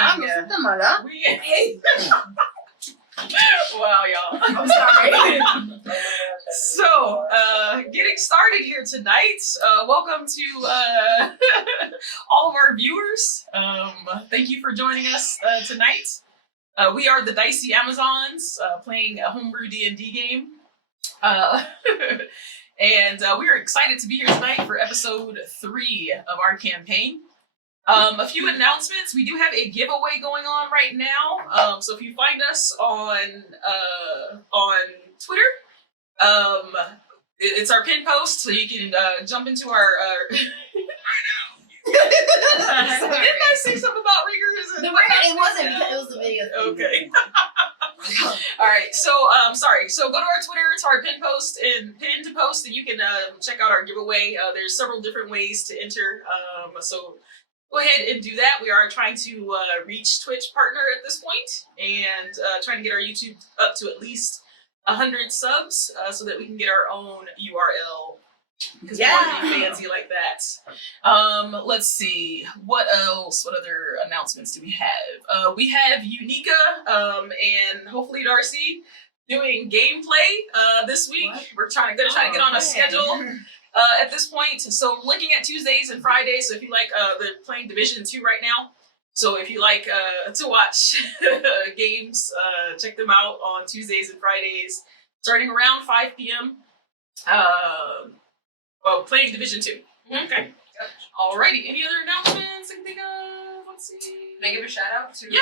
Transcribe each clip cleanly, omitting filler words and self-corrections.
I'm something like that. Wow, y'all. I'm sorry. So, getting started here tonight. Welcome to all of our viewers. Thank you for joining us tonight. We are the Dicey Amazons, playing a homebrew D&D game. And we are excited to be here tonight for episode 3 of our campaign. A few announcements. We do have a giveaway going on right now. So if you find us on Twitter, it's our pin post, so you can jump into our. Didn't I say something about riggers? It wasn't because it was the video. Okay. All right. So sorry. So go to our Twitter. It's our pin post and pinned post, and you can check out our giveaway. There's several different ways to enter. So go ahead and do that. We are trying to reach Twitch partner at this point, and trying to get our YouTube up to at least 100 subs, so that we can get our own URL. Because we want to be fancy like that. Let's see. What else? What other announcements do we have? We have Unika and hopefully Darcy doing gameplay this week. What? We're gonna try to get on a schedule at this point. So looking at Tuesdays and Fridays. So if you like, they're playing Division 2 right now. So if you like to watch games, check them out on Tuesdays and Fridays, starting around 5 p.m. Well, playing Division 2. Okay. Alrighty. Any other announcements I can think of? Let's see. Can I give a shout out to the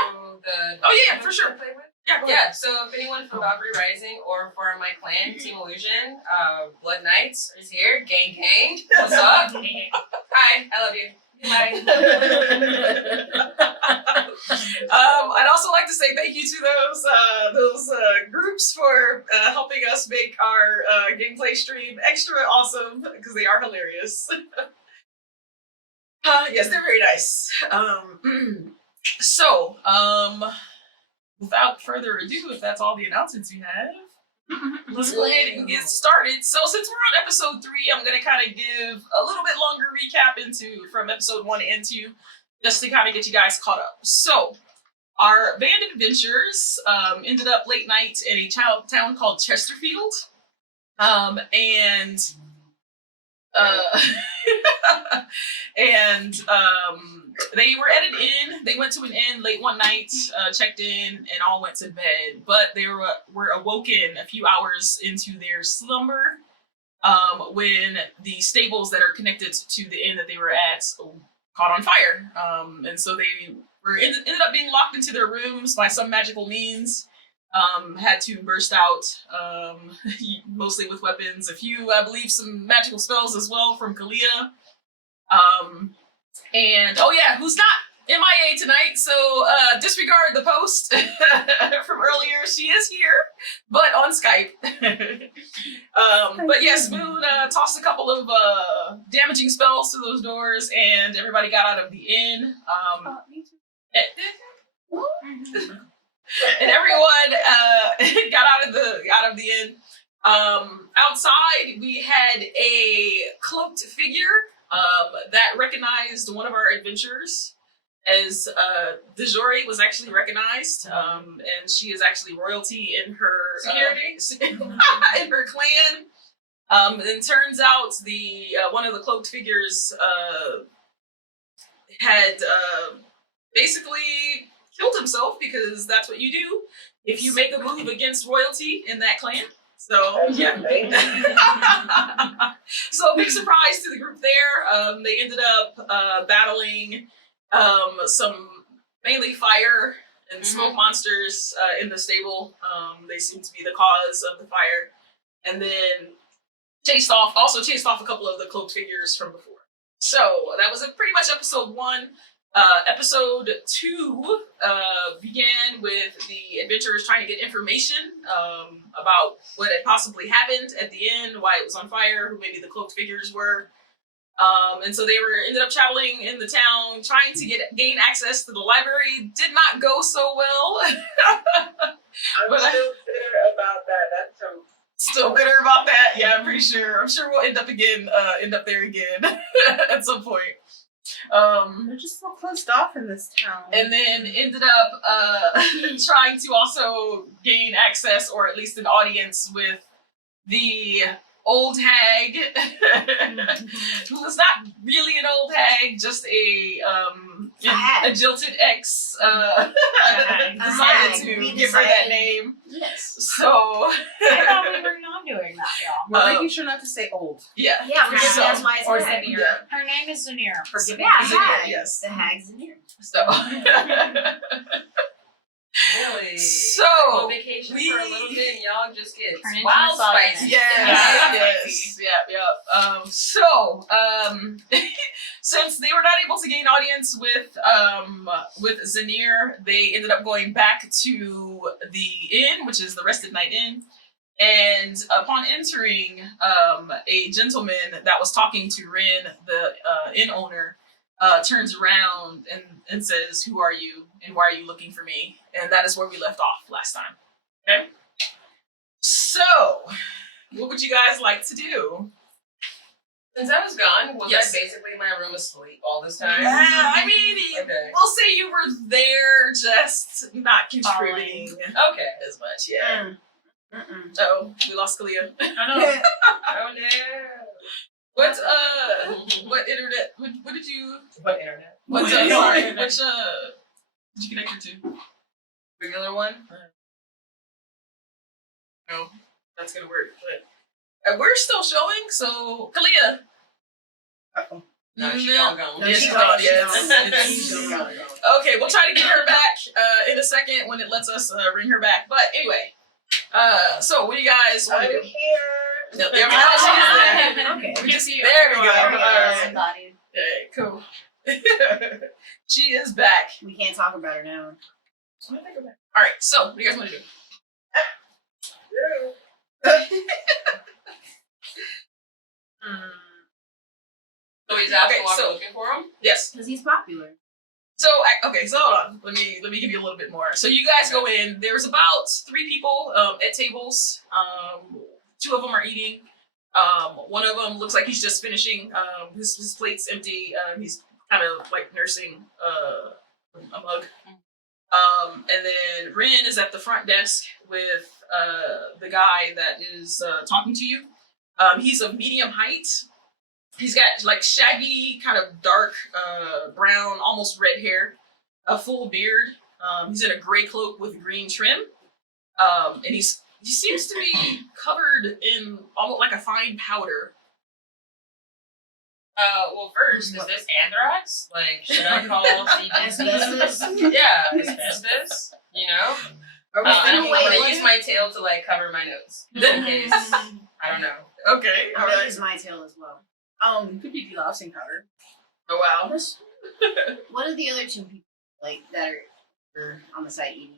Oh yeah, for sure. play with? Yeah, go ahead. So if anyone from Valkyrie Rising or for my clan, Team Illusion, Blood Knights is here. Gang. What's up? Hi, I love you. Bye. I'd also like to say thank you to those groups for helping us make our gameplay stream extra awesome, because they are hilarious. Yes, they're very nice. So, without further ado, if that's all the announcements we have, let's go ahead and get started. So since we're on episode 3, I'm going to kind of give a little bit longer recap from episode 1 and 2, just to kind of get you guys caught up. So our band of adventurers ended up late night in a town called Chesterfield. They were at an inn. They went to an inn late one night, checked in, and all went to bed. But they were awoken a few hours into their slumber when the stables that are connected to the inn that they were at caught on fire. And so they ended up being locked into their rooms by some magical means. Had to burst out, mostly with weapons. A few, I believe, some magical spells as well from Kalia. And oh yeah, who's not MIA tonight? So disregard the post from earlier. She is here, but on Skype. But yes, Moon tossed a couple of damaging spells to those doors, and everybody got out of the inn. Me too. And everyone got out of the inn. Outside, we had a cloaked figure that recognized one of our adventurers, as Dejori was actually recognized, and she is actually royalty in her security in her clan. And turns out the one of the cloaked figures had basically killed himself, because that's what you do if you make a move against royalty in that clan. So yeah. So big surprise to the group there. They ended up battling some mainly fire and smoke monsters in the stable. They seem to be the cause of the fire, and then chased off a couple of the cloaked figures from before. So that was pretty much episode 1. Episode 2 began with the adventurers trying to get information about what had possibly happened at the inn, why it was on fire, who maybe the cloaked figures were. And so they ended up traveling in the town, trying to gain access to the library. Did not go so well. I'm still bitter about that. Still bitter about that. Yeah, I'm pretty sure. I'm sure we'll end up there again at some point. They're just so closed off in this town. And then ended up trying to also gain access, or at least an audience, with the old hag, who was not really an old hag, just a jilted ex. Decided to give her that name. Yes. So I thought we were not doing that, y'all. We're making sure not to say old. yeah, Yeah, we're So- that's why it's Or hag. Zanir. Yeah. Her name is Zanir. Yeah, Zanir, hag. yes. The hag's in here. So Really? So, Go on vacation for a little bit and y'all just get Turn into wild misogynist. spicy. yes, yep. Since they were not able to gain audience with Zanir, they ended up going back to the inn, which is the Rested Night Inn. And upon entering, a gentleman that was talking to Rin, the inn owner, turns around and says, "Who are you, and why are you looking for me?" And that is where we left off last time. Okay? So, what would you guys like to do? Since I was gone, was Yes. I basically in my room asleep all this time? I mean, Okay. we'll say you were there, just not contributing Okay. as much. Yeah. Mm-mm. Oh, we lost Kalia. I know. Oh no. What internet? What did you? What internet? What? Sorry. Which did you connect her to? Regular one? No, that's gonna work. But we're still showing. So Kalia. Uh-oh. No, she's No. gone. Yeah, she's she's gone, gone. she's Yeah, gone. it's- She's gone. Okay, we'll try to get her back in a second when it lets us bring her back. But anyway, so what do you guys want I'm to do? here. Yep, there we go. She's there. Okay. We just, there we go. There we go. Alright. Embodied. Okay, cool. She is back. We can't talk about her now. Alright, so what do you guys want to do? So he's asking Okay, why so- we're looking for him? Yes. Because he's popular. So okay, so hold on. Let me give you a little bit more. So you guys go in. There's about 3 people at tables. 2 of them are eating. One of them looks like he's just finishing. His plate's empty. He's kind of like nursing a mug. And then Rin is at the front desk with the guy that is talking to you. He's of medium height. He's got like shaggy, kind of dark brown, almost red hair, a full beard. He's in a gray cloak with green trim. And he seems to be covered in almost like a fine powder. Well, first, is this anthrax? Like, should I call Asbestos? CPS? Yeah, asbestos. You know? Are we I'm thinking, wait, gonna what use is- my tail to like cover my nose in case. I don't know. Okay, I'm all gonna right. use my tail as well. Could be delousing powder. Oh wow. What are the other 2 people like that are on the side eating?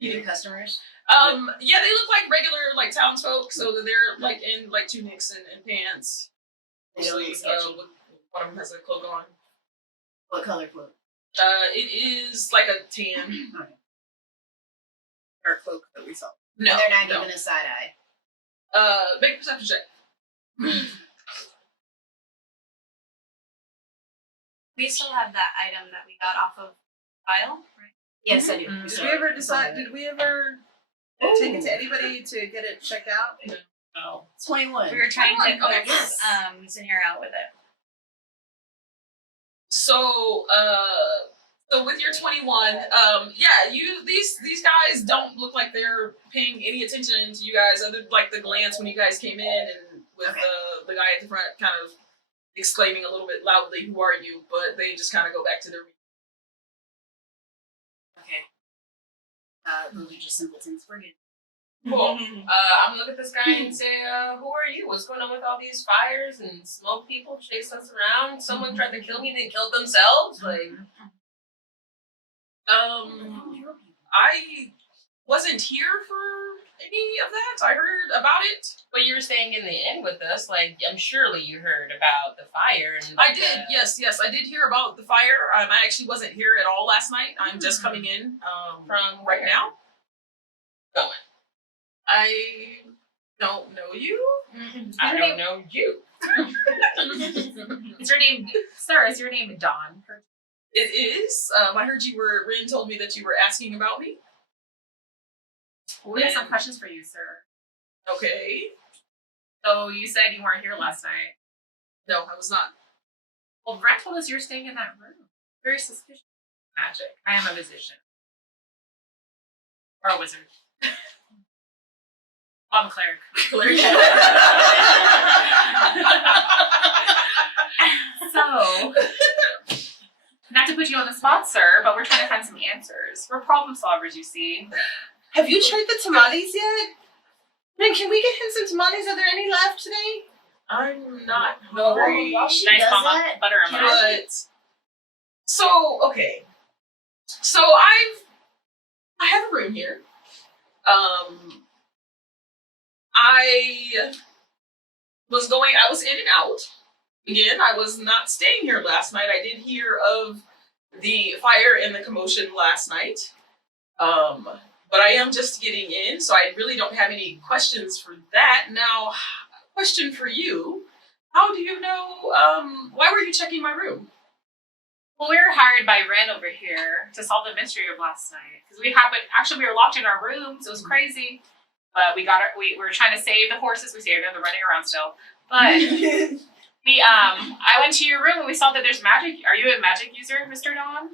Your customers? Yeah, they look like regular like townsfolk. So they're like in like tunics and pants. They don't Mostly, look sketchy. one of them has a cloak on. What color cloak? It is like a tan. Our cloak that we saw. No, And they're not no. giving a side eye. Make a perception check. We still have that item that we got off of file, right? Yes, I do. Mhm. Did we ever decide? Did we ever take it to anybody to get it checked out? No. 21. We were trying to Okay, coax yes. Zanir out with it. So, so with your 21, yeah, these guys don't look like they're paying any attention to you guys, other like the glance when you guys came in, and with Okay. the guy at the front kind of exclaiming a little bit loudly, "Who are you?" But they just kind of go back to their. Okay. Those are just simpletons. We're good. Cool. I'm gonna look at this guy and say, who are you? What's going on with all these fires and smoke people chasing us around? Someone tried to kill me, they killed themselves? Like, I wasn't here for any of that. I heard about it. but you were staying in the inn with us. Like, I'm surely you heard about the fire. And I did, yes, I did hear about the fire. I actually wasn't here at all last night. I'm just coming in From right where? now. Going. I don't know you. I don't know you. Is your name, sir? Is your name Dawn? It is. I heard you were. Rin told me that you were asking about me. We have some questions for you, sir. Okay. So you said you weren't here last night. No, I was not. Well, Brett told us you're staying in that room. Very suspicious. Magic. I am a musician. Or a wizard. I'm a cleric. Cleric. So, not to put you on the spot, sir, but we're trying to find some answers. We're problem solvers, you see. Have you tried the tamales yet? Man, can we get him some tamales? Are there any left today? I'm not Oh, hungry. while she Nice does mama. that, Butter and can butter. I- But so okay. So I have a room here. I was in and out. Again, I was not staying here last night. I did hear of the fire and the commotion last night. But I am just getting in, so I really don't have any questions for that. Now, question for you. How do you know, why were you checking my room? Well, we were hired by Ren over here to solve the mystery of last night. Because we were locked in our rooms. It was crazy. But we were trying to save the horses. We saved them. They're running around still. But I went to your room and we saw that there's magic. Are you a magic user, Mr. Don?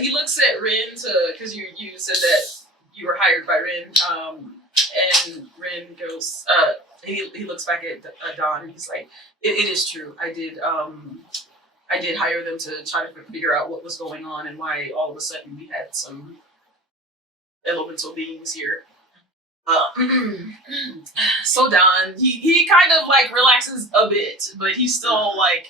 He looks at Rin because you said that you were hired by Rin, and Rin goes, he looks back at Don and he's like, it is true. I did hire them to try to figure out what was going on and why all of a sudden we had some elemental beings here. So Don, he kind of like relaxes a bit, but he's still like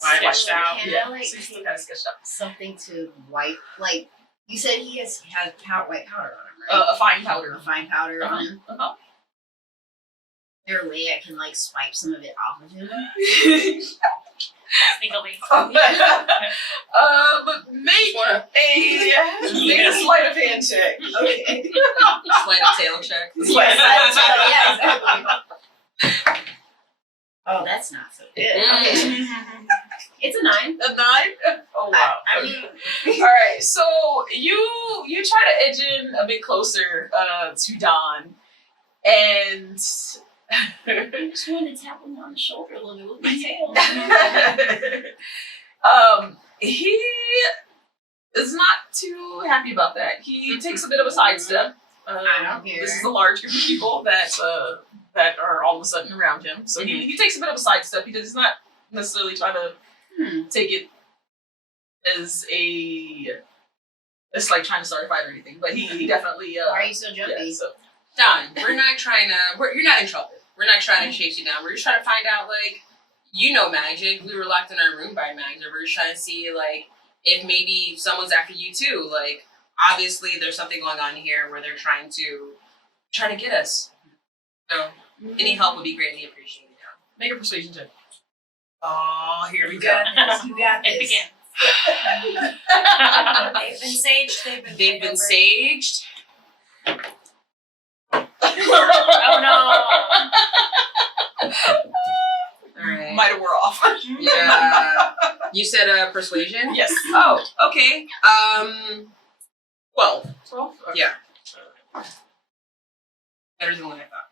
sketched out. Can Yeah, I, like, so he's still kind of sketched out. something to wipe, like, you said he has white powder on him, right? A fine powder. A fine powder on him. Uh-huh. Is there a way I can, like, swipe some of it off of him? Sneakily. But make a sleight of hand check. Okay. Sleight of tail check. Yeah, exactly. Oh, that's not so good. Okay. It's a 9. A 9? Oh wow. I mean, All right, so you try to edge in a bit closer to Don, and I just wanted to tap him on the shoulder a little bit with my tail. he is not too happy about that. He takes a bit of a sidestep. I don't care. This is a large group of people that are all of a sudden around him, so he takes a bit of a sidestep. He's not necessarily trying to take it as it's like trying to start a fight or anything, but he definitely. Why are you so jumpy? Yeah, so. Don, we're not trying to. You're not in trouble. We're not trying to chase you down. We're just trying to find out, like, you know, magic. We were locked in our room by magic. We're just trying to see, like, if maybe someone's after you too. Like, obviously, there's something going on here where they're trying to get us. So, any help would be greatly appreciated. Make a persuasion check. Oh, here we You go. got this. You got It this. begins. They've been saged. They've been saged. Oh no. All right. Might have wore off. Yeah. You said persuasion? Yes. Oh, okay. 12. 12? Yeah. Better than what I thought.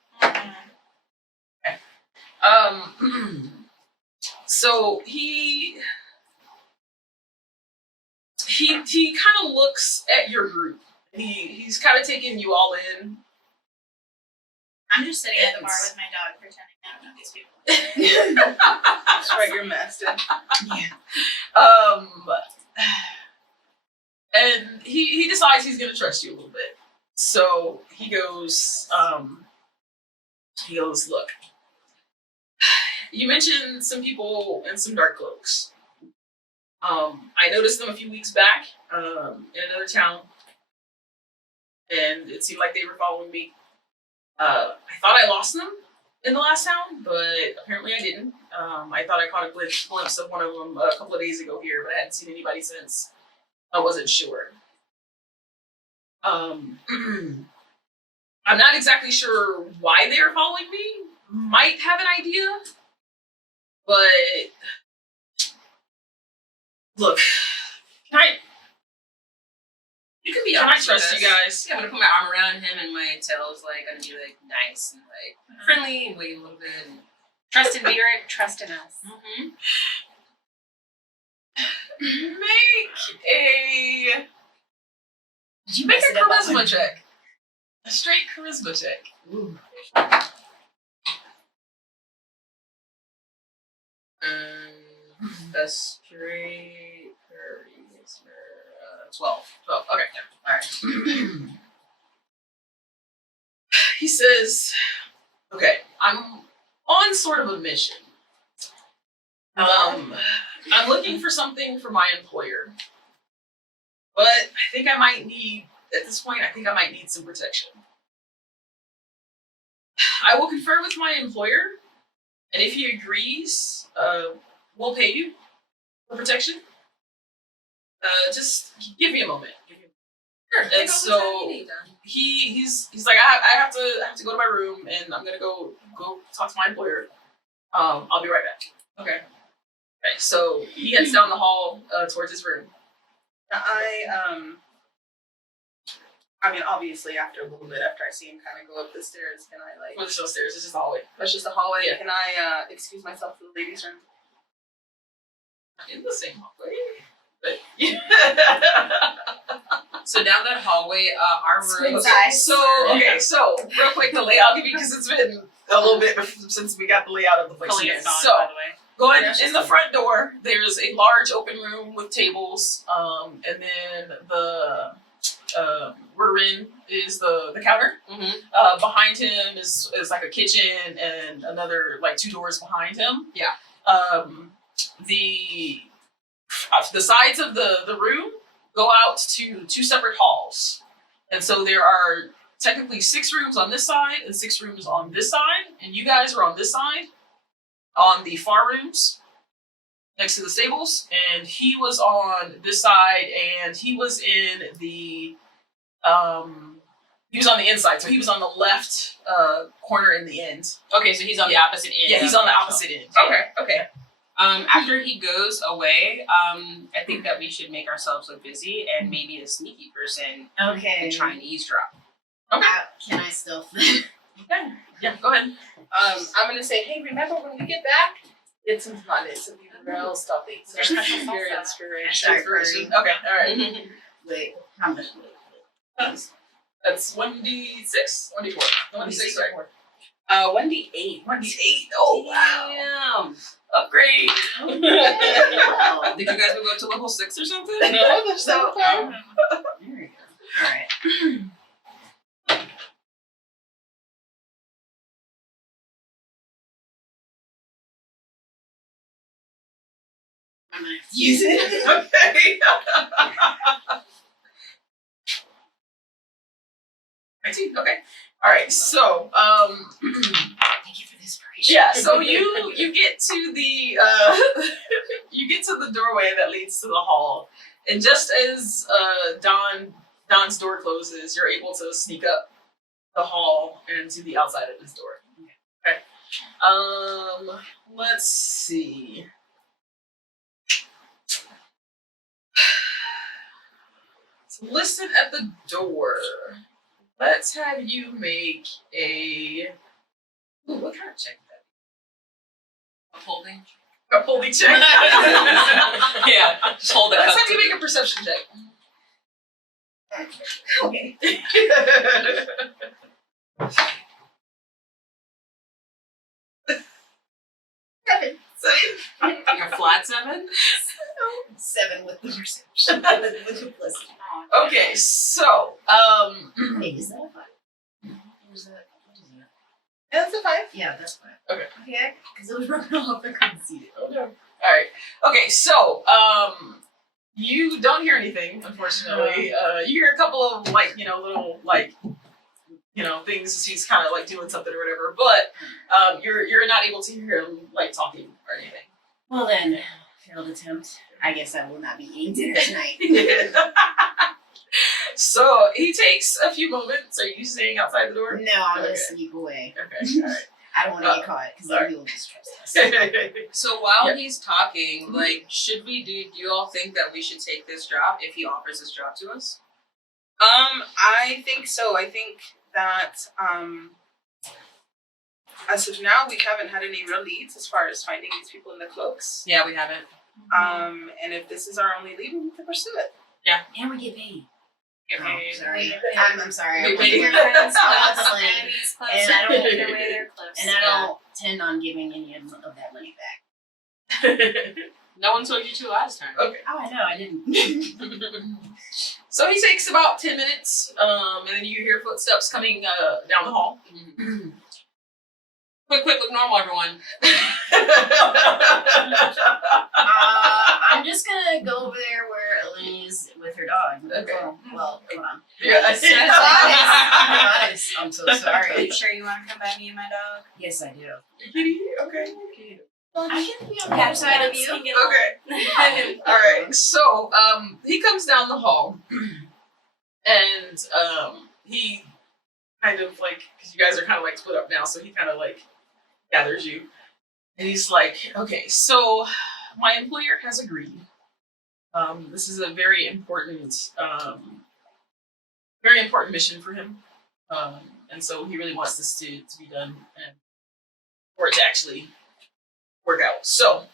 So he kind of looks at your group. He's kind of taking you all in. I'm just sitting at the bar with my dog pretending I don't know these people. That's right, you're messed up. And he decides he's gonna trust you a little bit. So he goes, look, you mentioned some people in some dark cloaks. I noticed them a few weeks back in another town, and it seemed like they were following me. I thought I lost them in the last town, but apparently I didn't. I thought I caught a glimpse of one of them a couple of days ago here, but I hadn't seen anybody since. I wasn't sure. I'm not exactly sure why they were following me, might have an idea, but look, You can be can I honest with trust us. you guys? Yeah, I'm gonna put my arm around him and my tail is like gonna be like nice and like friendly and wait a little bit. And... Trust in Lyric, trust in us. Mm-hmm. Make a charisma check. A straight charisma check. Ooh. A straight charisma. 12. Okay. All right. He says, okay, I'm on sort of a mission. I'm looking for something for my employer. But I think I might need, at this point, some protection. I will confer with my employer, and if he agrees, we'll pay you for protection. Just give me a moment. Sure. And so he's like, I have to go to my room, and I'm gonna go talk to my employer. I'll be right back. Okay. Okay. So he heads down the hall towards his room. I mean, obviously, after a little bit, after I see him kind of go up the stairs, can I like? Well, there's no stairs. It's just a hallway. That's just a hallway. Yeah. Can I excuse myself to the ladies' room? In the same hallway. But So down that hallway, our room. Inside. So real quick, the layout, because it's been a little bit since we got the layout of the place. Kalia's gone, So by the way. going in the front door, there's a large open room with tables, and then the we're in is the counter. Mm-hmm. Behind him is like a kitchen and another like 2 doors behind him. Yeah. The sides of the room go out to 2 separate halls, and so there are technically 6 rooms on this side and 6 rooms on this side, and you guys are on this side, on the far rooms next to the stables, and he was on this side, and he was in the he was on the inside, so he was on the left corner in the end. Okay, so he's on the opposite end. Yeah, he's on the opposite end. Okay. After he goes away, I think that we should make ourselves look busy and maybe a sneaky person Okay. and try and eavesdrop. Can I still? Okay. Yeah, go ahead. I'm gonna say, hey, remember when we get back? Get some tamales, some people real stuffy. So There's that's some your salsa. inspiration. Okay, alright. Wait, how much? That's 1d6? 1d4. 1d6, sorry. 1d8. 1d8. Oh, wow. Damn. Upgrade. Wow. Did you guys move up to level 6 or something? No, that's so fun. There we go. All right. I'm gonna have to use it. Okay. 19. Okay. All right. So, Thank you for the inspiration. yeah. So you get to the you get to the doorway that leads to the hall, and just as Don's door closes, you're able to sneak up the hall and to the outside of his door. Okay. Let's see. So listed at the door. Let's have you make a. Ooh, what kind of check is that? A holding? A holding check. Yeah, just hold it. Let's have you make a perception check. Okay. A flat 7? 7 with the perception. with the plus. Okay, so Wait, is that a 5? Or is that? What is that? Yeah, that's a 5. Yeah, that's 5. Okay. Okay, because it was rubbing off. I couldn't see it. all right. Okay, so you don't hear anything, unfortunately. You hear a couple of little things as he's kind of like doing something or whatever, but you're not able to hear him like talking or anything. Well then, failed attempt. I guess I will not be eating dinner tonight. So he takes a few moments. Are you staying outside the door? No, I'm gonna Okay. sneak away. Okay, all right. I don't want to get caught because then he'll just trust us. So while Yeah. he's talking, like, should we do you all think that we should take this job if he offers this job to us? I think so. I think that as of now, we haven't had any real leads as far as finding these people in the cloaks. Yeah, we haven't. And if this is our only lead, we need to pursue it. And we get paid. Okay. Sorry. I'm sorry. We I'm pay your you. friends, Close, Link, enemies close. and I don't- Either way, they're close. and I don't intend on giving any of that money back. No one told you to last time. Okay. Oh, I know, I didn't. So he takes about 10 minutes, and then you hear footsteps coming down the hall. Quick, look normal, everyone. I'm just gonna go over there where Eleni's with her dog. Okay. Well, hold on. Yeah. I'm honest. I'm so Are sorry. you sure you want to come by me and my dog? Yes, I do. Kitty, okay. I can be on the outside of you. Okay. All right. So, he comes down the hall, and he kind of like, because you guys are kind of like split up now, so he kind of like gathers you, and he's like, "Okay, so my employer has agreed. This is a very important mission for him, and so he really wants this to be done and for it to actually work out. So."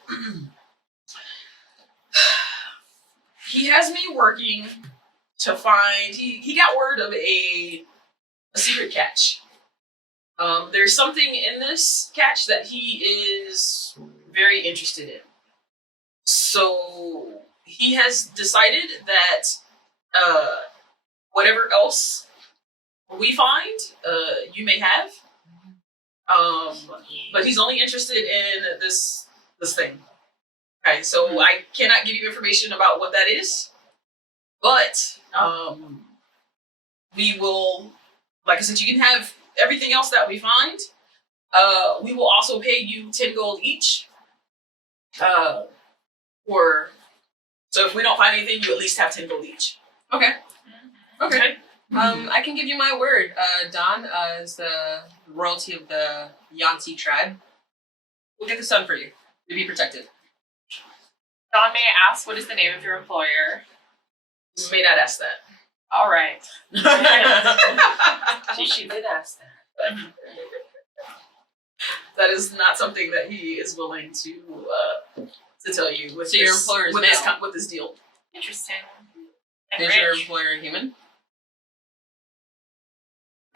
He has me working to find. He got word of a secret catch. There's something in this catch that he is very interested in. So he has decided that whatever else we find, you may have. But he's only interested in this thing. Okay, so I cannot give you information about what that is, but we will, like I said, you can have everything else that we find. We will also pay you 10 gold each. So if we don't find anything, you at least have 10 gold each. Okay. I can give you my word. Don is the royalty of the Yuan-ti tribe. We'll get this done for you to be protected. Don, may I ask, what is the name of your employer? You may not ask that. All right. She did ask that. That is not something that he is willing to tell you with So your employer is with male. with this deal. Interesting. And Is your rich. employer human?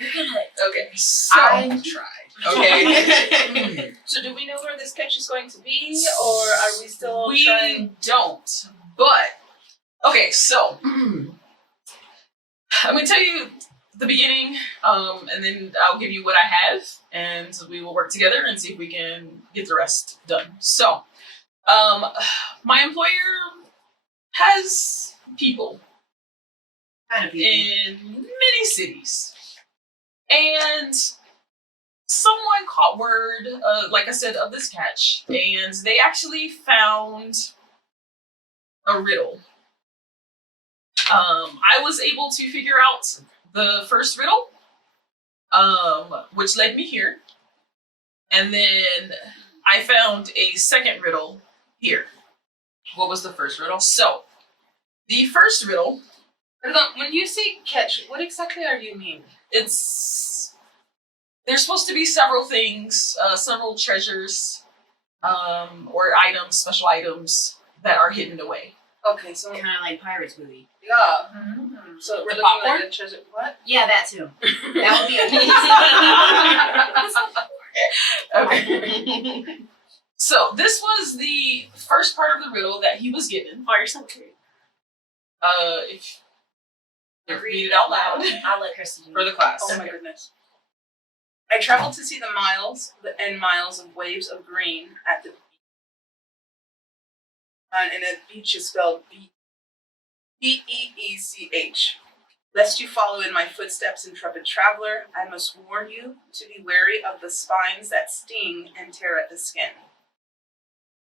Okay, so I tried. okay. So do we know where this catch is going to be, or are we still We trying? don't, but okay. So I'm gonna tell you the beginning, and then I'll give you what I have, and we will work together and see if we can get the rest done. So, my employer has people Kind of people. in many cities, and someone caught word, like I said, of this catch, and they actually found a riddle. I was able to figure out the first riddle, which led me here, and then I found a second riddle here. What was the first riddle? So, the first riddle, When you say catch, what exactly are you mean? there's supposed to be several things, several treasures, or items, special items that are hidden away. Okay, so Kind of like Pirates movie. yeah. So we're The looking popcorn? like a treasure. What? Yeah, that too. That would be amazing. Okay. So this was the first part of the riddle that he was given. Oh, you're so cute. If read it out loud. I'll let Cristi do For it. the class. Oh my goodness. I traveled to see the miles of waves of green at the and the beach is spelled Beech. Lest you follow in my footsteps, intrepid traveler, I must warn you to be wary of the spines that sting and tear at the skin.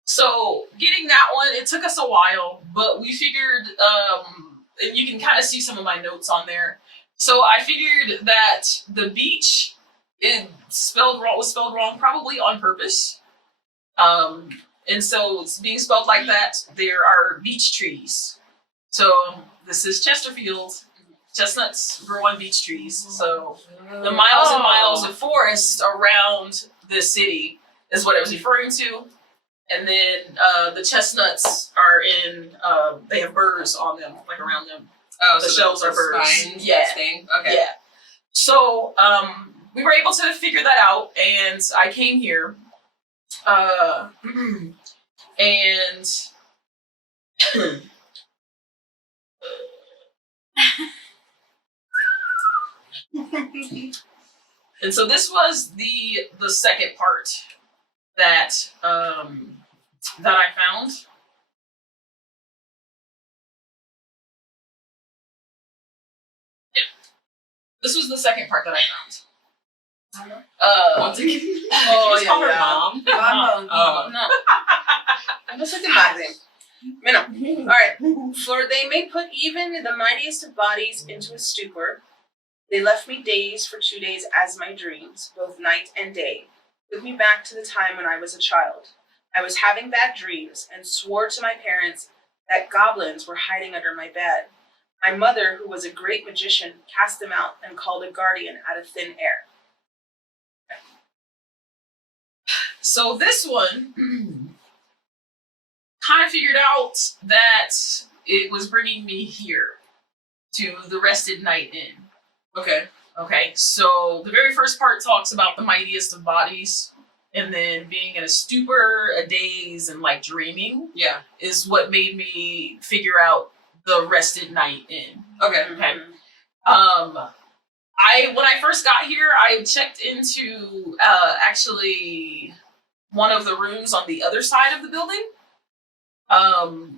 So getting that one, it took us a while, but we figured, and you can kind of see some of my notes on there. So I figured that the beach it was spelled wrong, probably on purpose. And so it's being spelled like that. There are beech trees. So this is Chesterfield. Chestnuts grow on beech trees. So the miles and miles of forest around this city is what I was referring to. And then the chestnuts are in, they have burrs on them, like around them. Oh, The so shells are burrs. spines, Yeah. that thing? Okay. Yeah. So we were able to figure that out, and I came here. And and so this was the second part that that I found. Yeah. This was the second part that I found. Did you Oh, just call her yeah. mom? Vamos. Oh. No. No se te mate. Bueno. Alright. For they may put even the mightiest of bodies into a stupor. They left me dazed for 2 days as my dreams, both night and day. Took me back to the time when I was a child. I was having bad dreams and swore to my parents that goblins were hiding under my bed. My mother, who was a great magician, cast them out and called a guardian out of thin air. So this one kind of figured out that it was bringing me here to the Rested Night Inn. Okay. Okay, so the very first part talks about the mightiest of bodies, and then being in a stupor, a daze, and like dreaming Yeah. is what made me figure out the Rested Night Inn. Okay. Okay. When I first got here, I checked into actually one of the rooms on the other side of the building.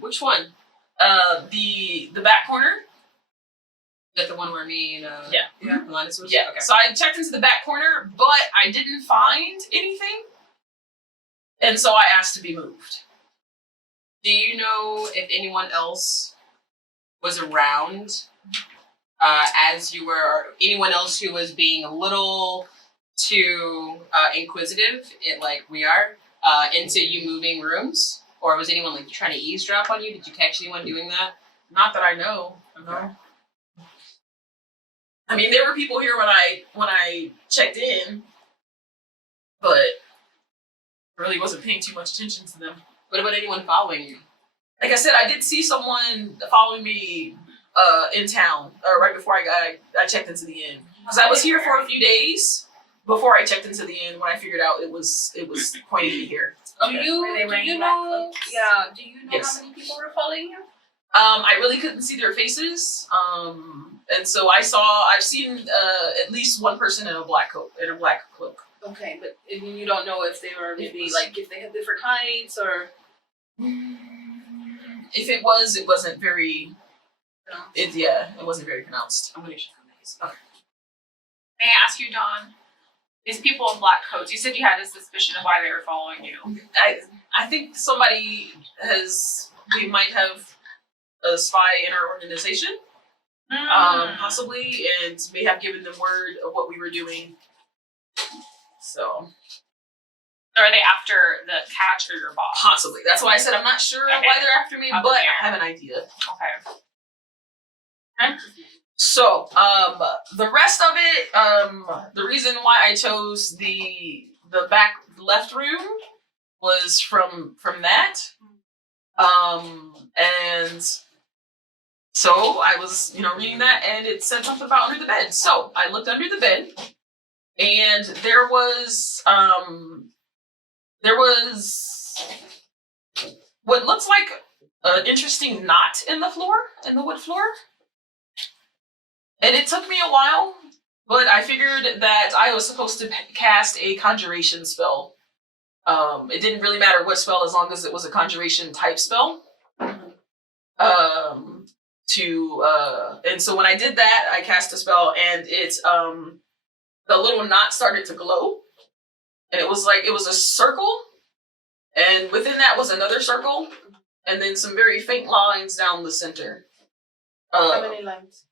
Which one? The back corner. Is that the one where me and Yeah. Linus was? Yeah. Okay. So I checked into the back corner, but I didn't find anything, and so I asked to be moved. Do you know if anyone else was around as you were, or anyone else who was being a little too inquisitive, like we are, into you moving rooms? Or was anyone like trying to eavesdrop on you? Did you catch anyone doing that? Not that I know. No. I mean, there were people here when I checked in, but really wasn't paying too much attention to them. What about anyone following you? Like I said, I did see someone following me in town right before I checked into the inn, because I was here for a few days before I checked into the inn. When I figured out it was pointing me here. Do you know? Yeah. Do you know Yes. how many people were following you? I really couldn't see their faces, and so I've seen at least one person in a black coat, in a black cloak. Okay, but you don't know if they were maybe like if they had different heights or. If it wasn't very. It wasn't very pronounced. I'm gonna check on these. May I ask you, Dawn? These people in black coats, you said you had a suspicion of why they were following you. I think we might have a spy in our organization, possibly, and may have given them word of what we were doing. So. Or are they after the catch or your boss? Possibly. That's why I said I'm not sure Okay. why they're after me, Up in but the I air. have an idea. Okay. So, the rest of it, the reason why I chose the back left room was from that. And so I was, reading that, and it said something about under the bed. So I looked under the bed, and there was what looks like an interesting knot in the wood floor. And it took me a while, but I figured that I was supposed to cast a conjuration spell. It didn't really matter what spell as long as it was a conjuration type spell. And so when I did that, I cast a spell, and it the little knot started to glow. And it was a circle, and within that was another circle, and then some very faint lines down the center. How many lines?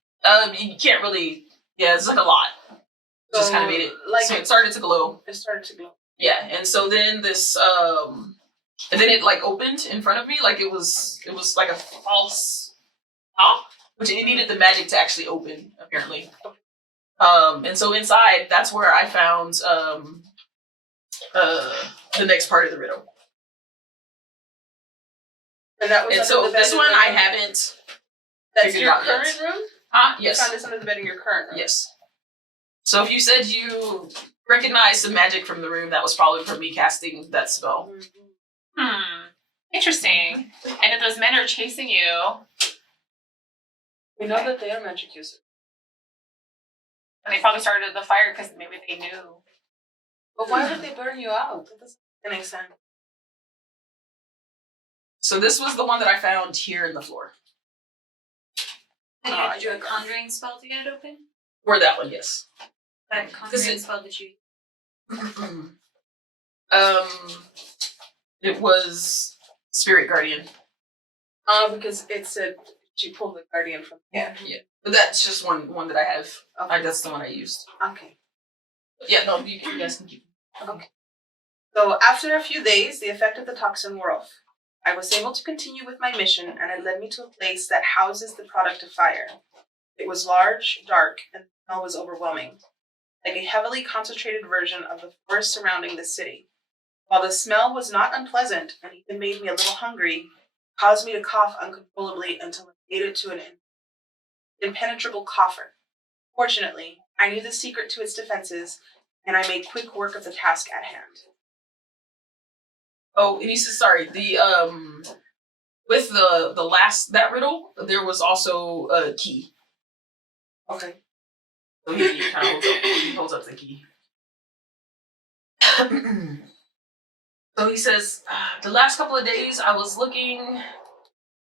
You can't really. Yeah, it's like a lot. Just kind of made it. like So it started to glow. it started to glow. Yeah, and so then this and then it like opened in front of me, like it was like a false top, which it needed the magic to actually open, apparently. And so inside, that's where I found the next part of the riddle. And that was And under so the bed this in one the- I haven't That's figured your out yet. current room? You Yes. found this under the bed in your current room? Yes. So if you said you recognized some magic from the room, that was probably from me casting that spell. Interesting. And if those men are chasing you, We know that they are magic users. and they probably started the fire because maybe they knew. But why would they burn you out? That doesn't make any sense. So this was the one that I found here in the floor. Did you have to do a conjuring spell to get it open? Or that one, yes. What conjuring spell did you It was Spirit Guardian. Because it said she pulled the guardian from. Yeah. But that's just one that I have. Okay. That's the one I used. Okay. But yeah, no, you guys can keep. So after a few days, the effect of the toxin wore off. I was able to continue with my mission, and it led me to a place that houses the product of fire. It was large, dark, and the smell was overwhelming, like a heavily concentrated version of the forest surrounding the city. While the smell was not unpleasant and even made me a little hungry, it caused me to cough uncontrollably until it made it to an impenetrable cougher. Fortunately, I knew the secret to its defenses, and I made quick work of the task at hand. Oh, and he says, sorry, the with the last that riddle, there was also a key. Okay. So he kind of holds up the key. So he says, the last couple of days I was looking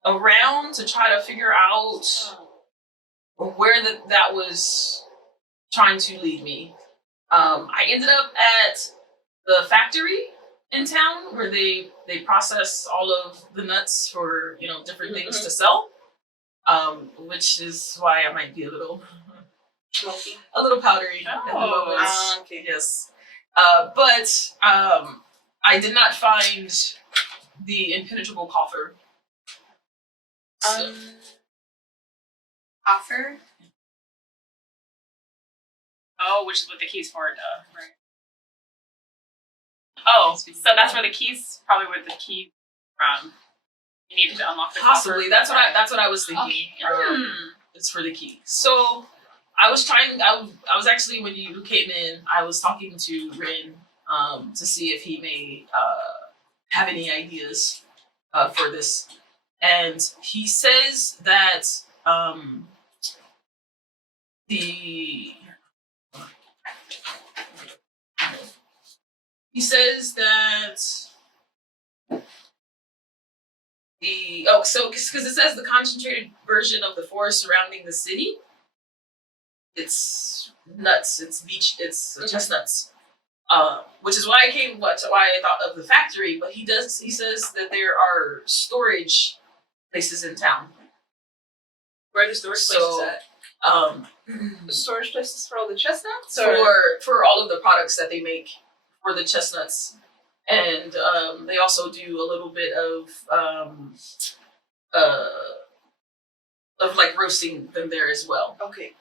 around to try to figure out where that was trying to lead me. I ended up at the factory in town where they process all of the nuts for, different things to sell. Which is why I might be a little Smoky. a little powdery at the moment. Okay. Yes. But I did not find the impenetrable coffer. So, offer? Oh, which is what the key's for, duh. Right. Oh, so that's where the key's probably where the key from. You need to unlock the possibly coffer. that's what I was thinking. Okay. It's for the key. So I was actually, when you came in, I was talking to Rin to see if he may have any ideas for this, and he says that because it says the concentrated version of the forest surrounding the city. It's nuts. It's chestnuts. Which is why I thought of the factory. But he says that there are storage places in town. Where are the storage places at? The storage places for all the chestnuts? For all of the products that they make for the chestnuts. And they also do a little bit of like roasting them there as well. Okay.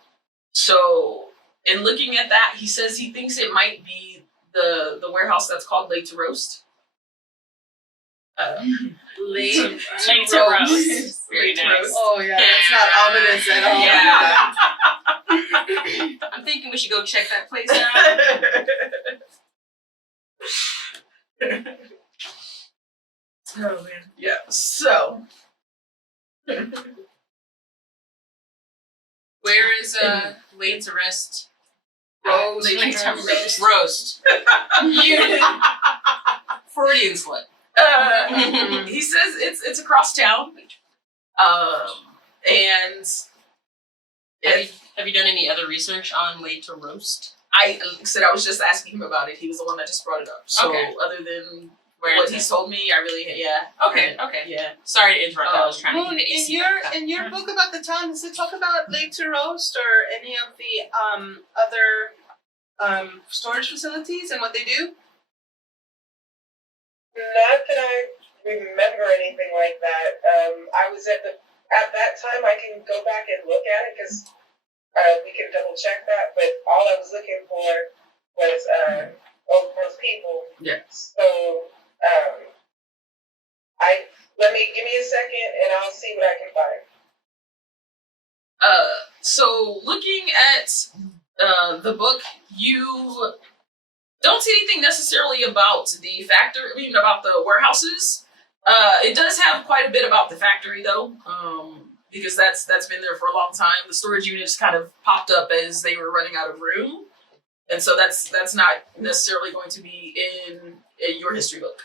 So in looking at that, he says he thinks it might be the warehouse that's called Late to Roast. Late to roast. Late to Roast. Oh yeah, that's not ominous at all. Yeah. I'm thinking we should go check that place out. Oh man. Yeah. So Where is laid to rest? Roast. Roast. Freudian slip. He says it's across town. And Have you done any other research on laid to roast? I said I was just asking him about it. He was the one that just brought it up. So Okay. other than Where what is he's it? told me, I really Okay. yeah. Sorry to interrupt. I was trying to Moon, get the in AC your back up. in your book about the town, does it talk about Late to Roast or any of the other storage facilities and what they do? Not that I remember anything like that. I was at that time. I can go back and look at it because we can double check that. But all I was looking for was those people. Yeah. So give me a second and I'll see what I can find. So looking at the book, you don't see anything necessarily about the factory, about the warehouses. It does have quite a bit about the factory though, because that's been there for a long time. The storage units kind of popped up as they were running out of room. And so that's not necessarily going to be in your history book.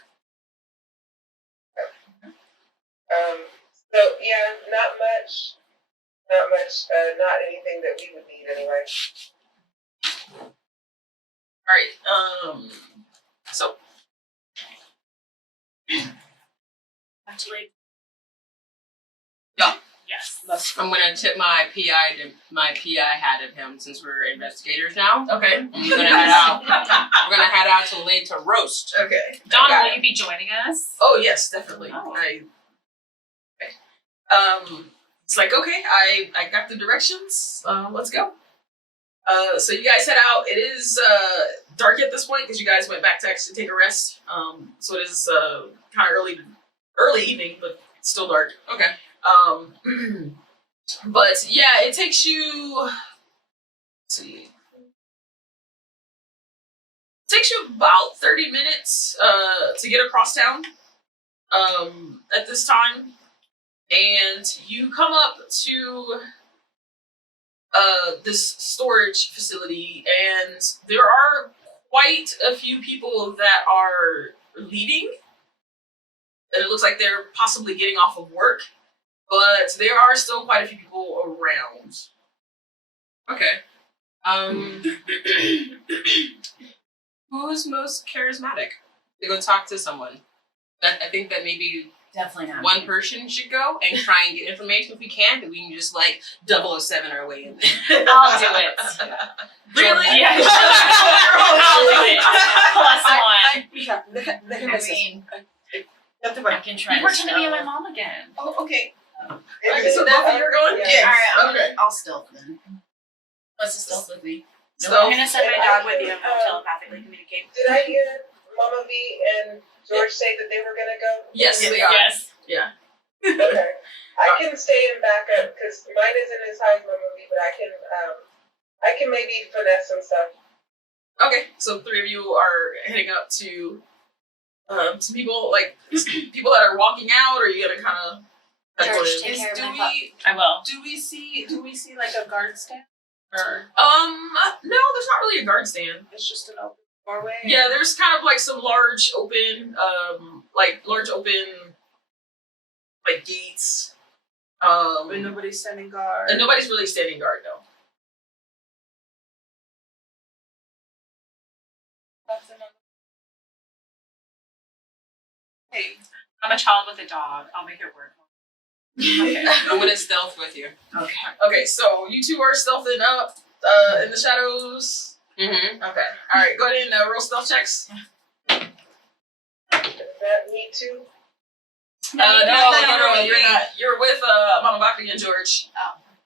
So yeah, not much, not anything that we would need anyway. All right. So Actually, Yes. I'm gonna tip my PI hat at him since we're investigators now. okay. And we're gonna head out. We're gonna head out to Lane to roast. Okay. Donna, Got will it. you be joining us? Oh yes, definitely. Oh. It's like, okay, I got the directions. Let's go. So you guys head out. It is dark at this point because you guys went back to actually take a rest. So it is kind of early evening, but it's still dark. Okay. But yeah, it takes you. Let's see. It takes you about 30 minutes to get across town. At this time. And you come up to this storage facility, and there are quite a few people that are leaving. And it looks like they're possibly getting off of work, but there are still quite a few people around. Okay. Who's most charismatic? To go talk to someone. I think that maybe Definitely not. one person should go and try and get information if we can, but we can just like 007 our way in there. I'll do it. Really? Yeah. I'll do it. Plus one. I can try You to pretend to be stealth. my mom again. Oh, okay. Okay, so both of you are going? Yeah. Yes. Alright, I'll stealth then. What's the stealth with me? I'm gonna send my dog with you and we'll telepathically communicate. Did I hear Mama V and George say that they were gonna go? Yes, they are. Yes. Okay. I can stay and back up because mine isn't as high as Mama V, but I can maybe finesse some stuff. Okay, so the three of you are heading up to some people, like people that are walking out, or are you gonna kind of George, take care of my pup. I will. Do we see like a guard stand? Or no, there's not really a guard stand. it's just an open doorway? Yeah, there's kind of like some large open gates. But nobody's standing guard. And nobody's really standing guard though. That's another. Hey, I'm a child with a dog. I'll make it work. Okay. I'm gonna stealth with you. Okay. Okay, so you two are stealthing up in the shadows. Mm-hmm. Okay, all right, go ahead and roll stealth checks. Does that need to? No, you're me. not. You're with Mama Bakri and George.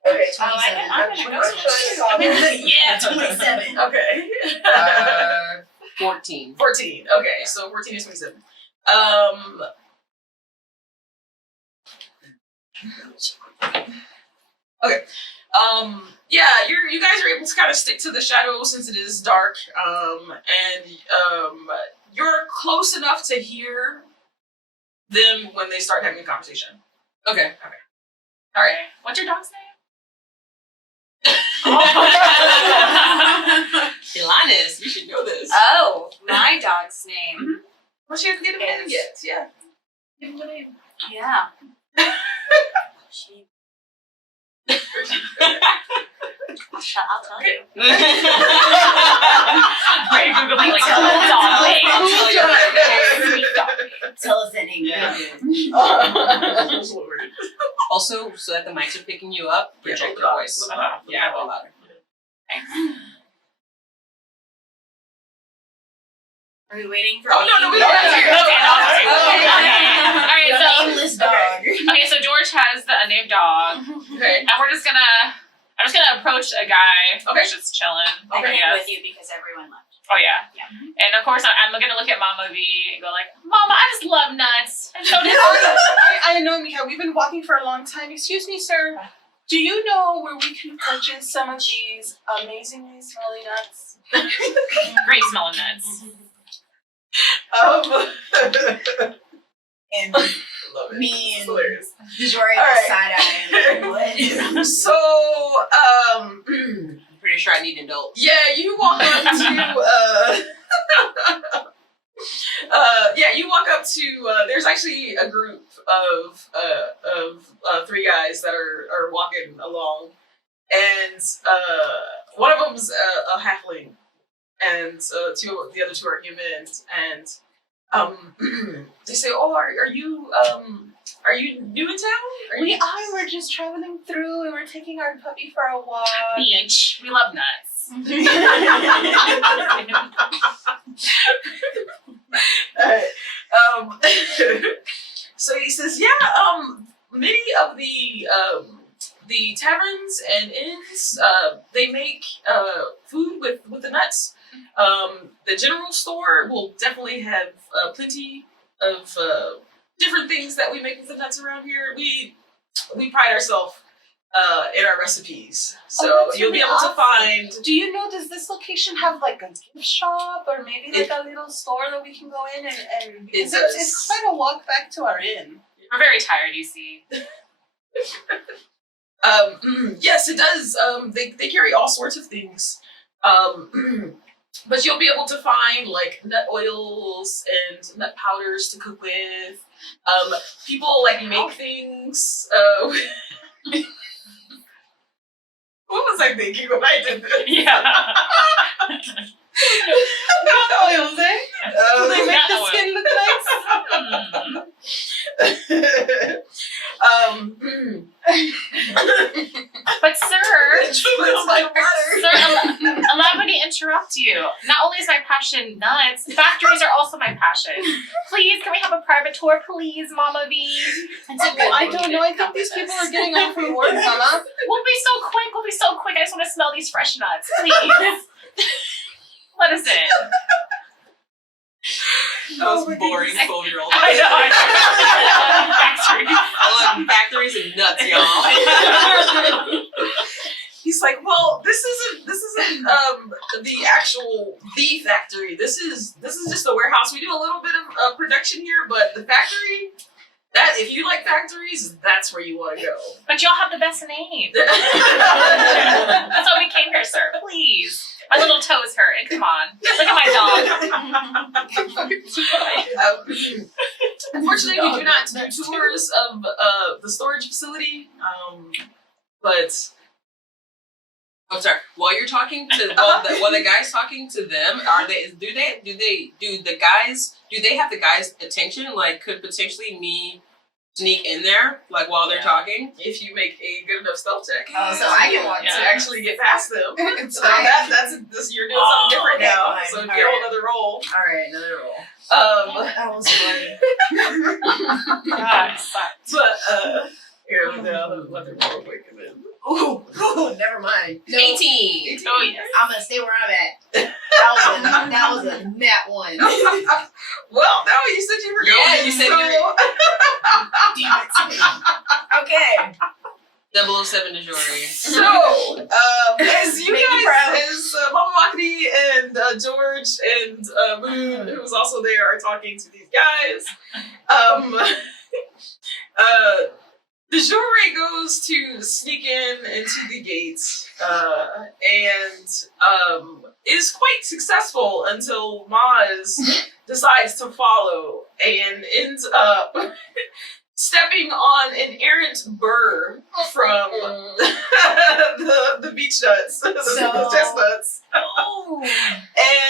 Okay. 27. I'm gonna go. I'm trying to follow. Yeah, 27. Okay. 14. 14. Okay, so 14 is 27. Okay. Yeah, you guys are able to kind of stick to the shadows since it is dark. And you're close enough to hear them when they start having a conversation. Okay. All right. What's your dog's name? Ilanis, you should know this. Oh, my dog's name. Well, she hasn't given him a name yet. Yeah. Give him a name. Yeah. She. I'll tell you. Are you googling like Tell dog name? Tell us that name. Yeah. Also, so that the mics are picking you up, project your voice. Yeah, a little louder. Are we waiting for? Oh no, we don't Okay, have to. All right, so Nameless dog. okay, so George has the unnamed dog, Okay. and I'm just gonna approach a guy who's just chilling. I Okay, came yes. with you because everyone left. Oh yeah. Yeah. And of course I'm gonna look at Mama V and go like, Mama, I just love nuts. And so does I know, Mika. We've been walking for a long time. Excuse me, sir. Do you know where we can purchase some of these amazingly smelly nuts? great smelling nuts. And Love it. me It's and hilarious. Dijori All right. side eye. What? So, I'm pretty sure I need an adult. yeah, you walk up to, you walk up to, there's actually a group of 3 guys that are walking along, and one of them's a halfling, and the other 2 are humans, and they say, "Oh, are you new in town? We're just traveling through and we're taking our puppy for a walk. Beach. We love nuts. So he says, yeah, many of the taverns and inns, they make food with the nuts. The general store will definitely have plenty of different things that we make with the nuts around here. We pride ourselves in our recipes, so that's you'll be really able to awesome. find. Do you know, does this location have like a gift shop or maybe like a little store that we can go in and because It does. it's quite a walk back to our inn. We're very tired, you see. Yes, it does. They carry all sorts of things. But you'll be able to find like nut oils and nut powders to cook with. People like make things. What was I thinking when I did this? Yeah. Nut oils, eh? Do they make the Nut skin look nice? But sir, It's like water. sir, allow me to interrupt you. Not only is my passion nuts, factories are also my passion. Please, can we have a private tour, please, Mama V? It's a good I don't know. I think these people are getting off from work, Mama. We'll be so quick. We'll be so quick. I just want to smell these fresh nuts, please. Let us in. Most boring 12-year-old. I know. Factory. I love factories and nuts, y'all. He's like, well, this isn't the actual bee factory. This is just a warehouse. We do a little bit of production here, but the factory, that if you like factories, that's where you want to go. But y'all have the best name. That's why we came here, sir. Please. My little toes hurt. Come on. Look at my dog. Unfortunately, we do not do tours of the storage facility, but I'm sorry. While you're talking to while the guy's talking to them, do they have the guy's attention? Like, could potentially me sneak in there, like while they're talking? if you make a good enough stealth check, Oh, so I can walk to Yeah. actually get past them. So I- that's you're doing something different okay, now. fine. So All get right. another roll. Alright, another roll. That was funny. God, sucks. but here, let them roll quick and then. Ooh, never mind. No, 18. Oh, yes. I'm gonna stay where I'm at. That was a nat 1. Well, no, you said you were going. Yeah, you said you were- Okay. 007 de Jory. So, as you Make me guys, proud. as Mama Makni and George and Moon, who's also there, are talking to these guys, the Jure goes to sneak into the gates and is quite successful until Maz decides to follow and ends up stepping on an errant burr from the beech nuts, the chestnuts,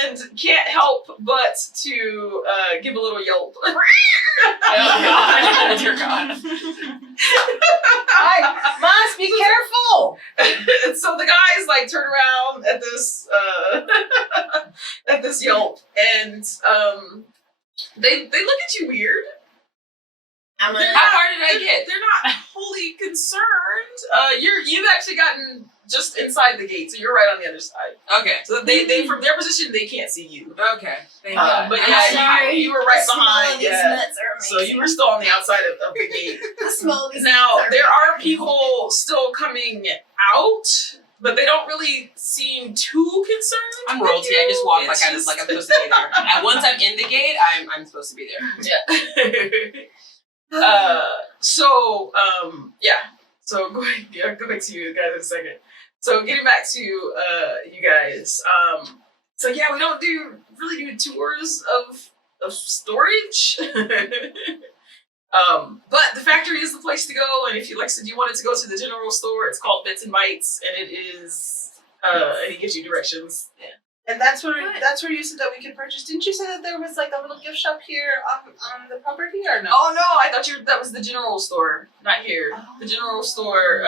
and can't help but to give a little yelp. Oh, God. Dear God. Must be careful. and so the guys like turn around at this at this yelp, and they look at you weird. I'm gonna. How far did I get? They're not wholly concerned. You've actually gotten just inside the gate, so you're right on the other side. Okay. So they from their position they can't see you. Okay. Thank But I'm yeah, sorry. you were right The smell behind. of these Yeah. nuts are So amazing. you were still on the outside of the gate. The smell of these Now nuts there amazing. are people still coming out, but they don't really seem too concerned. I'm with royalty. you. I just walk It's like I'm supposed to be there. And once I'm in the gate, I'm supposed to be there. Yeah. So go back to you guys in a second. So getting back to you guys, so yeah, we don't really do tours of storage. But the factory is the place to go, and if you said you wanted to go to the general store, it's called Bits and Bites, and it is and it gives you directions. Yeah. And that's where you said that we could purchase. Didn't you say that there was like a little gift shop here on the property or no? Oh no, I thought that was the general store, not here. Oh. The general store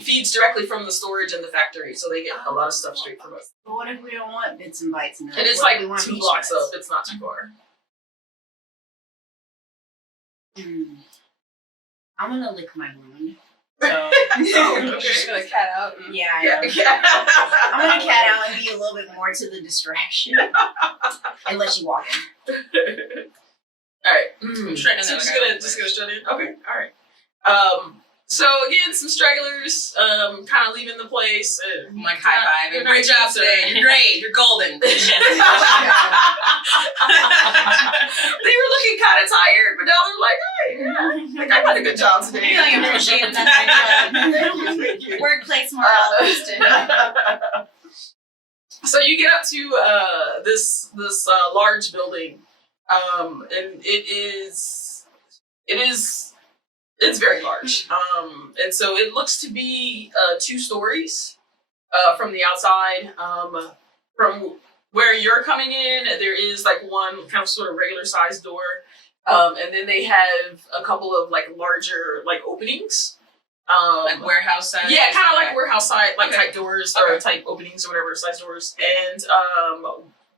feeds directly from the storage and the factory, so they get a lot of stuff straight from us. But what if we don't want Bits and Bites? And And it's what like if we want 2 beach blocks nuts? up. It's not too far. I'm gonna lick my wound. So Okay. you're just gonna cat out. And... Yeah, I Yeah. am. I'm gonna cat out and be a little bit more to the distraction and let you walk in. All right. I'm shredding So that just guy gonna real just quick. gonna shut in. Okay. All right. So again, some stragglers, kind of leaving the place. I'm like high five. They're Great not job concerned. today. You're great. You're golden. They were looking kind of tired, but now they're like, "Hey, I think I did a good job today." Feeling appreciated. That's Thank you. Workplace morale boosted. So you get up to this large building, and it's very large, and so it looks to be 2 stories from the outside. From where you're coming in, there is like one kind of sort of regular sized door, and then they have a couple of like larger like openings. Like warehouse size? Yeah, kind of like Okay. warehouse side, like Okay. type doors or Okay. type openings or whatever size doors. And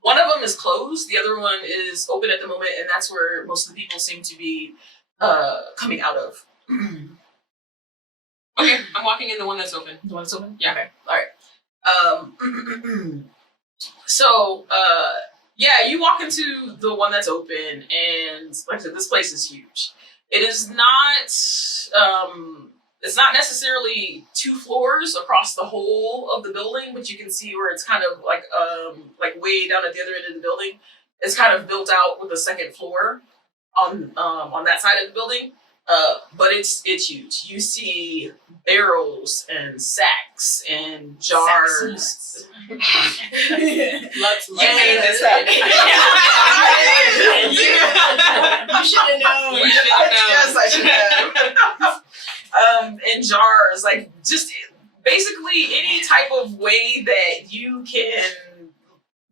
one of them is closed, the other one is open at the moment, and that's where most of the people seem to be coming out of. Okay, I'm walking in the one that's open. The one that's open? Yeah. Okay. All right. So you walk into the one that's open, and like I said, this place is huge. It is not. It's not necessarily 2 floors across the whole of the building, but you can see where it's kind of like way down at the other end of the building. It's kind of built out with a second floor on that side of the building. But it's huge. You see barrels and sacks and jars. Lots of You made this up. You should have known. You should have known. Yes, I should have. And jars, like just basically any type of way that you can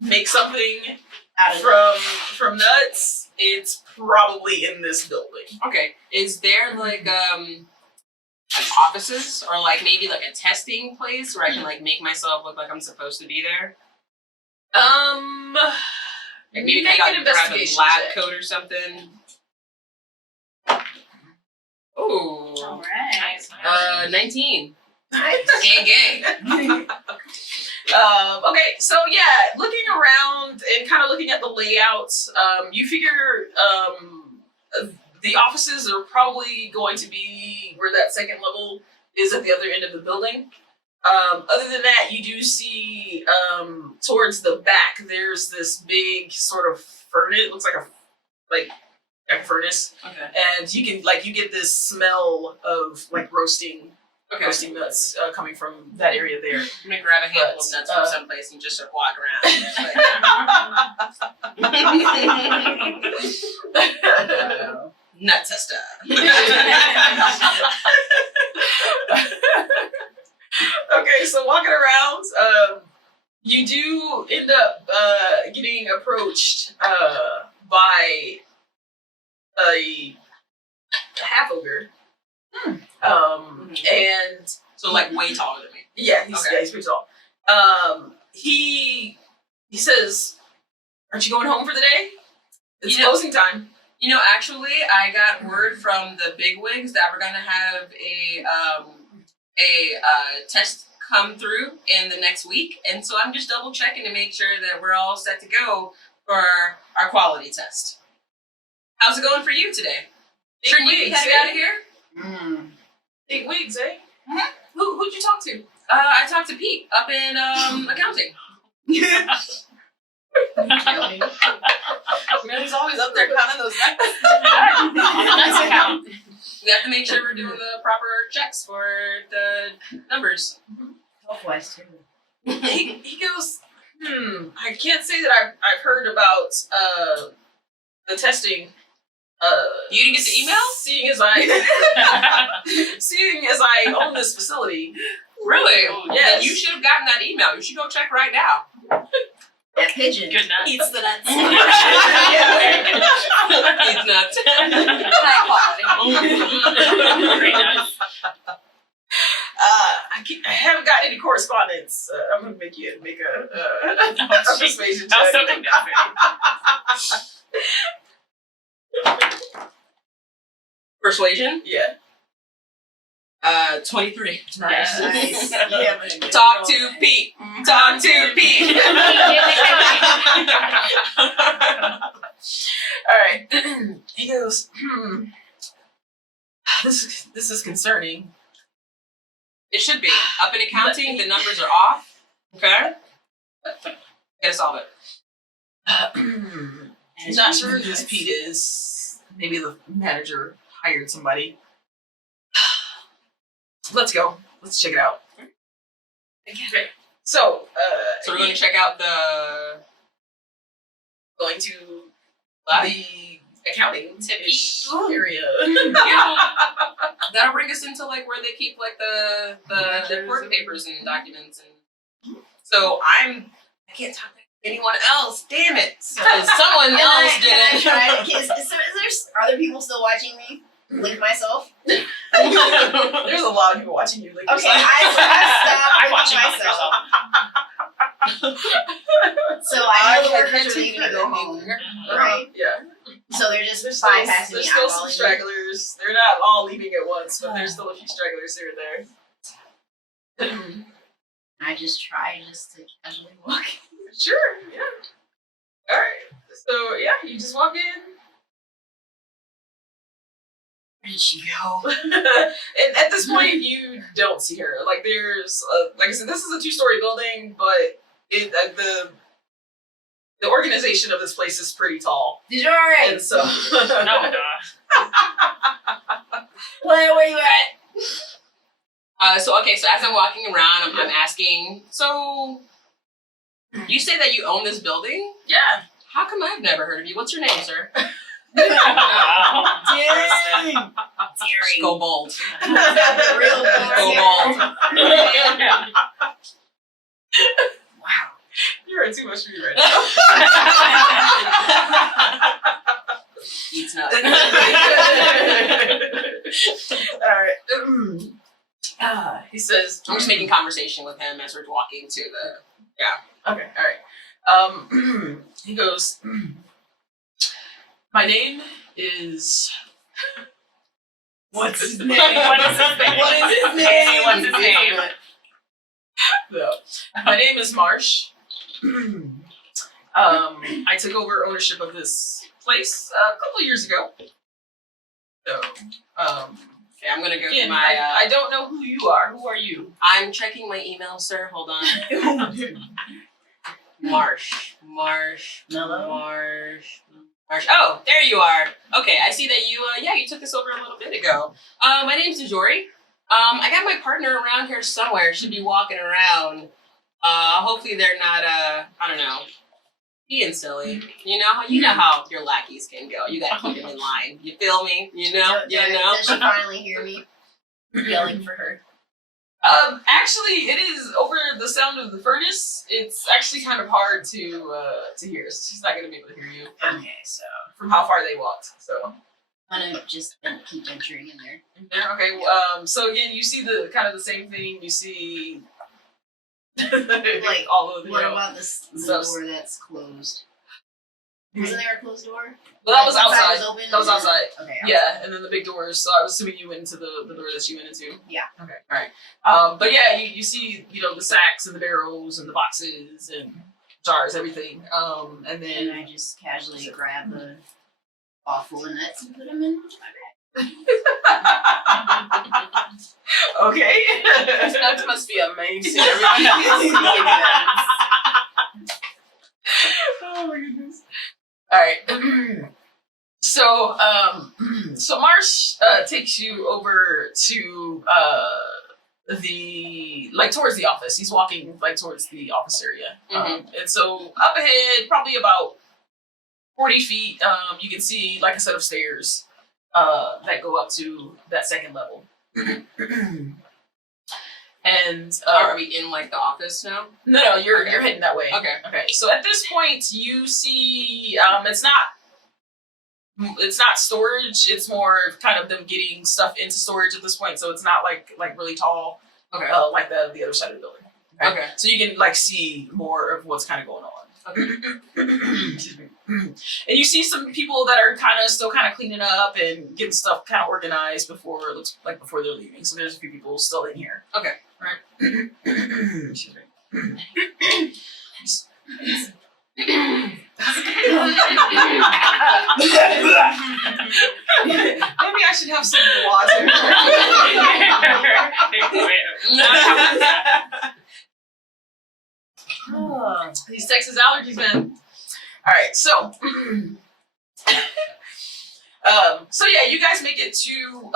make something Out of from nuts, it's probably in this building. Okay, is there like offices or like maybe like a testing place where I can like make myself look like I'm supposed to be there? Like maybe Make I an got grab a investigation lab check. coat or something. Ooh. Alright. 19. Nice. Gang. Okay, so yeah, looking around and kind of looking at the layouts, you figure the offices are probably going to be where that second level is at the other end of the building. Other than that, you do see towards the back, there's this big sort of furnace. It looks like a furnace, Okay. and you get this smell of like roasting Okay. roasting nuts coming from that area there. I'm gonna grab a handful of nuts from someplace and just walk around. Just like, nut tester. Okay, so walking around, you do end up getting approached by a half ogre. And So like way taller than me. Yeah, he's Okay. pretty tall. He says, "Aren't you going home for the day? It's closing time." You know, actually, I got word from the bigwigs that we're gonna have a test come through in the next week, and so I'm just double checking to make sure that we're all set to go for our quality test. How's it going for you today? Big Shouldn't you be wigs, heading eh? out of here? Big wigs, eh? Mhm. Who'd you talk to? I talked to Pete up in accounting. Millie's always up there counting those numbers. That's a count. We have to make sure we're doing the proper checks for the numbers. Health-wise too. He goes, I can't say that I've heard about the testing. You didn't get the email? Seeing as I own this facility. Really? Yes. Then you should have gotten that email. You should go check right now. That pigeon. Good enough. Eats the nuts. It's nuts. High quality. Great nuts. I haven't got any correspondence. I'm gonna make a persuasion That was check. so convincing. Persuasion? Yeah. 23. Nice. Nice. Yeah, but- Talk to Pete. Talk to Pete. All right. He goes, This is concerning. It should be. Up in accounting, the numbers are off. Okay? Gotta solve it. I'm not sure who this Pete is. Maybe the manager hired somebody. Let's go. Let's check it out. Okay. So So we're going to check out the going to lab. the accounting Tippy. area. Yeah. That'll bring us into like where they keep like the court papers and documents, and so I can't talk to anyone else. Damn it! Because someone else Can I didn't. try to kiss? Are there people still watching me? Lick myself? There's a lot of people watching you. Like Okay, I stopped I'm watching myself. So I know the workers are leaving to go home, right? Yeah. So they're just There's bypassing me, still some eyeballing me. stragglers. They're not all leaving at once, but there's still a few stragglers here and there. I just try to casually walk. Sure, yeah. Alright. So yeah, you just walk in. Where did she go? And at this point you don't see her. Like there's like I said, this is a 2-story building, but the organization of this place is pretty tall. Did you alright? And so Oh gosh. Where you at? So as I'm walking around, I'm asking. So you say that you own this building? yeah. How come I've never heard of you? What's your name, sir? Wow. Dang. Go bold. Real Go bold. Wow. You're in too much for me right now. Eats nuts. Alright. He says, I'm just making conversation with him as we're walking to the. okay, alright. He goes, my name is. What's his name? What is his name? What is his name? Hey, what's his name? No. My name is Marsh. I took over ownership of this place a couple years ago. So, Okay, I'm gonna go again, to my. I don't know who you are. Who are you? I'm checking my email, sir. Hold on. Marsh. Mellow? Oh, there you are. Okay, I see that you. You took this over a little bit ago. My name's Dejori. I got my partner around here somewhere. Should be walking around. Hopefully they're not. I don't know. Being silly. You know how your lackeys can go. You gotta keep them in line. You feel me? You know. Does she finally hear me yelling for her? Actually, it is over the sound of the furnace. It's actually kind of hard to hear. She's not gonna be able to hear you Okay, so. from how far they walked. So. I'm gonna just keep entering in there. There, okay. So again, you see the kind of the same thing. You see, Like, all of the. What about the stuff. door that's closed? Wasn't there a closed door? Well, that was Like, one side outside. was open That was and then- outside. Okay. Yeah, and then the big doors. So I was assuming you went into the door that you went into. Yeah. Okay. All right. But yeah, you see, the sacks and the barrels and the boxes and jars, everything. And And then I just casually grab the awful nuts and put them in my bag. okay. Those nuts must be amazing. Everybody can see them. Oh my goodness. All right. So Marsh takes you over to towards the office. He's walking towards the office area. And so up ahead, probably about 40 feet, you can see a set of stairs that go up to that second level. And Are we in the office now? No, you're heading that way. Okay. Okay. So at this point, you see, it's not storage. It's more kind of them getting stuff into storage at this point. So it's not like really tall, Okay. like the other side of the building. Okay. So you can see more of what's kind of going on. Okay. Excuse me. And you see some people that are still cleaning up and getting stuff organized before it looks like before they're leaving. So there's a few people still in here. Okay. Right. Excuse me. Maybe I should have some water. These Texas allergies, man. All right, so, so yeah, you guys make it to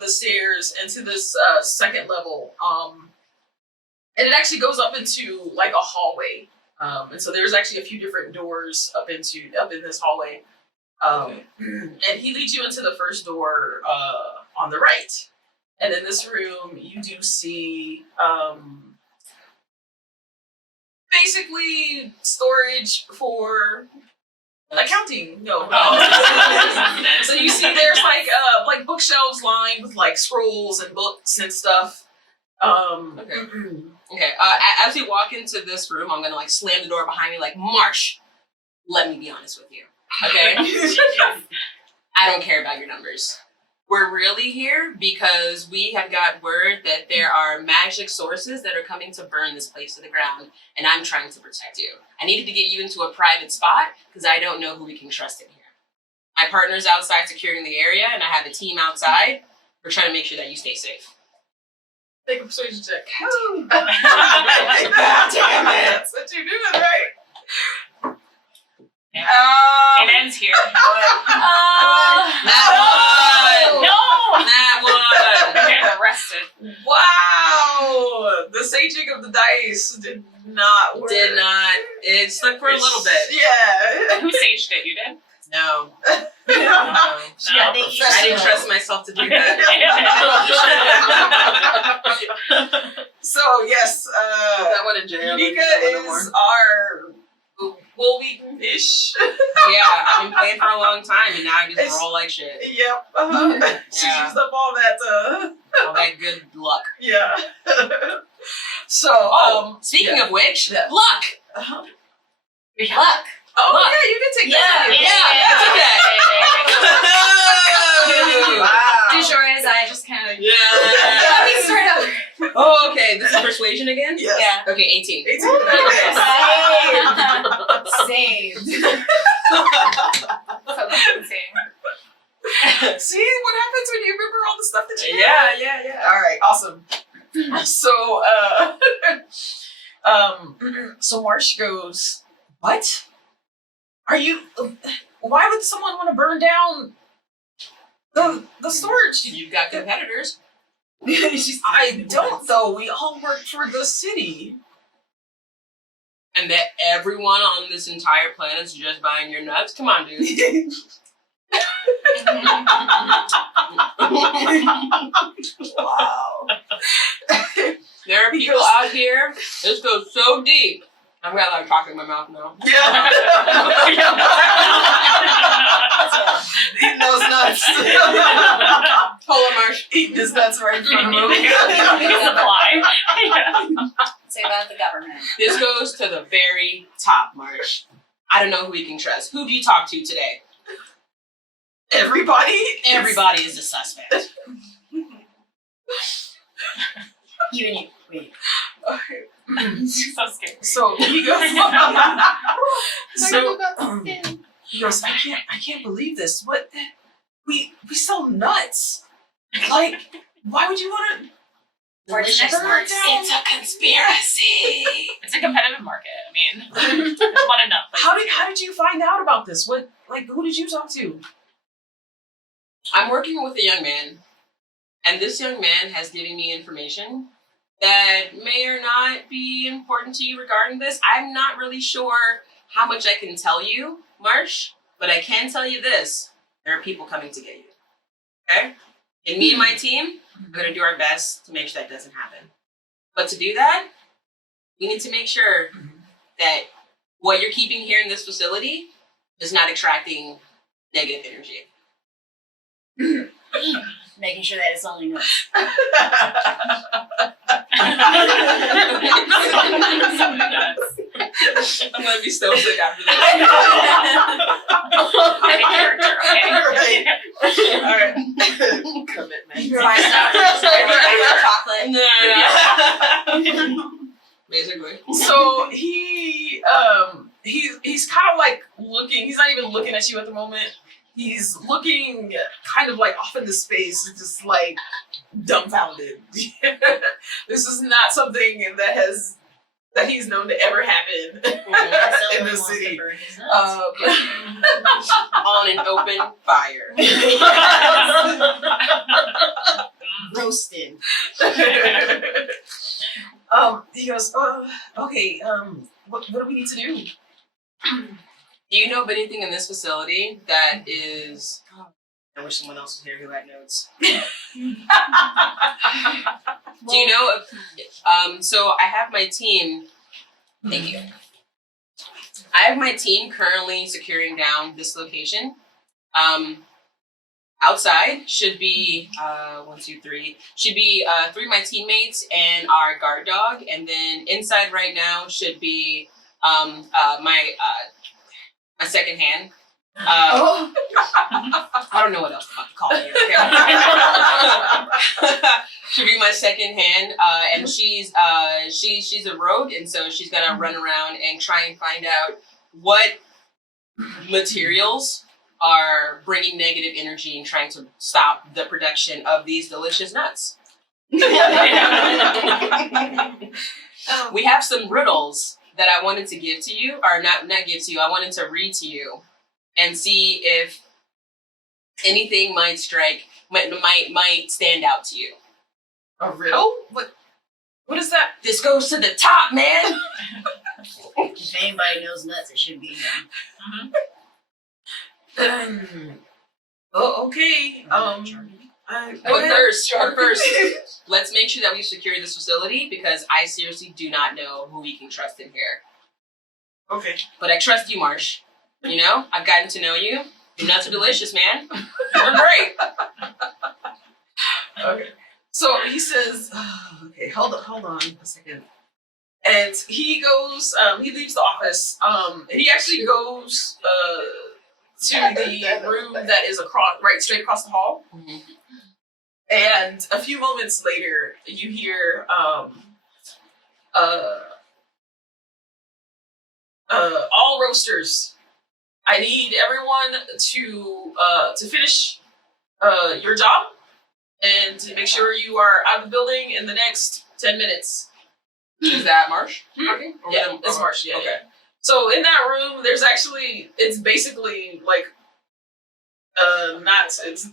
the stairs into this second level, and it actually goes up into a hallway. And so there's actually a few different doors up in this hallway. And he leads you into the first door on the right. And in this room, you do see basically storage for accounting. No. So you see there's bookshelves lined with scrolls and books and stuff. Okay. Okay. As we walk into this room, I'm gonna slam the door behind me, Marsh. Let me be honest with you, okay? I don't care about your numbers. We're really here because we have got word that there are magic sources that are coming to burn this place to the ground, and I'm trying to protect you. I needed to get you into a private spot because I don't know who we can trust in here. My partner's outside securing the area, and I have a team outside. We're trying to make sure that you stay safe. Make a persuasion check. Damn it! That's what you're doing, right? It ends here. That one! No! That one! Get arrested. Wow! The saging of the dice did not work. Did not. It slipped for a little bit. Yeah. Who saged it? You did? No. No. I didn't trust myself to do that. So yes, That one in jail. Unika is our Wolby-ish. Yeah, I've been playing for a long time, and now I just It's- roll like shit. Yep. She Yeah. used up all that. All that good luck. Yeah. So Speaking of which, Yeah. luck! Luck. Oh Luck. yeah, you can take Yeah, that. Yeah, Wow. Do short as I just kind of. Yeah. Let me start over. Oh, okay. This is persuasion again? Yes. Yeah. Okay, 18. 18. Saved. So that's insane. See what happens when you remember all the stuff that you Yeah. All right, awesome. So, so Marsh goes, "What? Are you? Why would someone want to burn down the storage?" You've got competitors. I don't though. We all work for the city. And that everyone on this entire planet is just buying your nuts? Come on, dude. Wow. There are people out here. This goes so deep. I'm gonna like talk in my mouth now. Yeah. Eating those nuts. nuts. Hold on, Marsh. Eating his nuts right in front of him. Supply. Yeah. Say about the government. This goes to the very top, Marsh. I don't know who we can trust. Who have you talked to today? Everybody? Everybody is a suspect. Even you. Wait. So scary. So he goes. He goes. I can't believe this. What? We sell nuts. Like, why would you want to? Delicious nuts. It's a conspiracy. It's a competitive market. I mean, there's not enough. How did you find out about this? What? Like, who did you talk to? I'm working with a young man, and this young man has given me information that may or not be important to you regarding this. I'm not really sure how much I can tell you, Marsh, but I can tell you this. There are people coming to get you. Okay? And me and my team are going to do our best to make sure that doesn't happen. But to do that, we need to make sure that what you're keeping here in this facility is not attracting negative energy. Making sure that it's only nuts. I'm going to be so sick after this. Any character, okay? All right. Commitment. Chocolate. Basically. So he's kind of like looking. He's not even looking at you at the moment. He's looking kind of like off into space, just like dumbfounded. This is not something that he's known to ever happen in the city. On an open fire. Roasted. He goes, okay, what do we need to do? Do you know of anything in this facility that is... I wish someone else was here who had notes. Do you know of... so I have my team... Thank you. I have my team currently securing down this location. Outside should be 1, 2, 3. Should be 3 of my teammates and our guard dog, and then inside right now should be my second hand. I don't know what else to call it. Should be my second hand, and she's a rogue, and so she's gonna run around and try and find out what materials are bringing negative energy and trying to stop the production of these delicious nuts. We have some riddles that I wanted to give to you, or not give to you. I wanted to read to you and see if anything might stand out to you. A riddle? What is that? This goes to the top, man. If anybody knows nuts, it should be him. Okay. But first, let's make sure that we secure this facility because I seriously do not know who we can trust in here. Okay. But I trust you, Marsh. You know, I've gotten to know you. Your nuts are delicious, man. You're great. Okay. So he says, okay, hold on a second. And he goes, he leaves the office. And he actually goes to the room that is straight across the hall. Mm-hmm. And a few moments later, you hear all roasters. I need everyone to finish your job and to make sure you are out of the building in the next 10 minutes. Is that Marsh? Okay. Yeah, it's Marsh. Yeah. Okay. So in that room, it's basically like it's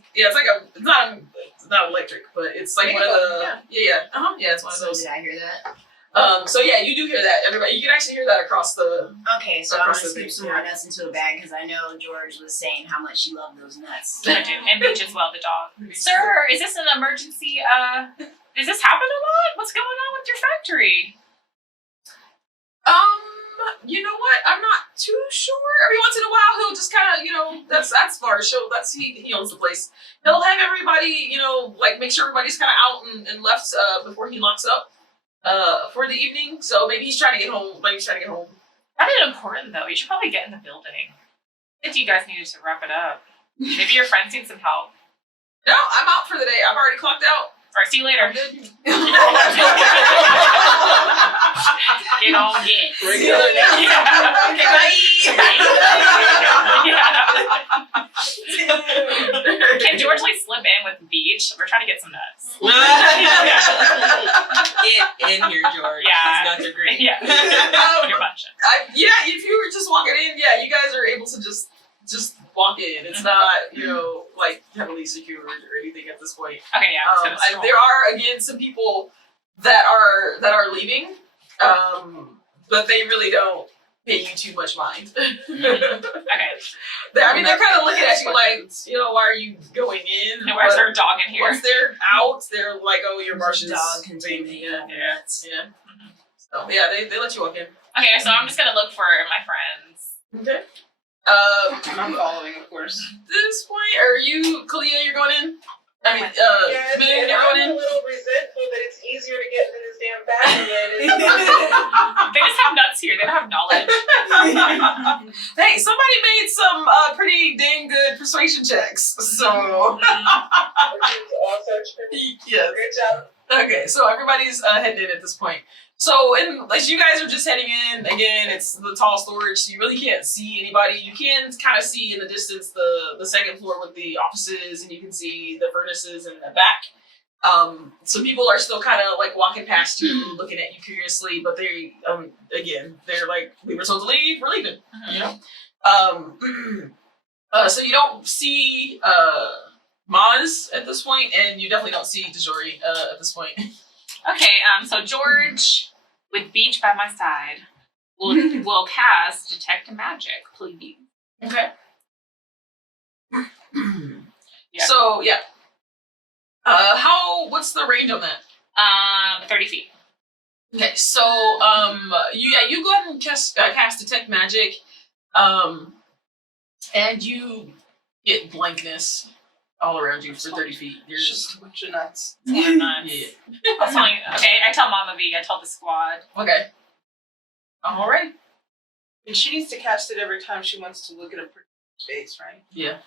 not electric, but it's like one of the it's one of those. Did I hear that? So yeah, you do hear that. Everybody, you can actually hear that across the. Okay, so I'm gonna across the scoop thing, some more nuts into a bag because I know George was saying how much he loved those nuts. I do. And Beach as well, the dog. Sir, is this an emergency? Does this happen a lot? What's going on with your factory? You know what? I'm not too sure. Every once in a while, he'll just kind of, that's Varsho. He owns the place. He'll have everybody, like make sure everybody's kind of out and left before he locks up for the evening. So maybe he's trying to get home. That is important though. You should probably get in the building. I think you guys needed to wrap it up. Maybe your friends need some help. No, I'm out for the day. I've already clocked out. All right, see you later. Good. Get on, get. Bring it on. Yeah. Okay, bye. Yeah. Can George like slip in with Beach? We're trying to get some nuts. Get in here, George. Yeah. These nuts are great. Yeah. You're bunching. If you were just walking in, you guys are able to just walk in. It's not, like heavily secured or anything at this point. Okay, yeah. There are again some people that are leaving, but they really don't pay you too much mind. Okay. They're kind of looking at you like, why are you going in? And where's our dog in here? Once they're out, they're like, oh, your Marsh's dog consuming yeah. nuts. So they let you walk in. Okay, so I'm just gonna look for my friends. Okay. I'm following, of course. This point, are you, Kalia, you're going in? I mean, Yes, Moon, and you're I'm going a in? little resentful that it's easier to get into this damn bathroom than it is. They just have nuts here. They don't have knowledge. Hey, somebody made some pretty dang good persuasion checks, so. Which is also true. Yes. Good job. Okay, so everybody's heading in at this point. So, as you guys are just heading in, again, it's the tall storage, so you really can't see anybody. You can kind of see in the distance the second floor with the offices, and you can see the furnaces in the back. So people are still kind of like walking past you, looking at you curiously, but they, they're like, we were told to leave, we're leaving, so you don't see Maz at this point, and you definitely don't see Dejori at this point. Okay, so George, with Beach by my side, will cast Detect Magic, please. Okay. Yeah. So, what's the range on that? 30 feet. Okay, so, you go ahead and cast Detect Magic, and you get blankness all around you for 30 feet. You're Just a bunch of nuts. Yeah. I tell Mama V, I tell the squad. Okay. Alright. And she needs to cast it every time she wants to look at a space, right? Yeah.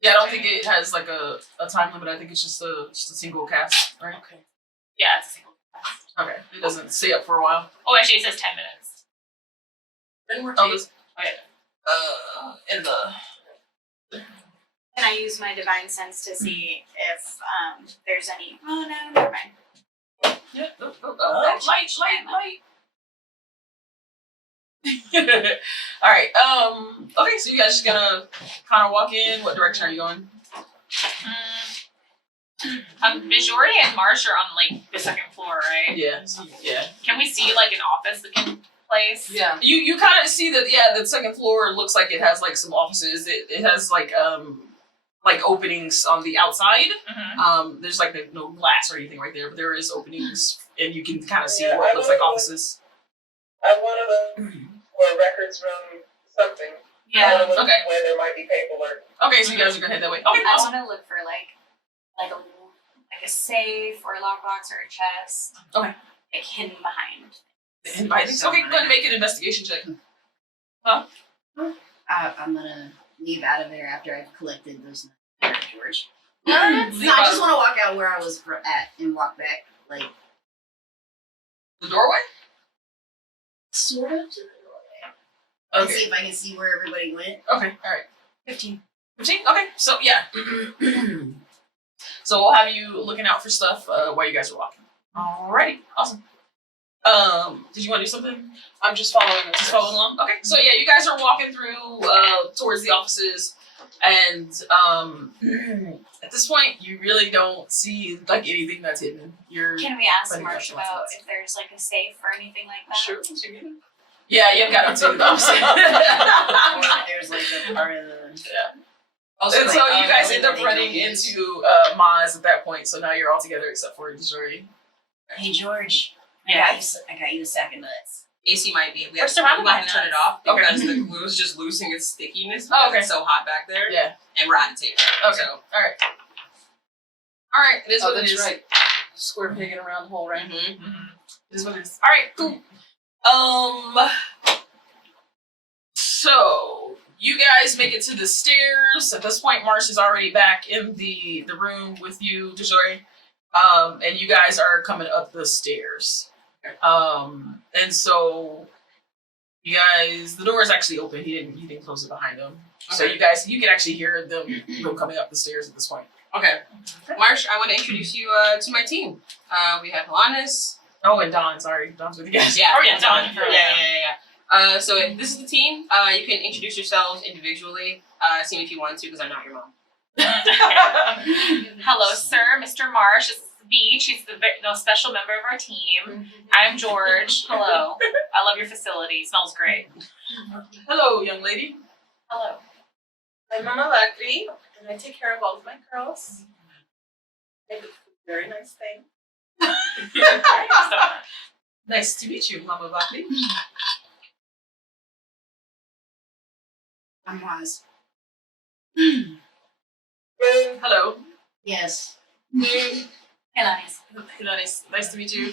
Yeah, I don't think it has like a time limit. I think it's just a single cast, right? Okay. Yeah, it's a single cast. Okay. It doesn't stay up for a while. Oh, actually, it says 10 minutes. Then we're In the Can I use my divine sense to see if there's any? Oh no, never mind. yeah. Light. All right. Okay. So you guys just gonna kind of walk in. What direction are you going? Majori and Marsh are on like the second floor, right? Yeah. Yeah. Can we see like an office looking place? Yeah. You kind of see that. Yeah. The second floor looks like it has like some offices. It has like openings on the outside. Mm-hmm. There's like no glass or anything right there, but there is openings, and you can kind of see Yeah, what I looks like wanna- offices. I want to look for a records room, something. I Yeah. wanna look Okay. where there might be paperwork. Okay, so you guys are gonna head that way. Okay, I awesome. want to look for like a safe or a lockbox or a chest. Okay. Like hidden behind. Okay, go ahead and make an investigation check. I'm gonna leave out of there after I've collected those nuts, George. No, I just want to walk out where I was at and walk back, like The doorway? sort of to the doorway. And Okay. see if I can see where everybody went. Okay, alright. 15. 15? Okay, so yeah. So we'll have you looking out for stuff while you guys are walking. Alrighty, awesome. Did you want to do something? I'm just following. Just following along? Okay, so yeah, you guys are walking through towards the offices, and at this point, you really don't see like anything that's hidden. Can we ask Funny Marsh about about that. if there's like a safe or anything like that? Sure. Yeah, you haven't got up to the offices. There's like a part of the. Also, And so like, you guys oh, end up they running don't use- into Maz at that point, so now you're all together except for Dejori. Hey George, Yeah. I got you a sack of nuts. AC might be. We We're have surrounded by to turn it nuts. off Okay. because the glue is just losing its stickiness because Oh, okay. it's so hot back there. Yeah. And we're out of tape. Okay. So, All right. All right. It is what it that's is. right. Square peg in a round hole, right? It is what it is. All right. Cool. So you guys make it to the stairs. At this point, Marsh is already back in the room with you, DeJoy. And you guys are coming up the stairs. And so you guys, the door is actually open. He didn't close it behind him. So Okay. you can actually hear them coming up the stairs at this point. okay. Marsh, I want to introduce you to my team. We have Alanis. Oh, and Don, sorry. Don's with you guys. Yeah. Oh, yeah, Dawn. Yeah. So this is the team. You can introduce yourselves individually. See if you want to, because I'm not your mom. Hello, sir, Mr. Marsh. This is Beach. He's the special member of our team. I'm George. Hello. I love your facility. It smells great. Hello, young lady. Hello. I'm Mama Lakri, and I take care of all of my girls. Make a very nice thing. Nice to meet you, Mama Bakli. I'm Waz. Hello. Yes. Nice to meet you.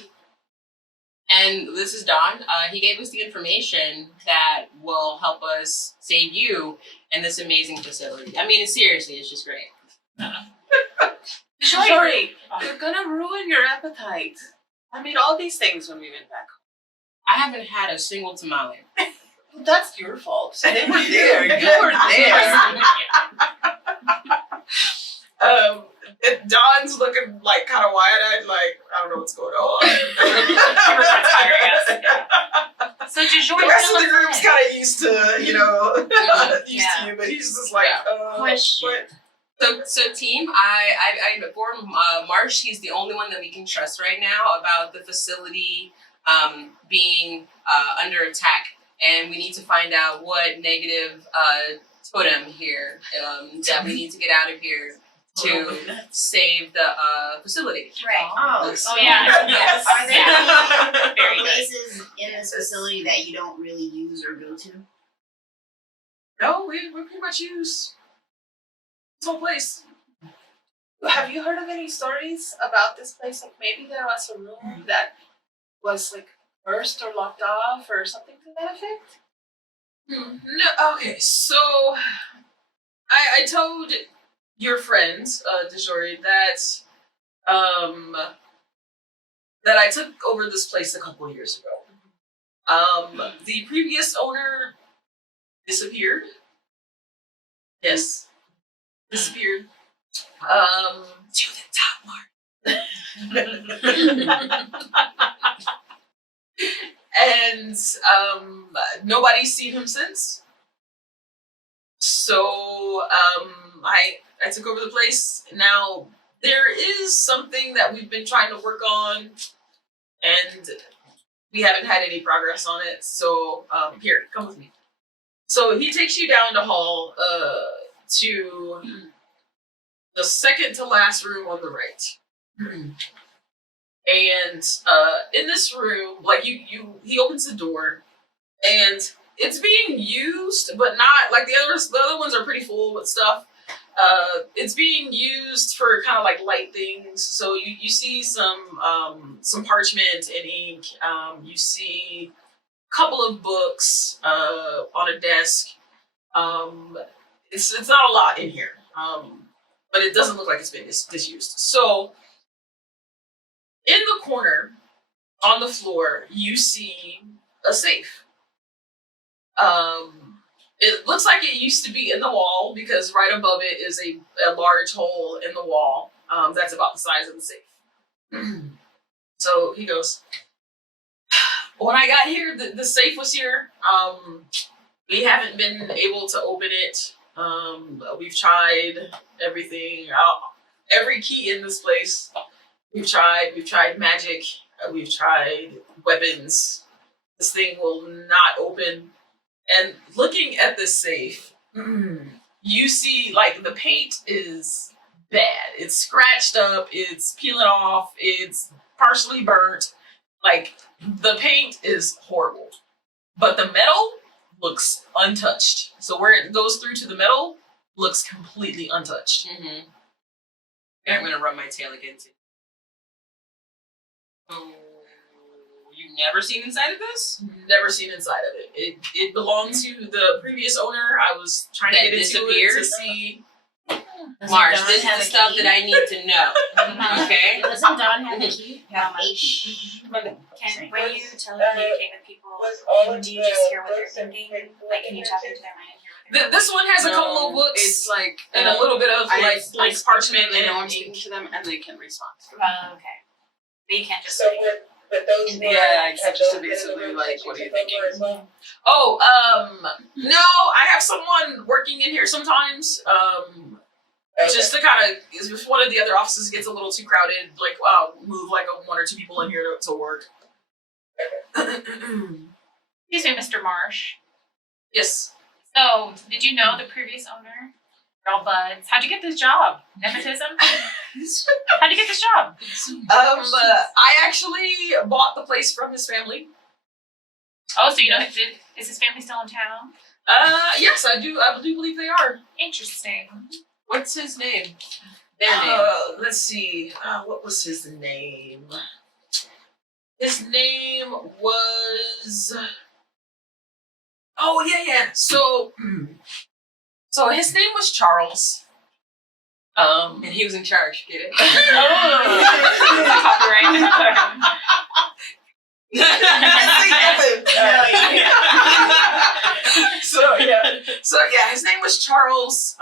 And this is Don. He gave us the information that will help us save you and this amazing facility. I mean, seriously, it's just great. Sorry, you're gonna ruin your appetite. I made all these things when we went back home. I haven't had a single tamale. That's your fault. They were there. You were there. Don's looking like kind of wide-eyed, like I don't know what's going on. So DeJoy The rest of the group's kind of used to, used to you, but he's just like, Question. So team, I informed Marsh. He's the only one that we can trust right now about the facility being under attack, and we need to find out what negative totem here that we need to get out of here to save the facility. Right. Oh, Oh, yeah. Yes. Are there Yeah. Very any good. places in this facility that you don't really use or go to? No, we pretty much use this whole place. Have you heard of any stories about this place? Like maybe there was a room that was like cursed or locked off or something to that effect? No, okay, so I told your friend, DeJory, that I took over this place a couple years ago. The previous owner disappeared. Yes. Disappeared. To the top mark. And nobody's seen him since. So I took over the place. Now there is something that we've been trying to work on, and we haven't had any progress on it. So here, come with me. So he takes you down the hall to the second to last room on the right. And in this room, like he opens the door, and it's being used, but not like the other ones are pretty full with stuff. It's being used for kind of like light things. So you see some parchment and ink. You see a couple of books on a desk. It's not a lot in here, but it doesn't look like it's been disused. So in the corner on the floor, you see a safe. It looks like it used to be in the wall because right above it is a large hole in the wall that's about the size of the safe. So he goes, when I got here, the safe was here. We haven't been able to open it. We've tried everything, every key in this place. We've tried magic. We've tried weapons. This thing will not open. And looking at this safe, you see like the paint is bad. It's scratched up. It's peeling off. It's partially burnt. Like the paint is horrible. but the metal looks untouched. So where it goes through to the metal looks completely untouched. Mm-hmm. And I'm gonna rub my tail again too. Oh, you've never seen inside of this? Never seen inside of it. It belonged to the previous owner. I was trying to That get into it to disappears? see. Marsh, Don this is have the a stuff key? that I need to know. Okay? Doesn't Don have a key? How Have 8 much? keys. Can when you telecommunicate with people, Was all of do you the just hear what they're books and thinking? paperwork Like, can in you there tap too? into their mind and hear what they're This one has a couple of books It's like and a little bit of I like parchment they know I'm and speaking ink. to them and they can respond. Oh, okay. But you can't just So like, but those were Yeah, I have just those been in the basically room like, that what are you took over thinking? as well? Oh, no, I have someone working in here sometimes. Okay. Just to kind of, if one of the other offices gets a little too crowded, like, wow, move like 1 or 2 people in here to work. Excuse me, Mr. Marsh. Yes. So, did you know the previous owner? You're all buds. How'd you get this job? Nepotism? How'd you get this job? I actually bought the place from his family. Oh, so you know, is his family still in town? Yes, I do believe they are. Interesting. What's his name? Their name. Let's see. What was his name? His name was. Oh yeah. So his name was Charles. And he was in charge. Get it? So yeah, his name was Charles.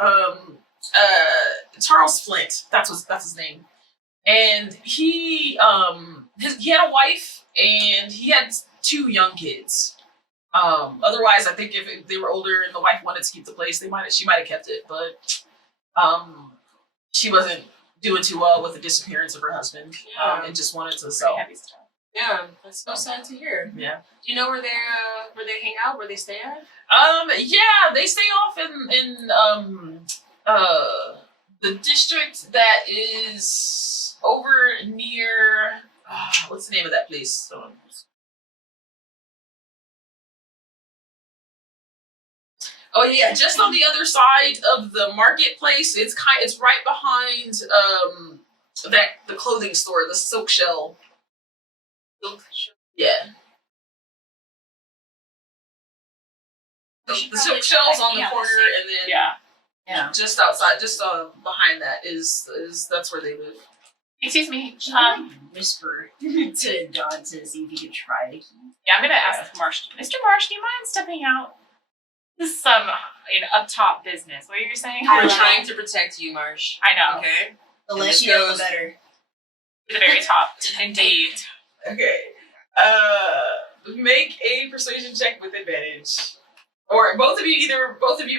Charles Flint. That's his name. And he had a wife and he had 2 young kids. Otherwise, I think if they were older and the wife wanted to keep the place, she might have kept it, but she wasn't doing too well with the disappearance of her husband. And just wanted to sell. Heavy stuff. Yeah, that's so sad to hear. Yeah. Do you know where they hang out? Where they stay at? Yeah, they stay off in the district that is over near what's the name of that place? Oh yeah, just on the other side of the marketplace. It's right behind the clothing store, the Silk Shell. Yeah. The Silk Shell's on the corner, and then Yeah. just outside, just behind that is that's where they live. Excuse me. Whisper to Don to see if he could try the key. Yeah, I'm gonna ask Marsh. Mr. Marsh, do you mind stepping out? This is some up top business. What are you saying? We're trying to protect you, Marsh. I know. Okay. The And less this you know, goes- the better. The very top, indeed. Okay. Make a persuasion check with advantage, or both of you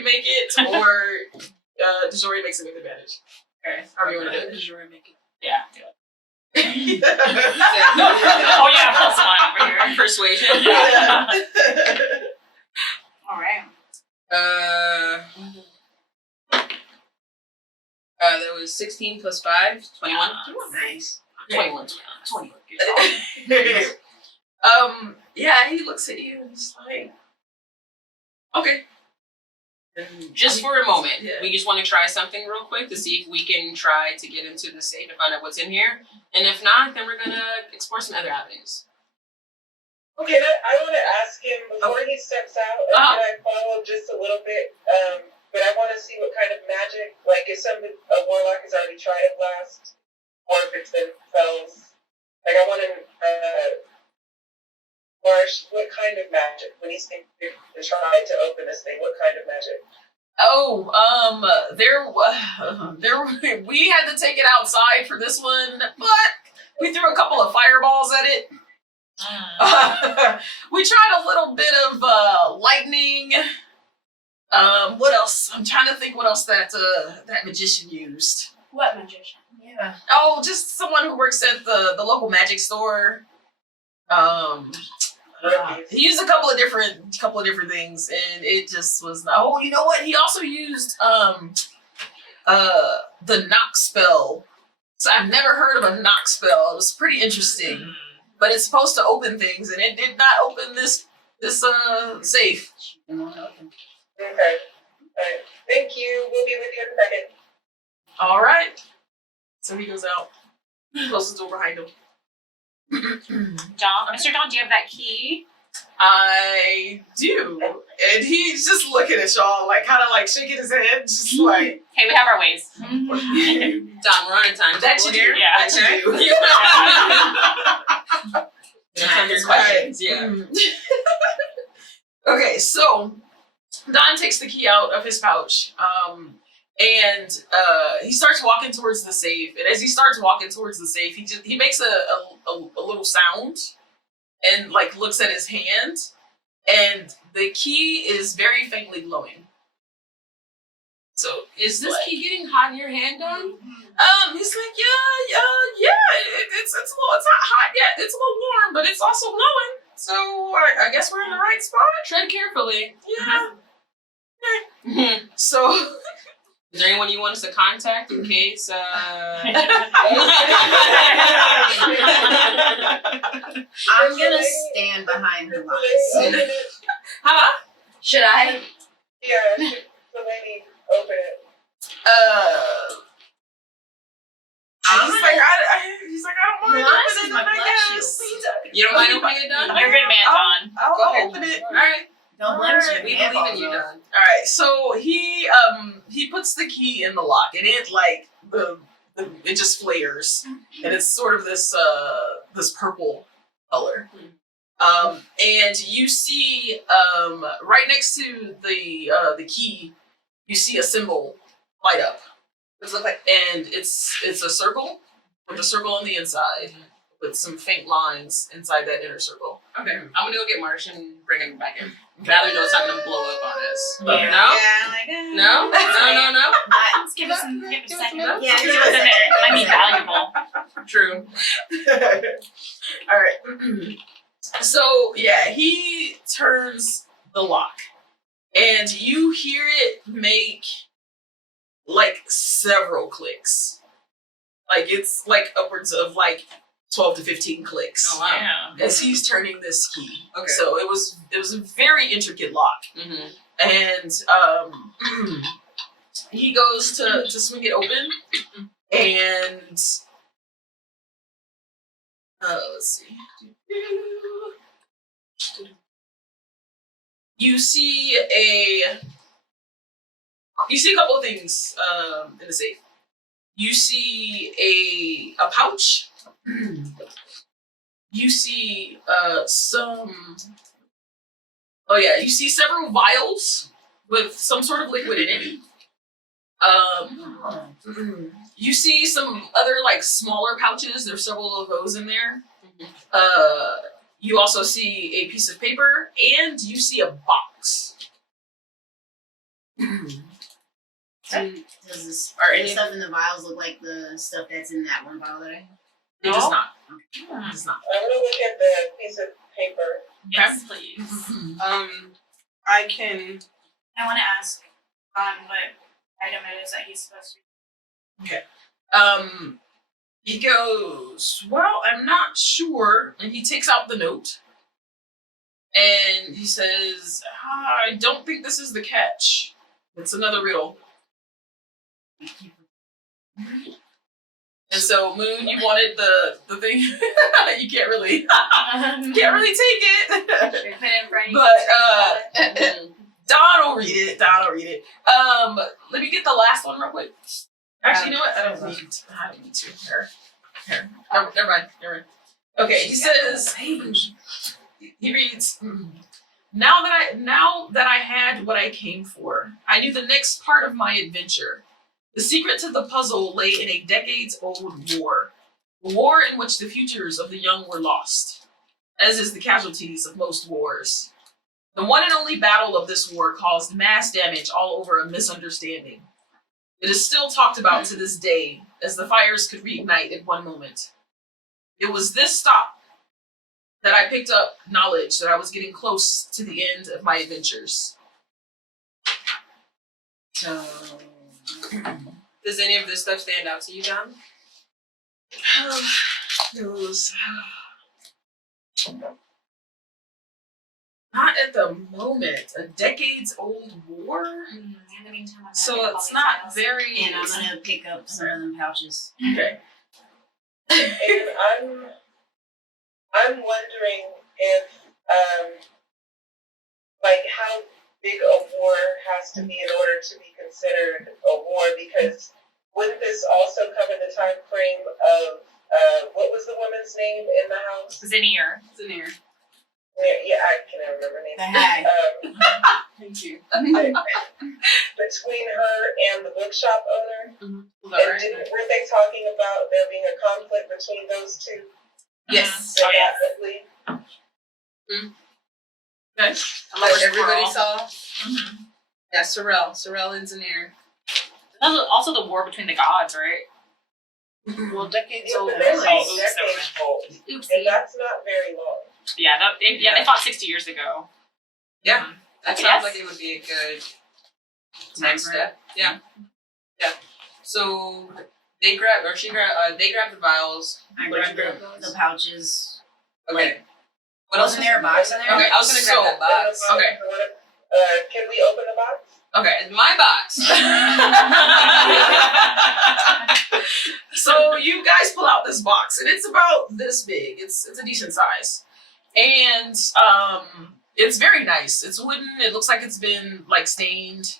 make it, or Desori makes it with advantage. Okay. However you want to do it. Yeah. Do it. Yeah. Oh yeah, +1 over here. Persuasion. all right. That was 16 plus 5, 21. Nice. 21. 21. Yeah, he looks at you and he's like, okay. And Just for a moment, Yeah. we just want to try something real quick to see if we can try to get into the safe and find out what's in here. And if not, then we're gonna explore some other avenues. Okay, I want to ask him before he steps out. Can I follow just a little bit? But I want to see what kind of magic, like if a warlock has already tried it last, or if it's been spells. Like I want to, Marsh, what kind of magic? When he's thinking to try to open this thing, what kind of magic? Oh, we had to take it outside for this one, but we threw a couple of fireballs at it. We tried a little bit of lightning. What else? I'm trying to think what else that magician used. What magician? Yeah. Oh, just someone who works at the local magic store. He used a couple of different things, and it just was not. Oh, you know what? He also used the knock spell. So I've never heard of a knock spell. It was pretty interesting, but it's supposed to open things, and it did not open this this safe. Okay. Alright. Thank you. We'll be with you in a second. All right. So he goes out, closes the door behind him. John, Mr. John, do you have that key? I do, and he's just looking at y'all, like kind of like shaking his head, just like Hey, we have our ways. Don, we're on a time. that you do. Yeah. That you do. Answer questions. Yeah. Okay, so Don takes the key out of his pouch, and he starts walking towards the safe. And as he starts walking towards the safe, he makes a little sound, and like looks at his hand, and the key is very faintly glowing. So Is this key getting hot in your hand, Don? he's like, yeah, it's a little, it's not hot yet, it's a little warm, but it's also glowing. So I guess we're in the right spot. Tread carefully. Yeah. So Is there anyone you want us to contact in case? I'm gonna stand behind her lies. Open it. huh? Should I? Yeah, the lady open it. He's like, I don't mind Bless opening my it, I bless guess. You don't mind opening it, Don? You're a good man, John. I'll Go ahead. open it. All right. Don't blemish your We hand believe in you, balls, Don. All right, so he puts the key in the lock, and it like it just flares, and it's sort of this purple color. And you see right next to the key, you see a symbol light up. It's like, and it's a circle with a circle on the inside with some faint lines inside that inner circle. Okay. I'm gonna go get Marsh and bring him back in. Now we know it's not gonna blow up on us. Yeah. No? like, No? No. Let's give us a second. No? Yeah, See what's in there. It might be valuable. True. All right. So yeah, he turns the lock, and you hear it make like several clicks. Like it's like upwards of like 12 to 15 clicks. Oh wow. Yeah. As he's turning this key. Okay. So it was a very intricate lock. Mm-hmm. And he goes to swing it open, and let's see. You see a couple of things in the safe. You see a pouch. You see you see several vials with some sort of liquid in it. You see some other like smaller pouches. There's several of those in there. You also see a piece of paper, and you see a box. Does this Are the any stuff in the vials look like the stuff that's in that one vial that I have? It does not. It does not. I'm gonna look at the piece of paper. Yes, please. I can. I want to ask what item it is that he's supposed to He goes, well, I'm not sure. And he takes out the note. And he says, I don't think this is the catch. It's another riddle. And so, Moon, you wanted the thing. You can't really take it. Should we put it in front of you? But Don will read it. Let me get the last one real quick. Actually, you know what? I don't need to. Here. Never mind. Okay, he says, he reads, Now that I had what I came for, I knew the next part of my adventure. The secret to the puzzle lay in a decades-old war. A war in which the futures of the young were lost, as is the casualties of most wars. The one and only battle of this war caused mass damage all over a misunderstanding. It is still talked about to this day, as the fires could reignite at one moment. It was this stop that I picked up knowledge that I was getting close to the end of my adventures. So... Does any of this stuff stand out to you, Don? Not at the moment. A decades-old war. In the meantime, I'm So gonna it's not very. And I'm gonna pick up some of them pouches. Okay. And I'm wondering if like how big a war has to be in order to be considered a war, because wouldn't this also cover the time frame of what was the woman's name in the house? Zinnier. Yeah, I can never remember her name. The hag. Thank you. Between her and the bookshop owner. And weren't they talking about there being a conflict between those two? Yes. Oh, yes. Rapidly? Okay. Like everybody saw. Mm-hmm. Yeah, Sorrel and Zanir. Also the war between the gods, right? Well, decades Yeah, old. but they're saying oops, decades old. And Oopsie. that's not very long. Yeah, they fought 60 years ago. Yeah. That Okay, sounds yes. like it would be a good next step. Yeah. So they grabbed the vials. I What did grabbed you grab? the pouches. Okay. What Wasn't there a box in there? Okay, I was gonna grab that box. Okay. Can we open the box? Okay. It's my box. So you guys pull out this box, and it's about this big. It's a decent size, and it's very nice. It's wooden. It looks like it's been like stained.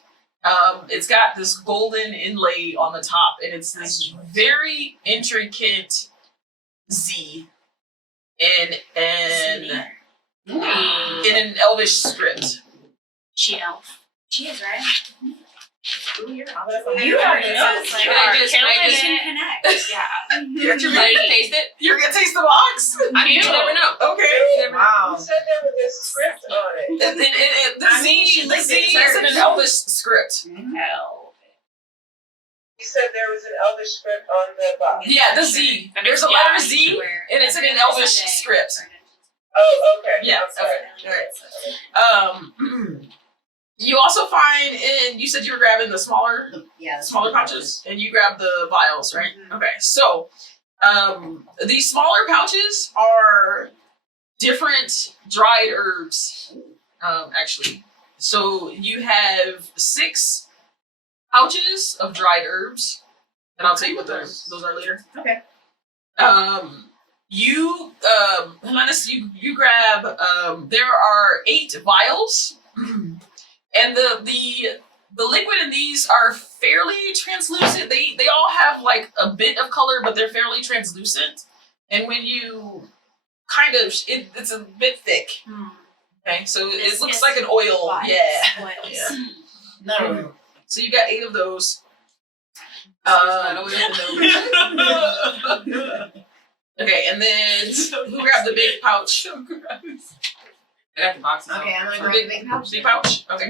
It's got this golden inlay on the top, and it's this very intricate Z in an Elvish script. She elf. She is, right? You You already know. It's like, Can I our just- killing can I just- can connect. Yeah. You're Ready to taste it? You're gonna taste the box. I mean, you never know. Okay. Wow. You said there was a script on it. The I mean, she Z licked it is in an first. Elvish script. Hell. You said there was an Elvish script on the box. Yeah, the Z. There's a letter Z, and it's in an Elvish script. Oh, okay. Yeah, I'm sorry. Okay. You also find you said you were grabbing the smaller Yeah, smaller pouches, and you grabbed the vials, right? Okay, so these smaller pouches are different dried herbs, actually. So you have 6 pouches of dried herbs, and I'll tell you what those are later. Okay. Helenis, you grab. There are 8 vials. And the liquid in these are fairly translucent. They all have like a bit of color, but they're fairly translucent. And when you kind of, it's a bit thick. Okay, so it looks like an oil. Yeah. Yeah. No. So you got 8 of those. Okay, and then who grabbed the big pouch? I got the box. Okay, I'm gonna grab the big pouch. Big pouch. Okay.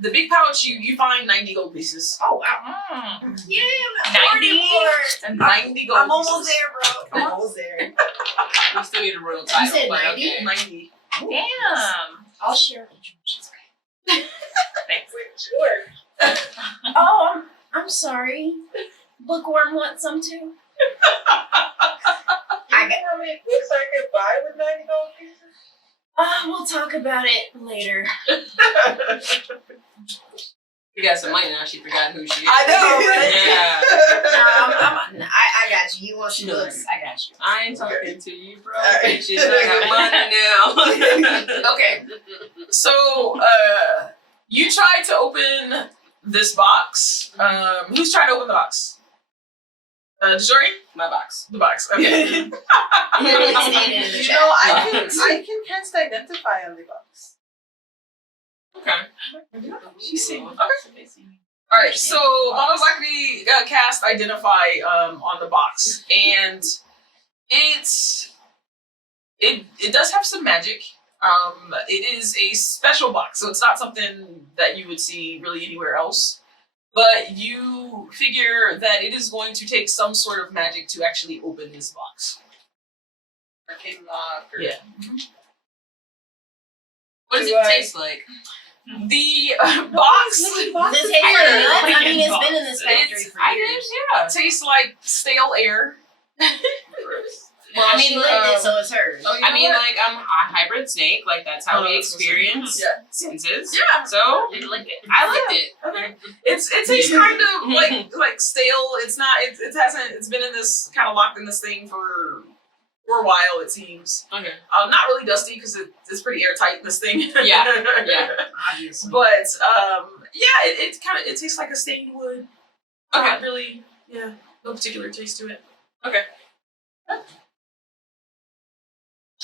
The big pouch, you find 90 gold pieces. Oh wow. Yeah, I'm 90? 90 gold I'm almost pieces. there, bro. I'm almost there. We still need a royal title. said but 90? okay. 90. Damn. I'll share with George. Thanks. With George. Oh, I'm sorry. Bookworm wants some too. You know how many books I could buy with 90 gold pieces? We'll talk about it later. We got some money now. She forgot who she is. I know, right? No, I got you. You want some books? I got you. I ain't talking to you, bro. Alright. She's not got money now. Okay. So, you tried to open this box. Who's trying to open the box? Jory? My box. The box. Okay. Put it in the You chat. know, I can cast identify on the box. Okay. She's saying. Okay. All right. So Mama Blackney cast Identify on the box, and it does have some magic. It is a special box, so it's not something that you would see really anywhere else. But you figure that it is going to take some sort of magic to actually open this box. Arcane lock. Or... Yeah. What does it taste like? The box This tastes like nuts. I mean, it's been in this factory for I years. tastes like stale air. Well, I mean, she licked it, so it's hers. Oh, you I know mean, what? like, I'm a hybrid snake. Like, that's how Oh, we that's what's experience Yeah. senses. Yeah. So, You licked it. I liked it. Okay. It tastes kind of like stale. It's not. It hasn't. It's been in this kind of locked in this thing for a while. It seems. Okay. Not really dusty because it's pretty airtight. This thing. Yeah. Yeah. Obviously. But yeah, it kind of tastes like a stained wood. Okay. Not really. Yeah. No particular taste to it. Okay.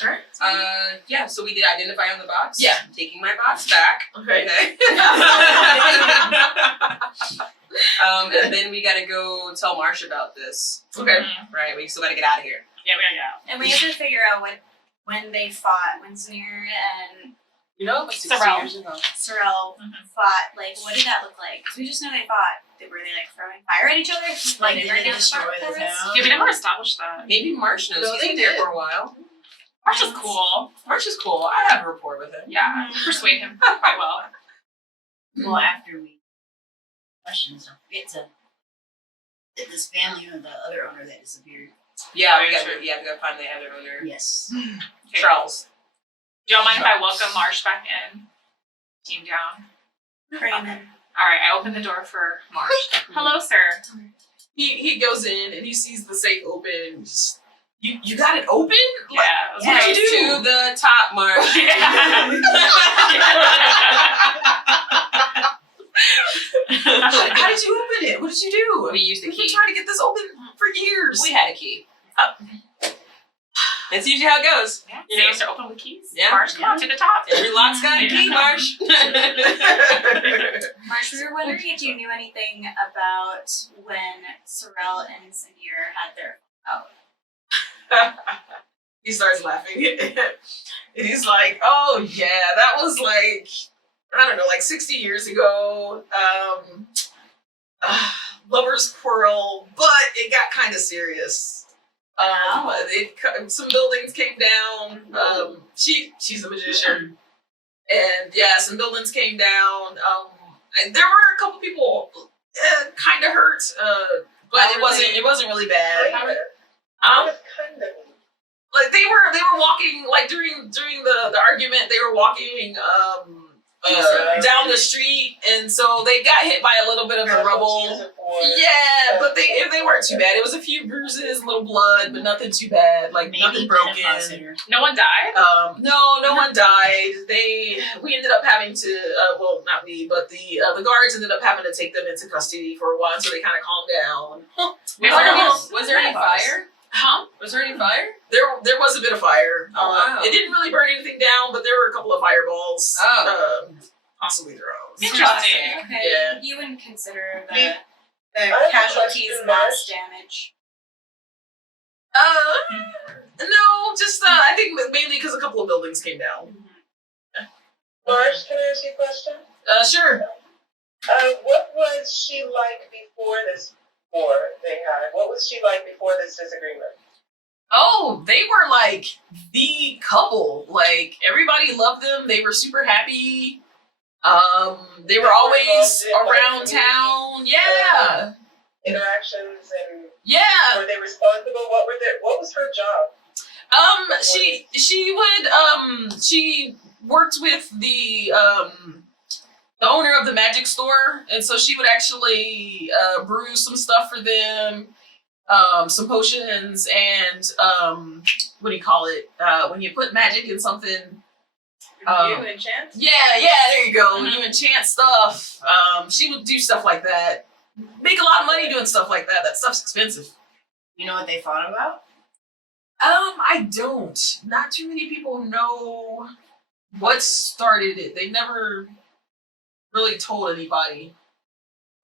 All right. Yeah, so we did identify on the box. Yeah. I'm taking my box back. Okay. And then we gotta go tell Marsh about this. Okay. Right, we still gotta get out of here. Yeah, we gotta go. And we have to figure out when they fought, when Zanir and You know, like 60 Sorrel. years ago. Sorrel fought. Like, what did that look like? Because we just know they fought. Were they like throwing fire at each other? Like, they did burned they down destroy fire the forest? town? Yeah, we never established that. Maybe Marsh knows. No, He's they been there did. for a while. Marsh is cool. Marsh is cool. I have a rapport with him. Yeah, persuade him quite well. Well, after we questions, don't forget to did this family or the other owner that disappeared. Yeah, we Very gotta true. find the other owner. Yes. Okay. Charles. Do y'all mind if I welcome Marsh back in? Team down. Raymond. All right, I open the door for Marsh. Hello, sir. He goes in and he sees the safe open. You got it open? Yeah. What Yeah, did you do? To the top, Marsh. How did you open it? What did you do? We used the We've been key. trying to get this open for years. We had a key. That's usually how it goes. Yeah, You know? safes are open with keys. Yeah. Marsh, come on to the top. Every lock's got a key, Marsh. Marsh, we were wondering if you knew anything about when Sorrel and Zanir had their He starts laughing. And he's like, oh yeah, that was like, I don't know, like 60 years ago. Lovers quarrel, but it got kind of serious. Some buildings came down. She's a magician. And yeah, some buildings came down. And there were a couple people kind of hurt, but it wasn't really bad. Like they were walking, like during the argument, they were walking down the street, and so they got hit by a little bit of the rubble. Yeah, but they weren't too bad. It was a few bruises, a little blood, but nothing too bad. Like nothing broken. No one died? No one died. We ended up having to, well, not we, but the guards ended up having to take them into custody for a while, so they kind of calmed down. Was there any fire? Huh? Was there any fire? There was a bit of fire. Oh, wow. It didn't really burn anything down, but there were a couple of fireballs. Possibly thrown. Interesting. Okay. Yeah. You wouldn't consider the have a casualties question, mass Marsh. damage. No, just I think mainly because a couple of buildings came down. Marsh, can I ask you a question? Sure. What was she like before this war they had? What was she like before this disagreement? Oh, they were like the couple. Like everybody loved them. They were super happy. They were always around town. Yeah. Interactions and Yeah. were they responsible? What was her job? She worked with the owner of the magic store, and so she would actually brew some stuff for them, some potions, and what do you call it? When you put magic in something. You enchant? Yeah, there you go. When you enchant stuff, she would do stuff like that. Make a lot of money doing stuff like that. That stuff's expensive. You know what they fought about? I don't. Not too many people know what started it. They never really told anybody.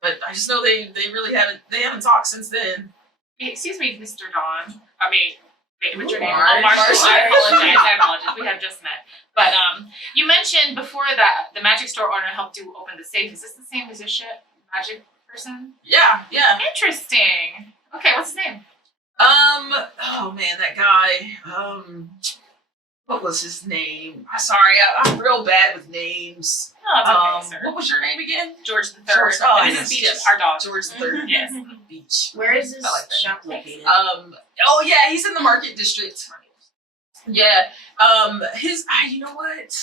But I just know they really haven't talked since then. Excuse me, Mr. Dawn. I mean, wait, what's your name? Marsh. Oh, Marshall. Marsh. I apologize. We have just met. But you mentioned before that the magic store owner helped you open the safe. Is this the same musician, magic person? Yeah. Interesting. Okay, what's his name? Oh man, that guy. What was his name? I'm sorry, I'm real bad with names. Oh, it's okay, sir. What was your name again? George the George. Third. Oh, And yes, this is Beach, yes. our dog. George the Third. Yes. Beach. Where is this I like that. shop located? Oh yeah, he's in the Market District. Yeah. You know what?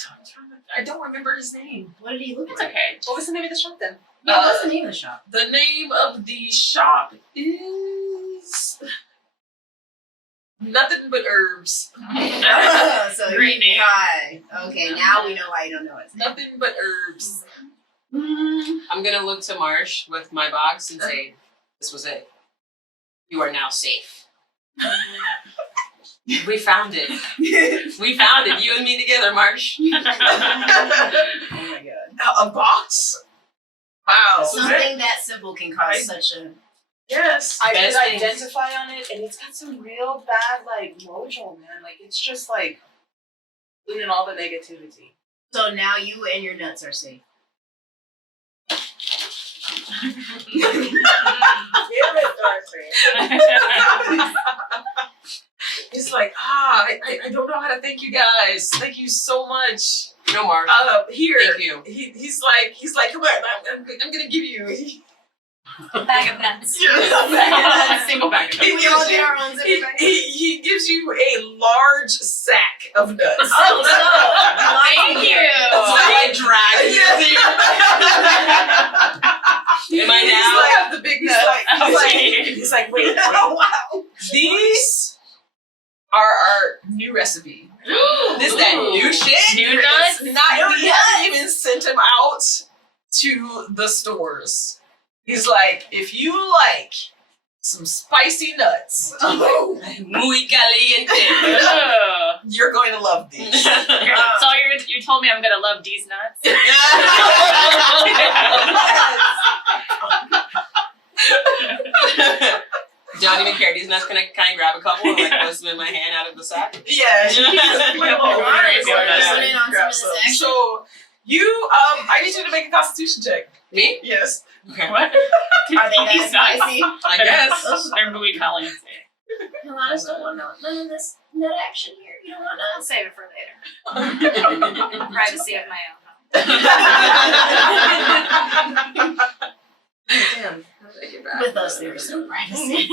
I don't remember his name. What did he look It's like? okay. What was the name of the shop then? Yeah, what's the name of the shop? The name of the shop is Nothing But Herbs. So Great name. Hi. Okay, now we know why you don't know it. Nothing But Herbs. I'm gonna look to Marsh with my box and say, "This was it. You are now safe." We found it. We found it. You and me together, Marsh. Oh my god. A box? Wow. Something that simple can cause such a. Yes. I did Best things. identify on it, and it's got some real bad, like, mojo, man. Like, it's just, like, in all the negativity. So now you and your nuts are safe. Damn it, Darcy. It's like, I don't know how to thank you guys. Thank you so much. No, Marsh. Here. Thank you. He's like, come on, I'm gonna give you. Bag of nuts. Single bag of He We all gives get you- our own zipper bag. he gives you a large sack of nuts. Oh, so Thank you. So I drag you. Am I now? He's like, the big nuts. He's like, wait. Oh wow. These are our new recipe. This that new shit? New nuts? We haven't even sent them out to the stores. He's like, if you like some spicy nuts, Muy caliente. Ugh. you're going to love these. So you told me I'm gonna love these nuts. Don't even care. These nuts, can I grab a couple and like post them in my hand out of the sack? Yeah, you can just put them all over Nice. there. Put it on Grab some of some. this action. So you, I need you to make a Constitution check. Me? Yes. Okay. What? Are they These that nuts. spicy? I guess. They're muy caliente. No, I just don't want none of this nut action here. You don't want I'll nuts. save it for later. Privacy of my own home. Damn. How did I get back? With us, there is no privacy.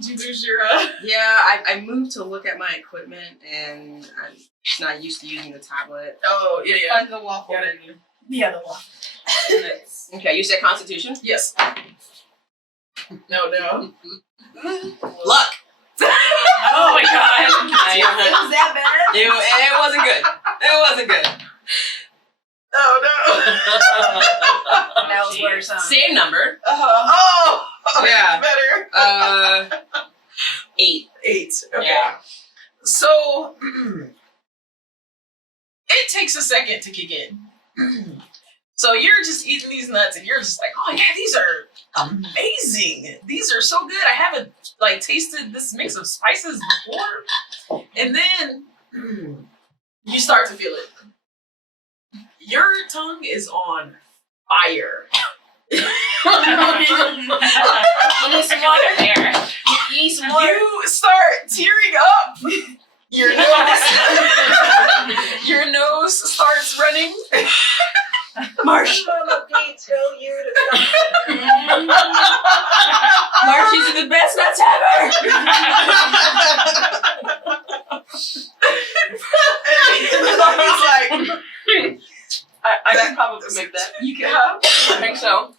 Did you lose your, Yeah, I moved to look at my equipment and I'm not used to using the tablet. oh, yeah. Find the waffle Got it. menu. The other one. Okay, you said Constitution? Yes. No. Luck! Oh my god. It was that bad? It wasn't good. It wasn't good. Oh, no. That was worse, huh? Same number. Oh, Yeah. better. 8. 8. Okay. Yeah. So, it takes a second to kick in. So you're just eating these nuts and you're just like, oh yeah, these are amazing. These are so good. I haven't like tasted this mix of spices before. And then you start to feel it. Your tongue is on fire. You need some water? There. You need some water? You start tearing up. Your nose starts running. Marsh! Mama B tell you to come. Marsh, these are the best nuts ever! He's like, I can probably make that. you can have. I think so.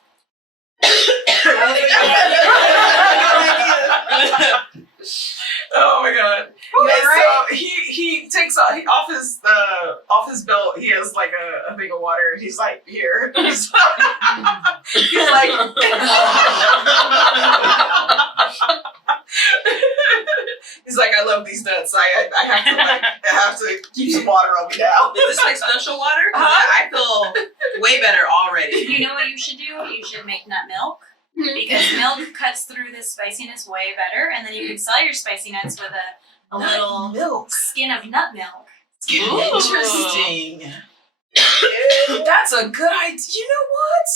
Oh my god! You And right? so he takes off off his belt. He has like a thing of water. He's like, here. He's like. He's like, I love these nuts. I have to keep some water on me now. Is this like special water? 'Cause Huh? I feel way better already. You know what you should do? You should make nut milk. Because milk cuts through this spiciness way better, and then you can sell your spicy nuts with a little milk. skin of nut milk. Interesting. That's a good idea. You know what?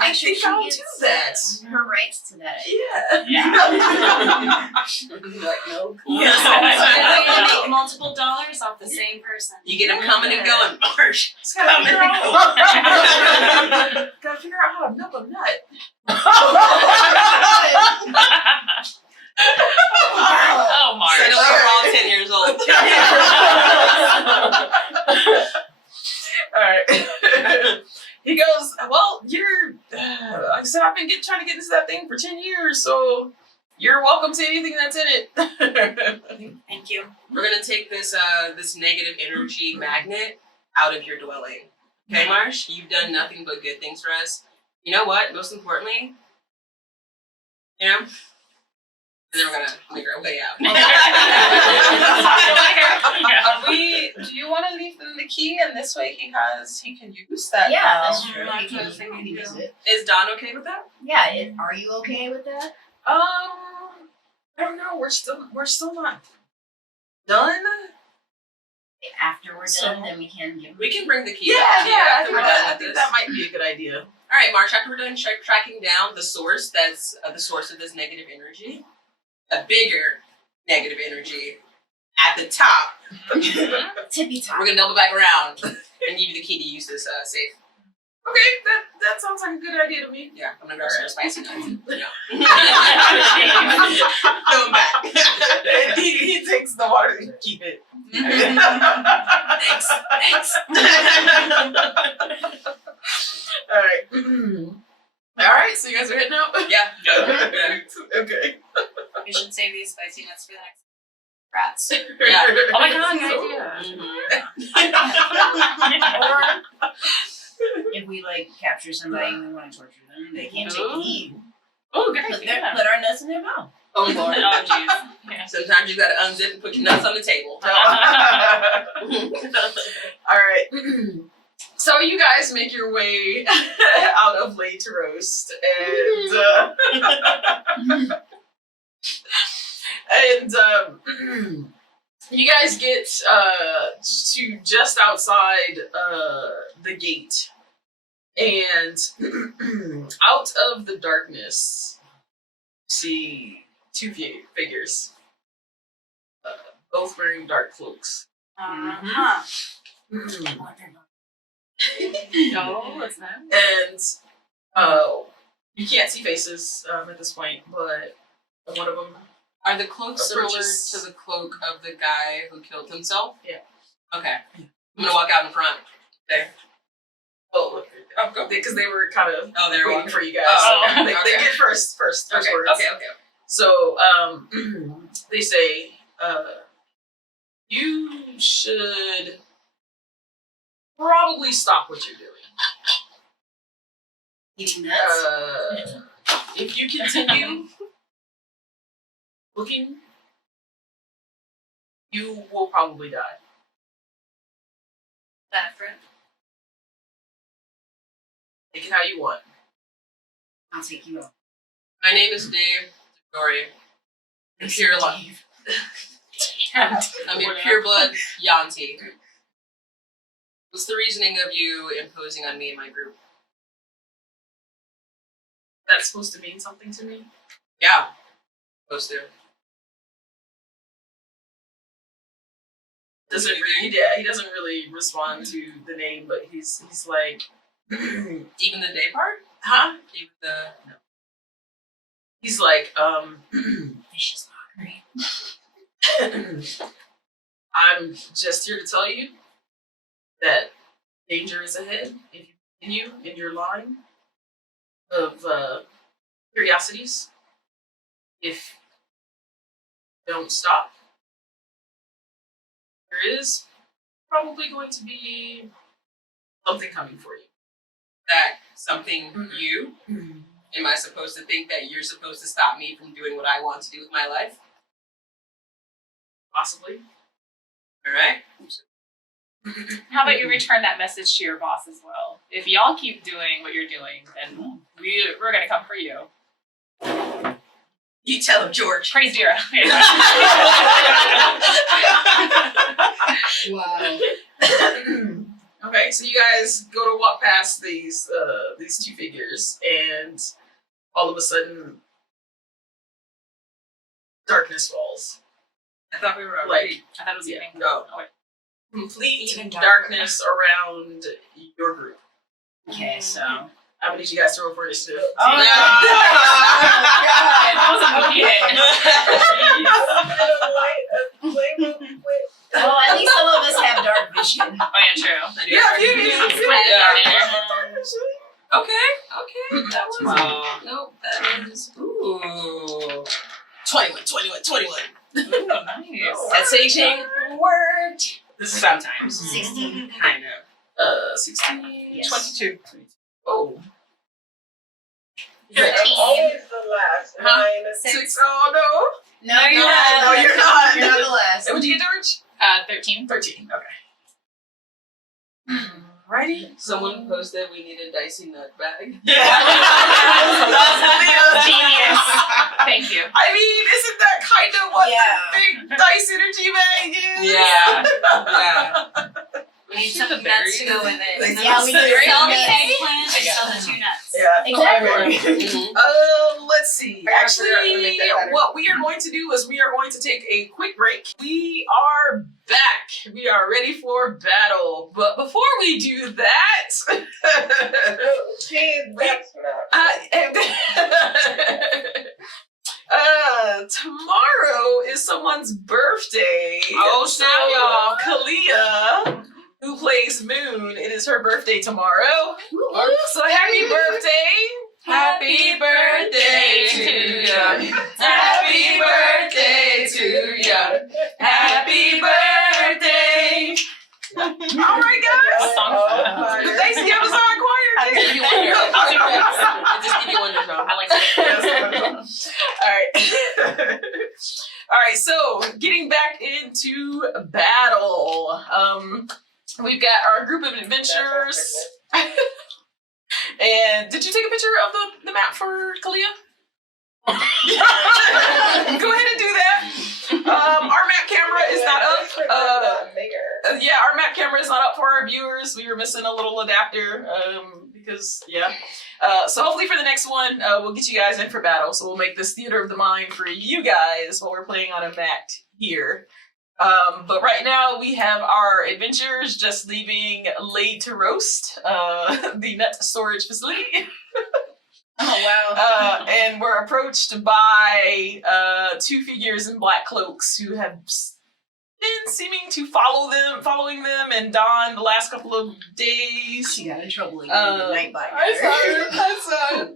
Make sure she I'll gets do that. her rights to that. Yeah. Like, no. We're gonna make multiple dollars off the same person. You get them coming and going. Marsh. Gotta figure out how to milk a nut. Oh, Mark. So we're all 10 years old. Alright. He goes, well, you're, like I said, I've been trying to get into that thing for 10 years, so you're welcome to anything that's in it. Thank you. We're gonna take this this negative energy magnet out of your dwelling. Okay, Marsh? You've done nothing but good things for us. You know what? Most importantly, you know? And then we're gonna make our way out. Do you want to leave them the key, and this way he can use that? Yeah, that's Um, true. I'm You can just thinking use too. it. Is Don okay with that? Yeah, are you okay with that? I don't know, we're still not done. After we're So- done, then we can give We can bring the key Yeah, back to you I after think we're that, done I with think this. that might be a good idea. All right, Marsh. After we're done tracking down the source, that's the source of this negative energy, a bigger negative energy at the top. tippy top. We're gonna double back around and give you the key to use this safe. Okay, that sounds like a good idea to me. Yeah, I'm gonna grab some spicy nuts. You know. Throw 'em back. And he takes the water and keep it. Thanks. Alright, so you guys are heading out? Yeah. Okay. We should save these spicy nuts for the next rats. Yeah. Oh my god, good idea. Or if we capture somebody and we want to torture them, they can't take the heat. Oh, good Put idea. our nuts in their mouth. Oh Lord. Oh, jeez. Yeah. Sometimes you gotta unzip and put your nuts on the table. Alright. So you guys make your way out of Laid to Roast and you guys get to just outside the gate, and out of the darkness you see two figures, both wearing dark cloaks. Uh-huh. Oh, what's that? And you can't see faces at this point, but one of them. Are the cloaks similar Approaches. to the cloak of the guy who killed himself? Yeah. Okay. I'm gonna walk out in front. Oh, because they were kind of Oh, they were waiting walking. for you guys. Oh, So they okay. get first Okay. words. Okay. So they say, you should probably stop what you're doing. Eating nuts. If you continue looking, you will probably die. That friend. Take it how you want. I'll take you off. My name is Dave Dory. I'm pure life. I'm a pureblood Yuan-ti. What's the reasoning of you imposing on me and my group? That's supposed to mean something to me. Yeah. Supposed to. He doesn't really respond to the name, but he's like, Even the day part? huh? Even the no. He's like, Vicious mockery. I'm just here to tell you that danger is ahead if you continue in your line of curiosities. If you don't stop, there is probably going to be something coming for you. That something you? Am I supposed to think that you're supposed to stop me from doing what I want to do with my life? Possibly. Alright? How about you return that message to your boss as well? If y'all keep doing what you're doing, then we're gonna come for you. You tell him, George. Praise Zero. Wow. Okay, so you guys go to walk past these two figures, and all of a sudden, darkness falls. I thought we were already. I thought it was evening. No. Oh, wait. Complete Even darkness around your group. Okay, so. I'm gonna need you guys to roll for initiative. Oh, That was a movie hit. Well, at least some of us have dark vision. Oh yeah, true. Yeah, you Okay. That was nope. That is 21. Ooh, nice. That's aging word. Sometimes. 16. Kind of. 16, Yes. 22. Oh. I'm always the last. Huh? 9. 6. Oh no. No, you're not. No, you're not. You're not the last. And what'd you get, George? 13. 13. Okay. Righty. Someone posted we need a Dicey nut bag. Genius. Thank you. I mean, isn't that kind of what Yeah. the big dice energy bag is? Yeah. We need some nuts to go with it. Yeah, we do. Sell the Nuts. eggplant and sell the 2 nuts. Yeah. Exactly. Let's see. I gotta Actually, figure out how to make that better. what we are going to do is we are going to take a quick break. We are back. We are ready for battle. But before we do that, Geez, that's not. tomorrow is someone's birthday. Oh, snap, y'all. Kalia, who plays Moon, it is her birthday tomorrow. So happy birthday. Happy birthday to ya. Happy birthday to ya. Happy birthday. All right, guys. The Dicey Amazon Choir. Stevie Wonder. It's a Stevie Wonder song. I like it. All right. All right, so getting back into battle. We've got our group of adventurers. And did you take a picture of the map for Kalia? Go ahead and do that. Our map camera is not up. Yeah, our map camera is not up for our viewers. We were missing a little adapter because, yeah. So hopefully for the next one, we'll get you guys in for battle. So we'll make this theater of the mind for you guys while we're playing on a mat here. But right now we have our adventurers just leaving laid to roast, the nut storage facility. Oh, wow. And we're approached by 2 figures in black cloaks who have been seeming to following them and Dawn the last couple of days. She got in trouble again. The night bike. I saw her.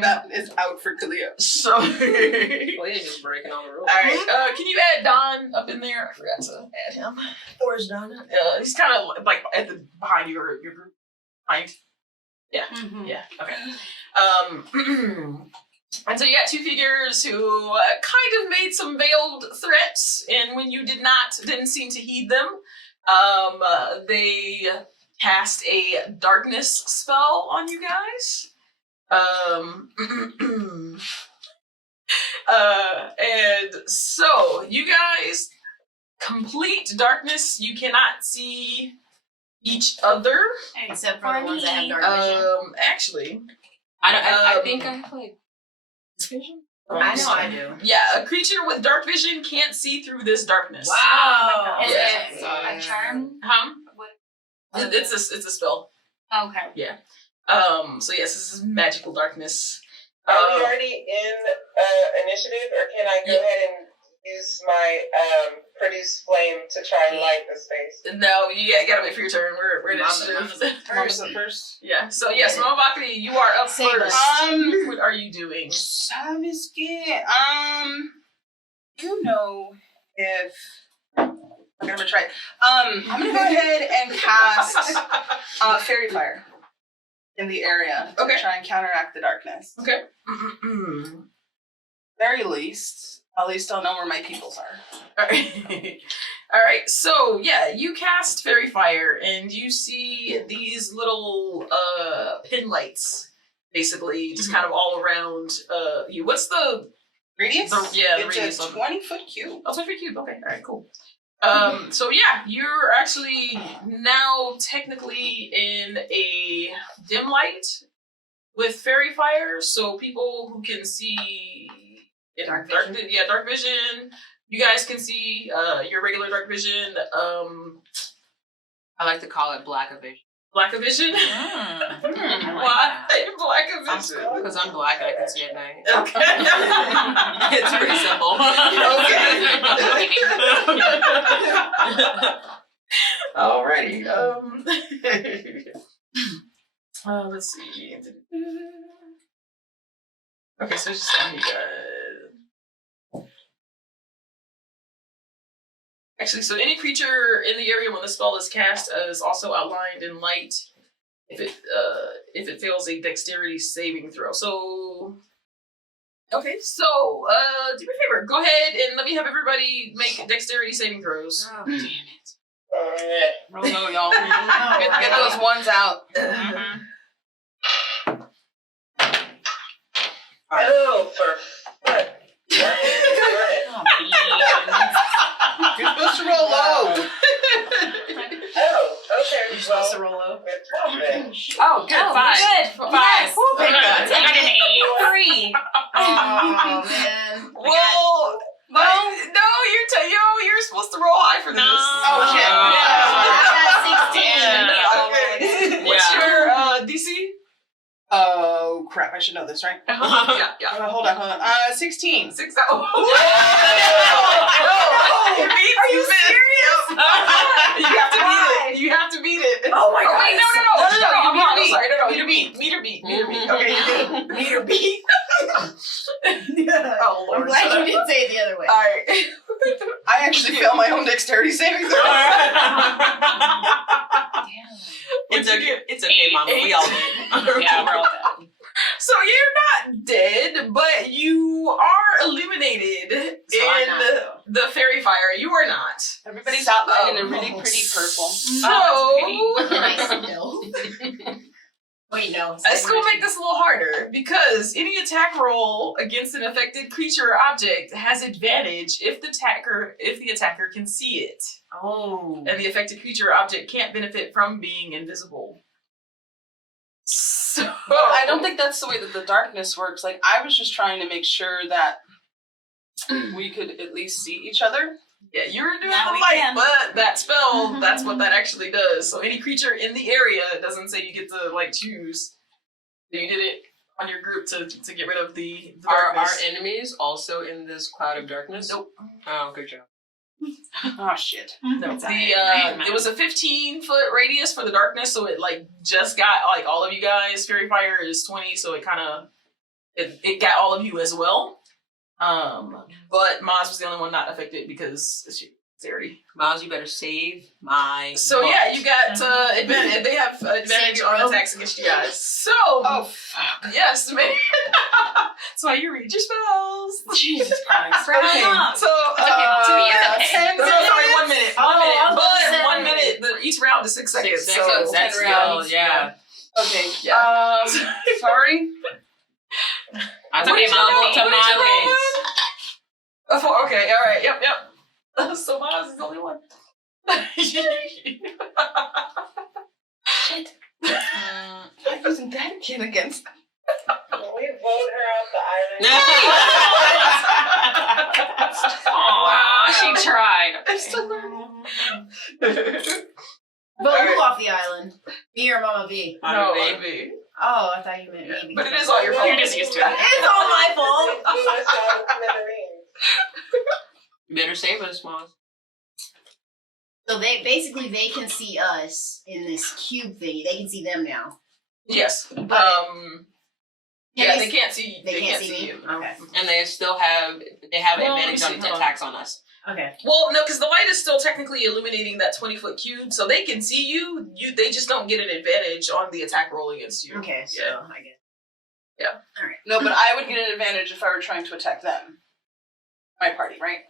That is out for Kalia. So, Well, you're just breaking all the rules. alright, can you add Don up in there? I forgot to add him. Where's Donna? He's kind of like at the behind your group. Behind. Yeah. Mm-hmm. Yeah. Okay. And so you got 2 figures who kind of made some veiled threats, and when you didn't seem to heed them, they cast a darkness spell on you guys. And so you guys complete darkness. You cannot see each other. Except for the ones that have dark vision. Actually, I think I played. I know I do. Yeah, a creature with dark vision can't see through this darkness. Wow. Is Yeah. it a charm? It's a spell. Okay. Yeah. So yes, this is magical darkness. Are we already in initiative, or can I go ahead and use my produce flame to try and light the space? No, you gotta wait for your turn. We're in initiative. Mama's the first. Yeah. So yes, Mama Bakri, you are up Save first. us. What are you doing? Sabes que, you know if I'm gonna try. I'm gonna go ahead and cast fairy fire in the area to Okay. try and counteract the darkness. Okay. Very least, at least I'll know where my peoples are. Alright. Alright, so yeah, you cast Fairy Fire and you see these little pin lights basically just kind of all around you. What's the Radius? The it's radius a of 20-foot cube. Oh, 20 feet cube. Okay, alright, cool. So yeah, you're actually now technically in a dim light with fairy fire, so people who can see in Dark dark vision? dark vision. You guys can see your regular dark vision. I like to call it black vision. Black vision. I like Why black vision? Because I'm black and I can see at night. Okay. It's pretty simple. Alrighty. Let's see. Okay, so it's just on you guys. Actually, so any creature in the area when the spell is cast is also outlined in light if it fails a dexterity saving throw. So okay, so do me a favor, go ahead and let me have everybody make dexterity saving throws. Oh, damn it. Roll low, y'all. Get those ones out. Oh, for fuck. You're supposed to roll low. Oh, okay. You're supposed to roll low. That's all then. Oh, good. Oh, Five. good. Five. Yes. Thank God. I got an 8. 3. Oh, man. Well, you're supposed to roll high for this. Oh, shit. I got 16. Okay. What's your DC? Oh, crap. I should know this, right? Yeah. Hold on. 16. 6 out. Are you serious? You have to beat it. Oh my God. Wait, no. I'm I'm sorry. No. Meter beat. Meter beat. Okay, you're good. Meter beat. Oh, I'm Lord. glad you didn't say it the other way. Alright. I actually failed my own dexterity saving throw. It's okay, Mama. We all did. Yeah, we're all dead. So you're not dead, but you are illuminated in the fairy fire. You are not. Everybody's outlined in a really pretty purple. So Nice no. Wait, no. let's go make this a little harder because any attack roll against an affected creature or object has advantage if the attacker can see it, Oh. and the affected creature or object can't benefit from being invisible. So But I don't think that's the way that the darkness works. Like, I was just trying to make sure that we could at least see each other. yeah, you're doing Now the we light, can. but that spell, that's what that actually does. So any creature in the area, it doesn't say you get to like choose. So you did it on your group to get rid of the Are our darkness. enemies also in this cloud of darkness? Nope. Oh, good job. Oh, shit. No, It's it was a 15-foot radius for the darkness, so it like just got like all of you guys. Fairy fire is 20, so it kind of it got all of you as well. But Maz was the only one not affected because she dexterity. Miles, you better save my. So butt. yeah, you got advantage. They have advantage your on robe. attacks against you guys. So Oh, fuck. yes, man. That's why you read your spells. Jesus Christ. Okay. So To me, it's okay. 10 sorry, minutes? 1 minute. Oh, I was about to But say. 1 minute. Each round is 6 seconds. 6 so seconds. That's 10 still, rounds. yeah. Okay. Yeah. Sorry. That's What okay, did you Mom. roll? To What did you my roll? legs. A 4. Okay. All right. Yep. So Maz is the only one. Shit. I wasn't that kid against. Can we vote her off the island? Aw, she tried. I'm still learning. But who off the island? Me or Mama V? No, Mama V. Ivy. Oh, I thought you meant me. But it is all your fault. You're just used to it. It's all my fault. That's all the smithereens. You better save us, Mom. So they can see us in this cube thingy. They can see them now. Yes. Can They can't see. They can't see you. me. Okay. And they still have advantage let on me see. attacks on us. Okay. Well, no, because the light is still technically illuminating that 20-foot cube, so they can see you. They just don't get an advantage on the attack roll against you. Okay. So Yeah. I get. No, but I would get an advantage if I were trying to attack them. My party, right?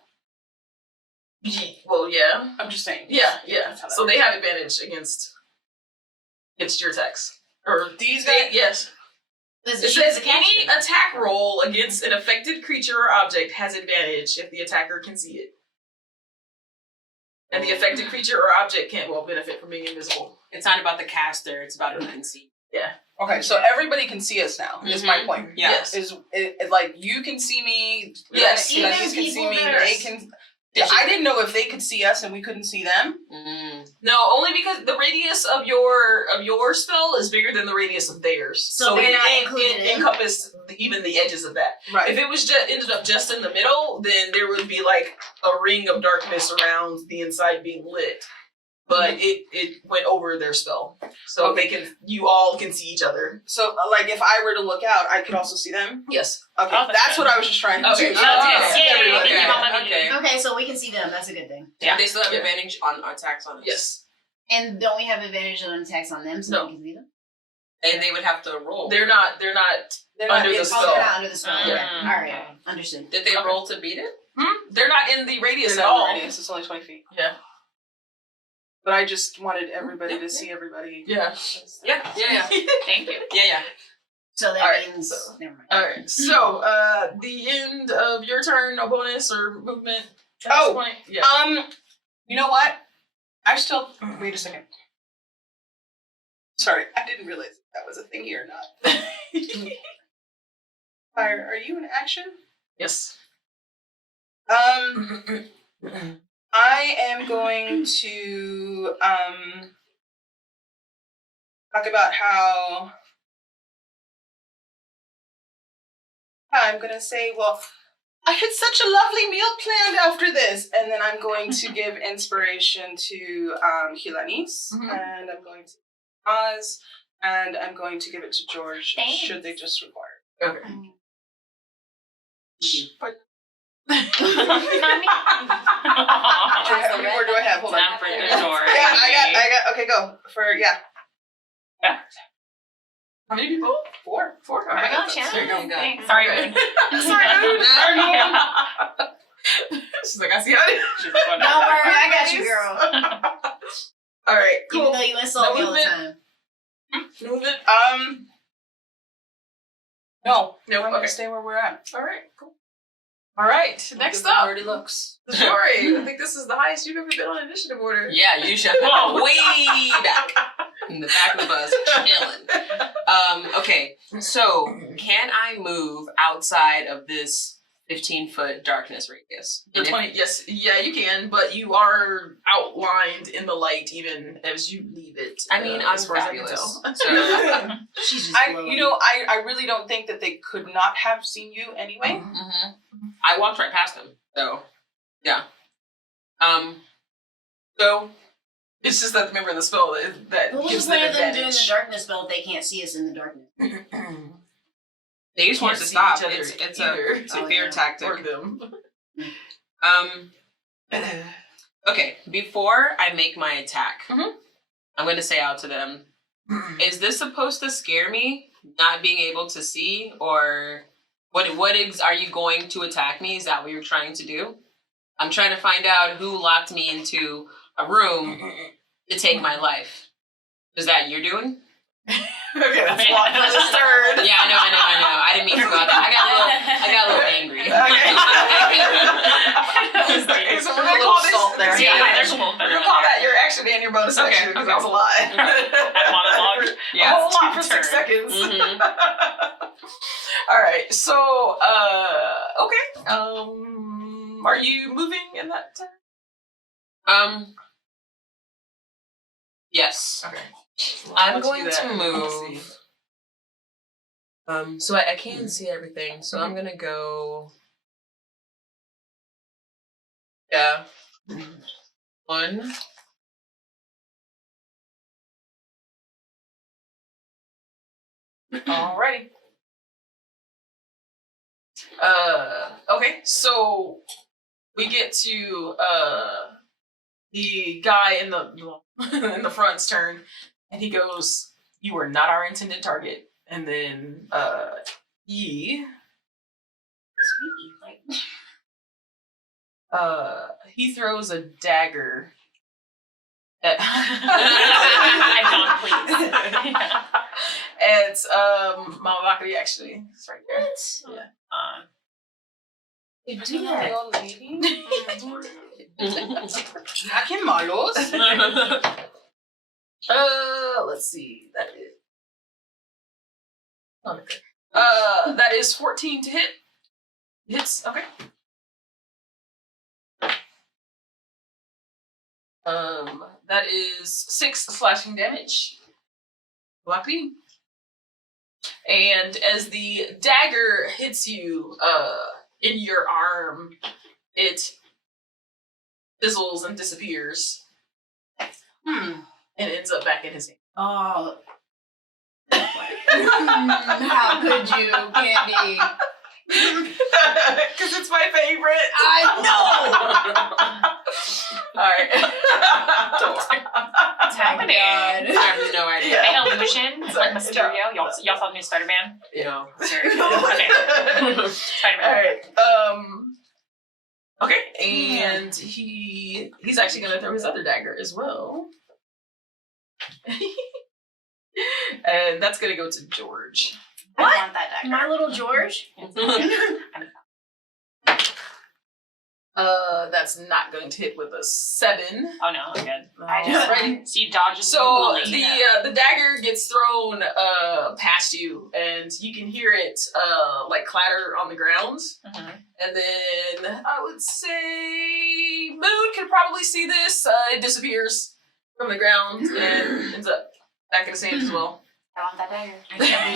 Well, yeah. I'm just saying. Yeah. That's how that So they works. have advantage against your attacks. Or These guys? yes. Does It says any attack roll against an affected creature or object has advantage if the attacker can see it. And the affected creature or object can't benefit from being invisible. It's not about the caster, it's about who can see. Yeah. Okay, so everybody can see us now. Is my point. Yeah. Yes. Is it like you can see me? Yes. Even Ladies can see people me. that are- They can. I didn't know if they could see us and we couldn't see them. No, only because the radius of your spell is bigger than the radius of theirs. So they're not included it in? encompassed even the edges of that. Right. If it was just ended up just in the middle, then there would be like a ring of darkness around the inside being lit. But it went over their spell, so you all can see each other. So, like, if I were to look out, I could also see them. Yes. Okay, Oh, that's that's what I was just trying to Okay. do. Okay. Okay, so we can see them. That's a good thing. Yeah. They still have Yeah. advantage on attacks on us. Yes. And don't we have advantage on attacks on them so No. we can see them? And they would have to roll. They're not They're under the in- Oh, spell. they're not under the spell. Yeah. Okay. All right. Understood. Did they roll to beat it? They're not in the radius They're at not in all. the radius, it's only 20 feet. Yeah. But I just wanted everybody to see everybody. Yeah. Yeah. Thank you. Yeah. So that All right, means so- never mind. Alright, so the end of your turn, no bonus or movement at Oh, this point? Yeah. You know what? I still wait a second. Sorry, I didn't realize if that was a thingy or not. Fire, are you in action? Yes. I am going to talk about how I'm gonna say, well, I had such a lovely meal planned after this, and then I'm going to give inspiration to Eleni, and I'm going to Oz, and I'm going to give it to George. Thanks. Should they just require it? Okay. How many more do I have? Hold on. Time for the door. Yeah, I got. Okay, go for How many people? 4. Four? Oh my gosh, yeah. There you go. Thanks. Sorry, Moon. She's like, I see how it is. She's going Don't worry, I got you, girl. Alright, cool. Even though you insult me all the movement. time. Movement. No. Nope, I'm gonna okay. stay where we're at. Alright, cool. Alright, next Look at how up. already looks. Sorry, I think this is the highest you've ever been on initiative order. Yeah, you should have been way back in the back of the bus, chilling. Okay, so can I move outside of this 15-foot darkness radius? The And if- 20, yes, yeah, you can, but you are outlined in the light even as you leave it. I mean, I'm as far as I can fabulous. tell. So, She's just glowing. I really don't think that they could not have seen you anyway. I walked right past them, so yeah. So It's just that member of the spell that What was gives the them point of them doing the advantage. darkness spell if they can't see us in the darkness? they just want Can't to see stop. each other It's either. a fear tactic. Or them. Okay, before I make my attack, Mhm. I'm going to say out to them, is this supposed to scare me, not being able to see, or what are you going to attack me? Is that what you're trying to do? I'm trying to find out who locked me into a room to take my life. Is that you're doing? Okay, that's a lot for this turn. Yeah, I know. I didn't mean to go out there. I got a little angry. Okay, so we're A gonna little call this. salt there. Yeah, Yeah, there's a little we're bit. gonna call that your action and your bonus Okay, action because okay. that was a lot. Monologue. Yeah. A whole lot for 6 Turn. seconds. Mhm. All right, so okay. Are you moving in that turn? Yes. Okay. I'm Let's going do that. to Let's see. move. So I can't see everything, so I'm gonna go. Yeah. 1. Alrighty. Okay, so we get to the guy in the in the front's turn, and he goes, "You are not our intended target." And then he throws a dagger at Dawn, please. It's Mama Bakari actually. It's right there. Yeah. I can Malos. Let's see. That is 14 to hit. Hits. Okay. That is 6 slashing damage. Lucky. And as the dagger hits you, in your arm, it fizzles and disappears. And ends up back in his hand. Oh. How could you, Kandi? Because it's my favorite. I Alright. know. happening? I have no idea. An illusion, like Mysterio. Y'all saw the new Spider-Man? Yeah. Okay. Spider-Man. Alright. Okay, and he's actually gonna throw his other dagger as well. And that's gonna go to George. I want that dagger. My little George? That's not going to hit with a 7. Oh no, I'm good. I just Right. See, dodges. So the dagger gets thrown past you, and you can hear it like clatter on the ground. And then I would say Moon could probably see this. It disappears from the ground and ends up back in the sand as well. I want that dagger.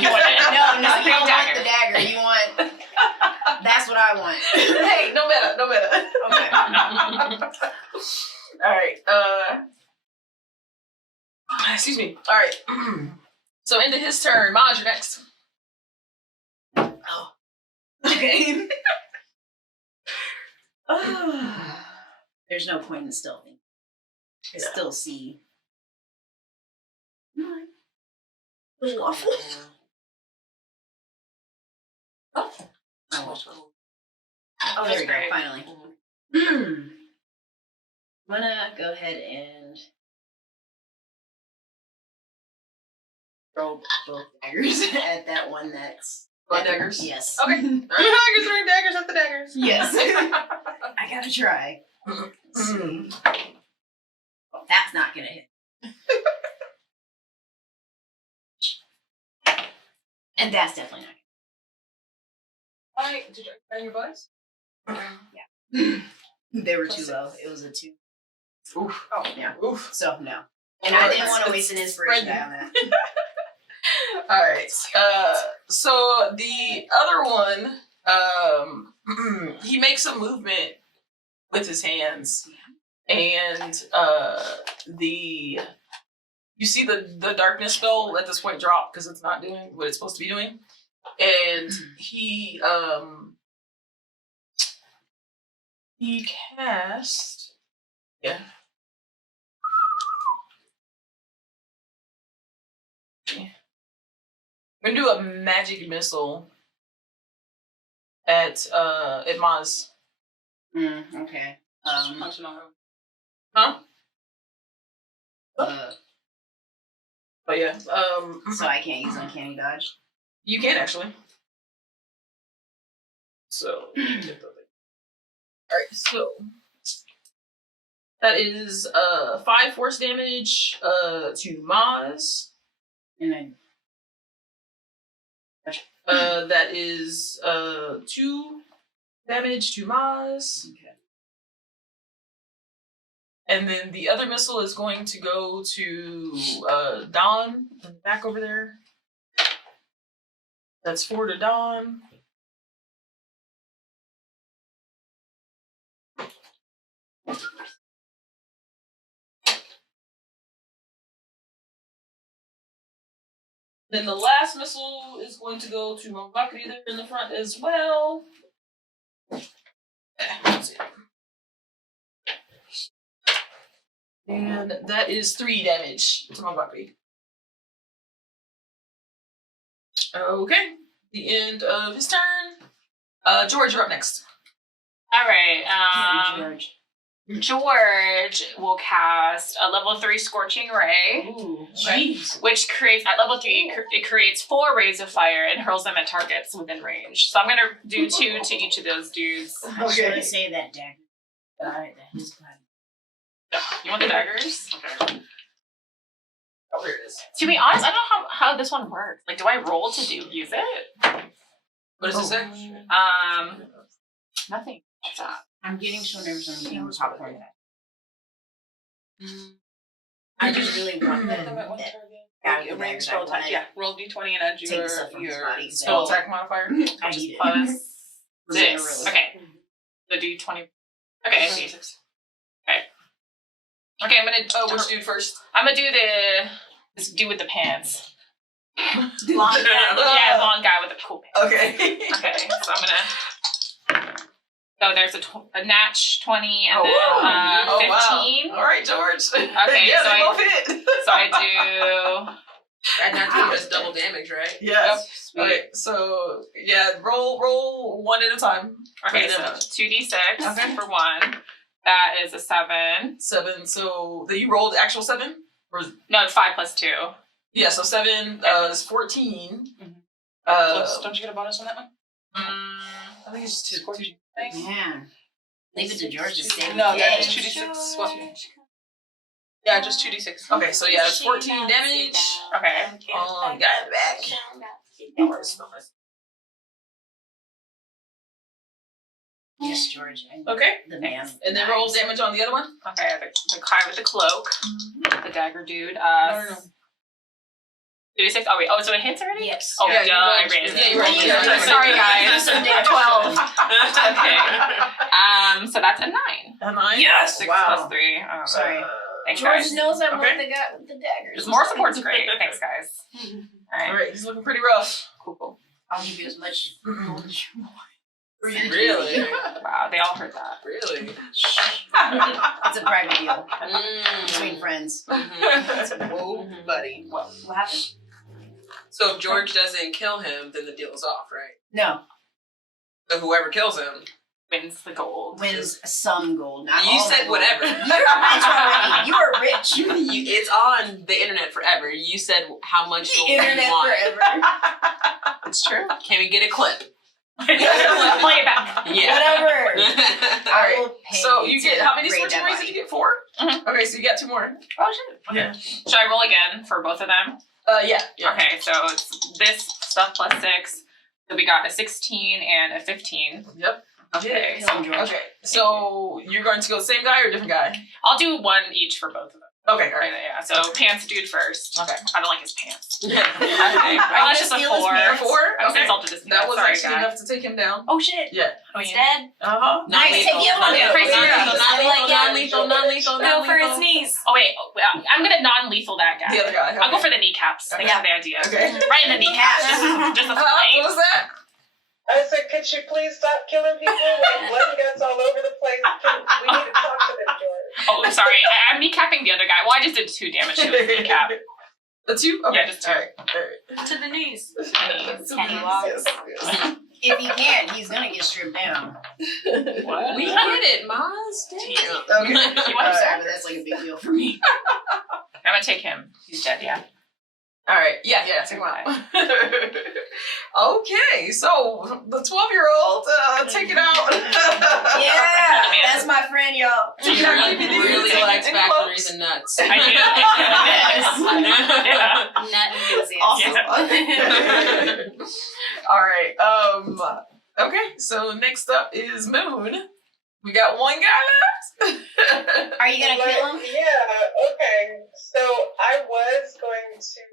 You want it? No, It's a you big don't dagger. want the dagger. You want... That's what I want. Hey, no meta. Okay. Alright, excuse me. Alright. So into his turn. Maj, you're next. Oh. Okay. There's no point in stealthing. I still see. Little waffle. Oh, there we go, great. finally. I'm gonna go ahead and throw both daggers at that one that's... Both daggers? Yes. Okay. You're throwing daggers at the daggers. Yes. I gotta try. Let's see. Oh, that's not gonna hit. And that's definitely not Hi, did you find your voice? gonna. They were too low. It was a 2. Oof. Oh, yeah. Oof. So, no. And I didn't want to waste an inspiration die on that. Alright. So the other one, he makes a movement with his hands, and you see the darkness spell at this point drop because it's not doing what it's supposed to be doing, and he cast I'm gonna do a magic missile at Maz. Okay. Huh? But yeah, So I can't use uncanny dodge. you can actually. So, alright, so that is 5 force damage to Maz. And That is 2 damage to Maz. okay. And then the other missile is going to go to Dawn in the back over there. That's 4 to Dawn. Then the last missile is going to go to Mabakri there in the front as well. Let's see. And that is 3 damage to Mabakri. Okay. The end of his turn. George, you're up next. All right. George. George will cast a level 3 Scorching Ray, Ooh. Jeez. which creates, at level 3, it creates 4 rays of fire and hurls them at targets within range. So I'm going to do 2 to each of those dudes. I was going to say that dagger. That is glad. You You want the daggers? Okay. Oh, here it is. To be honest, I don't know how this one works. Like, do I roll to use it? What does it say? Nothing. What's that? I'm getting so nervous I'm eating popcorn. I just really want A range spell attack. Yeah, roll d20 and add Take the stuff from his body. Spell attack modifier. I eat it. Plus Literally. 6. Okay. The D20. Okay, I see. Okay, I'm gonna. Which dude first? I'm gonna do this dude with the pants. Long Yeah, long guy with the cool pants. Okay. Okay, so I'm gonna. So there's a natch 20 and then wow. 15. Wow. All right, George. Okay, yeah, so they I- both hit. So I do. That not does double damage, right? Yes. Okay, so yeah, roll one at a time. Okay, For so damage. 2d6 Okay. for 1. That is a 7. 7. So you rolled actual 7? Or No, 5 plus 2. yeah, so 7 is 14. Plus, don't you get a bonus on that one? I think it's just 2. Yeah. Leave it to George to save No, the that is day. 2d6. Well, yeah, just 2d6. Okay, so yeah, it's 14 damage. Okay. On guy in the back. Yes, George. Okay. The man. And then roll damage on the other one. Okay, the guy with the cloak. The dagger dude. No. 2d6. Oh, so it hits already? Yes. Oh, Yeah, duh, you I rolled- raised yeah, it. you rolled- yeah, Sorry, yeah. guys. So damn 12. Okay. So that's a 9. A 9? Yes. 6 Wow. plus 3. Oh, Sorry. Thanks, George guys. knows I'm Okay. with the guy with the daggers. Just more support's great. Thanks, guys. Alright. Alright, he's looking pretty rough. Cool. I'll give you as much gold as you want. Really? Wow, they all heard that. Really? It's a private deal Mm. between friends. Whoa, buddy. What happened? So if George doesn't kill him, then the deal's off, right? No. So whoever kills him, Wins the gold. Wins some gold. Not you all the said gold. whatever. You're rich already. You are rich. It's on the internet forever. You said how much gold The internet you want. forever. It's true. Can we get a clip? Play it back. Yeah. Whatever. All I right. will pay So you get to how many raid switching that rays body. did you get? 4? Mhm. Okay, so you got 2 more. Oh, shit. Okay. Should I roll again for both of them? Yeah. Okay, so it's this stuff plus 6. So we got a 16 and a 15. Yep. Okay, Kill so him, George. Okay. So you're going to go the same guy or a different guy? I'll do 1 each for both of them. Okay. All right. Yeah, so pants dude first. Okay. I don't like his pants. Okay. Okay. Oh, that's just a steal his 4. pants? 4. I was Okay. insulted this. That was Sorry, actually guy. enough to take him down. Oh shit. Yeah. He's dead. Uh-huh. Nice. Take you on it. Crazy. Non-lethal. Go for his knees. Oh wait, I'm gonna non-lethal that guy. The other guy. I'll go okay. for the kneecaps. Okay. Thanks for the idea. Okay. Right in the kneecaps. Just a What flank. was that? I said, could you please stop killing people? Like blood and guts all over the place. We need to talk to them, George. Oh, I'm sorry. I'm kneecapping the other guy. Well, I just did 2 damage to his kneecap. The 2? Okay. Yeah, just 2. All right. To the knees. Can he walk? Yes. If he can, he's gonna get stripped down. What? We get it, Maz. Damn. Okay. I'm sorry, but that's like a big deal for me. I'm gonna take him. He's dead, yeah. All right. Yeah. Take him out. Okay. So the 12-year-old, take it out. Yeah, that's my friend, y'all. He Yeah, really likes and factories close. and nuts. I do. Yeah. Nut enthusiast. Awesome. All right. Okay. So next up is Moon. We got 1 guy left. Are you gonna kill him? Yeah, okay. So I was going to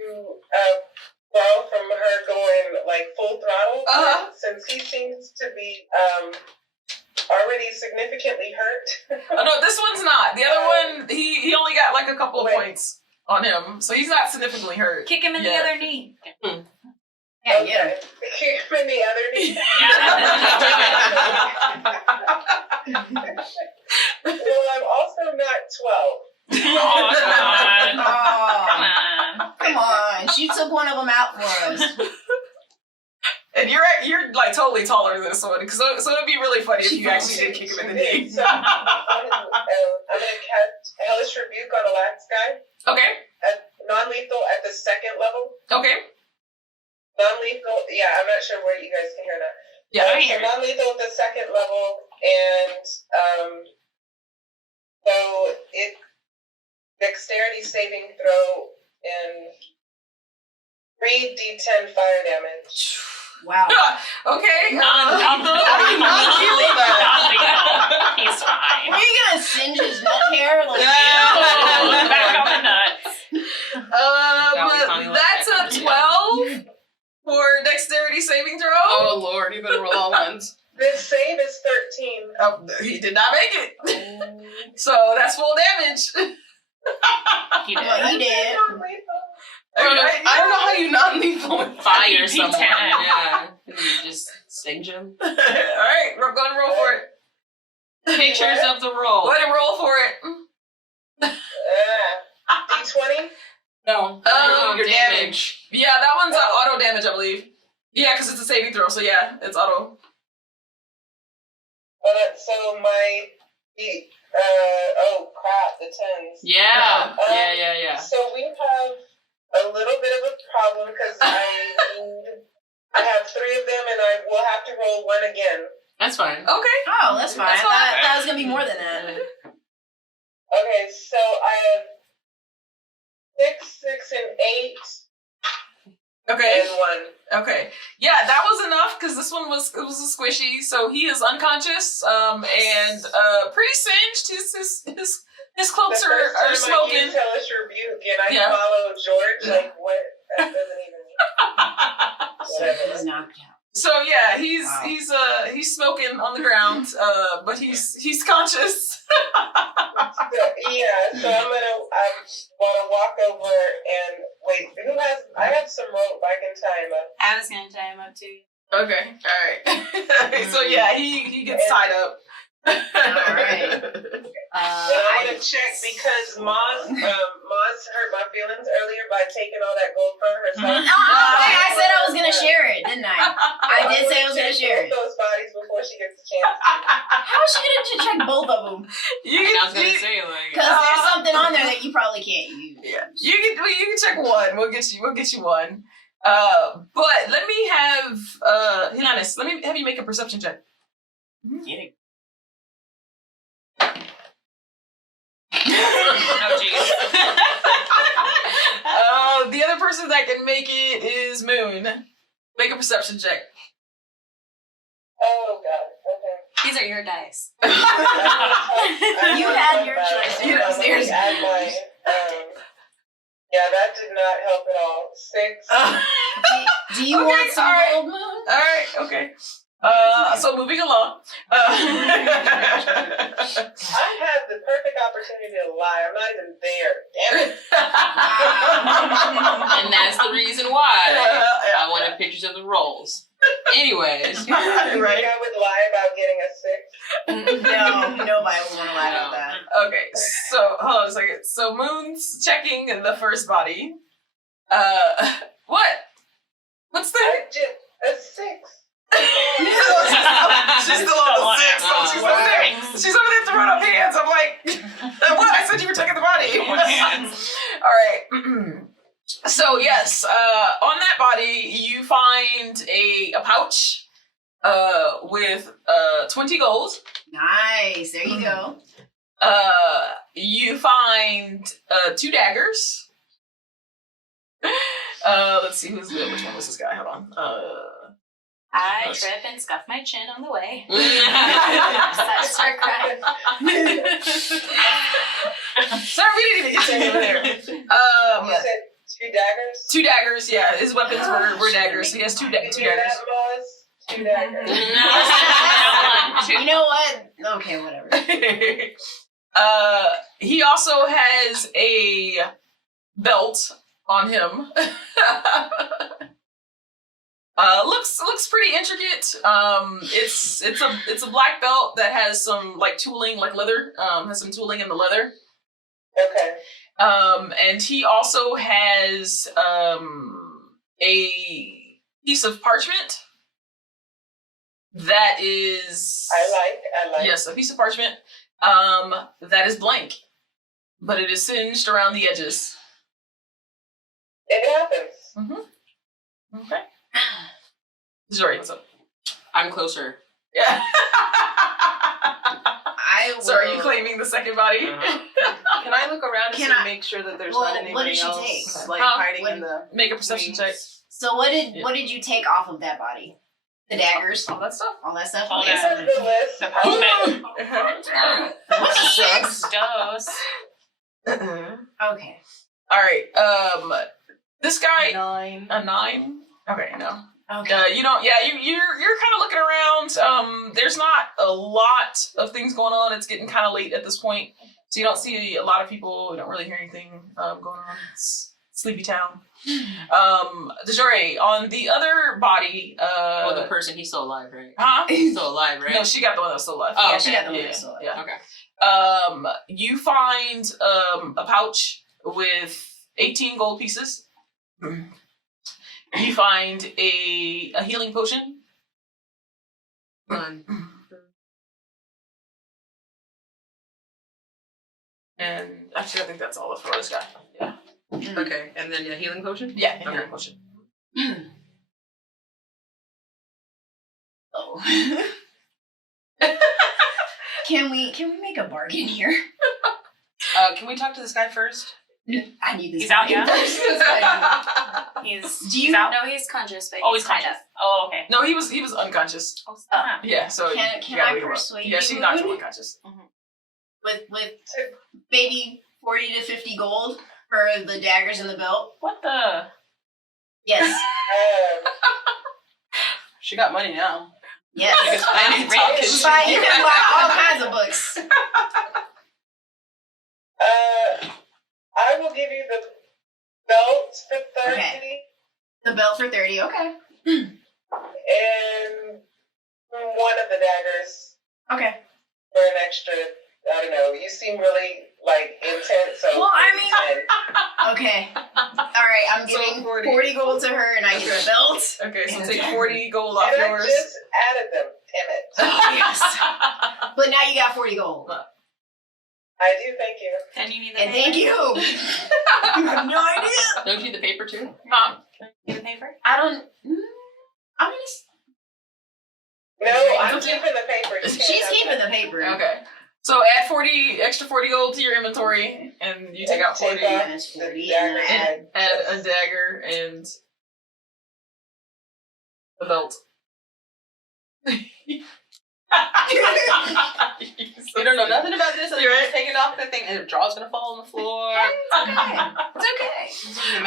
borrow from her going like full throttle, Uh-huh. since he seems to be already significantly hurt. Oh no, this one's not. The other one, he only got like a couple of points on him, so he's not significantly hurt. Kick him in the Yeah. other knee. Yeah, yeah. Kick him in the other knee. Well, I'm also not 12. Oh, come on. Oh, come on. She took one of them out for us. And you're like totally taller than this one, so it'd be really funny if you actually did kick him in the knee. So, I'm gonna cast Hellish Rebuke on the last guy. Okay. Non-lethal at the 2nd level. Okay. Non-lethal, yeah, I'm not sure where you guys can hear that. Yeah, I So hear you. non-lethal at the 2nd level, and so it dexterity saving throw and 3d10 fire damage. Wow. Okay. Non-lethal. He's fine. Are you gonna singe his nut hair? Like, Oh, back on the nuts. That's a 12 for dexterity saving throw. Oh Lord, you better roll all ones. This save is 13. Oh, he did not make it. So that's full damage. He did. well, he did. I don't know how you non-lethal with fire He someone. can. Yeah. You just singe him. Alright, we're going to roll for it. Pictures of the roll. Go ahead and roll for it. D20? No. Your damage. Yeah, that one's auto damage, I believe. Yeah, because it's a saving throw, so yeah, it's auto. So my, oh crap, the 10s. Yeah. Yeah. So we have a little bit of a problem because I have 3 of them and I will have to roll 1 again. That's fine. Okay. Oh, that's fine. That's I thought that was gonna be more than that. Okay, so I have 6, 6, and 8, Okay. and 1. Okay. Yeah, that was enough because this one was a squishy, so he is unconscious, and pretty singed. His clothes The first are time I smoking. used Hellish Rebuke and I Yeah. follow George, like what? That doesn't even So whatever. he's knocked out. So yeah, he's Wow. he's smoking on the ground, but he's conscious. Yeah, so I want to walk over and wait. I have some rope. I can tie him up. I was gonna tie him up too. Okay, all right. So yeah, he gets tied up. Alright. And I want to check because Maz hurt my feelings earlier by taking all that gold from herself. I said I was gonna share it, didn't I? I did say I was gonna share it. Those bodies before she gets a chance. How is she gonna check both of them? I was gonna say like. Because there's something on there that you probably can't use. Yeah, you can check one. We'll get you one. But let me have Hilanis, let me have you make a perception check. Get it. Oh, jeez. The other person that can make it is Moon. Make a perception check. Oh God. These are your dice. Okay. You had your choice. You know, there's- Yeah, that did not help at all. 6. Do you Okay, want some alright. gold, Moon? All right, okay. So moving along. I had the perfect opportunity to lie. I'm not even there. Damn it. And that's the reason why I wanted pictures of the rolls. Anyways. You Right. think I would lie about getting a 6? No, nobody would want to lie about that. Okay, so hold on a second. So Moon's checking the first body. What? What's the? I did a 6. She's still on the 6. So she's over there. She's over there throwing up hands. I'm like, what? I said you were checking the body. All right. So yes, on that body you find a pouch with 20 gold. Nice. There you go. You find 2 daggers. Let's see which one was this guy? Hold on. I trip and scuff my chin on the way. Start crying. Sorry, we didn't even get to him over there. You said 2 daggers? 2 daggers. Yeah, his weapons were daggers. He has 2 You daggers. hear that, Maz? 2 daggers. You know what? Okay, whatever. He also has a belt on him. Looks pretty intricate. It's a black belt that has some like tooling, like leather. Has some tooling in the leather. Okay. And he also has a piece of parchment that is I like. yes, a piece of parchment that is blank, but it is singed around the edges. It happens. Mm-hmm. Okay. Sorry, what's up? I'm closer. Yeah. I will. So are you claiming the second body? Can I look around Can and I- make sure that there's Well, not what anybody did she else take? like Huh? hiding What- in the Make a perception check. So what did you take off of that body? The daggers, All that stuff. all that stuff. All Okay, It's that. on the list. The puppet. What's a six? Dose. Okay. All right. This guy 9. a 9. Okay, no. Okay. You don't. Yeah, you're kind of looking around. There's not a lot of things going on. It's getting kind of late at this point, so you don't see a lot of people. You don't really hear anything going on. It's sleepy town. DeJoure, on the other body. Well, the person, he's still alive, right? Huh? He's still alive, right? No, she got the one that was still left. Oh, Yeah, okay. she got the one Yeah, that's still alive. yeah. Okay. You find a pouch with 18 gold pieces. You find a healing potion. Fun. And actually, I think that's all for this guy. Yeah. Okay, and then a healing potion? Yeah, a Okay. healing potion. Oh. Can we make a bargain here? Can we talk to this guy first? I need this. He's out, bargain yeah? first. He's Do you no, he's conscious, but Oh, he's tied conscious. Oh, okay. No, he was unconscious. Oh, snap. Yeah, so Can you gotta I wake him up. persuade Yeah, she you? knocked him unconscious. with maybe 40 to 50 gold for the daggers and the belt. What the? Yes. She got money now. Yes. I need to talk You to can buy, you can buy all kinds of books. I will give you the belt for 30 Okay. The belt for 30. Okay. and one of the daggers Okay. for an extra. I don't know. You seem really intense. So Well, I mean- 10. Okay. All right. I'm So giving 40. 40 gold to her, and I get the belt. Okay, so take 40 gold off And I yours. just added them. Damn it. Oh, yes. But now you got 40 gold. I do. Thank you. And you need the And paper? thank you. You have no idea. Don't you need the paper too? Need the paper? I don't. I'm gonna. No, I'm keeping the paper. You can't She's have keeping that. the paper. Okay. So add extra 40 gold to your inventory, and you take out 40. Take off Minus the 40, dagger and and Add a dagger and the belt. You don't know nothing about this, and You're you're right. just taking off the thing, and the draw's gonna fall on the floor. It's okay.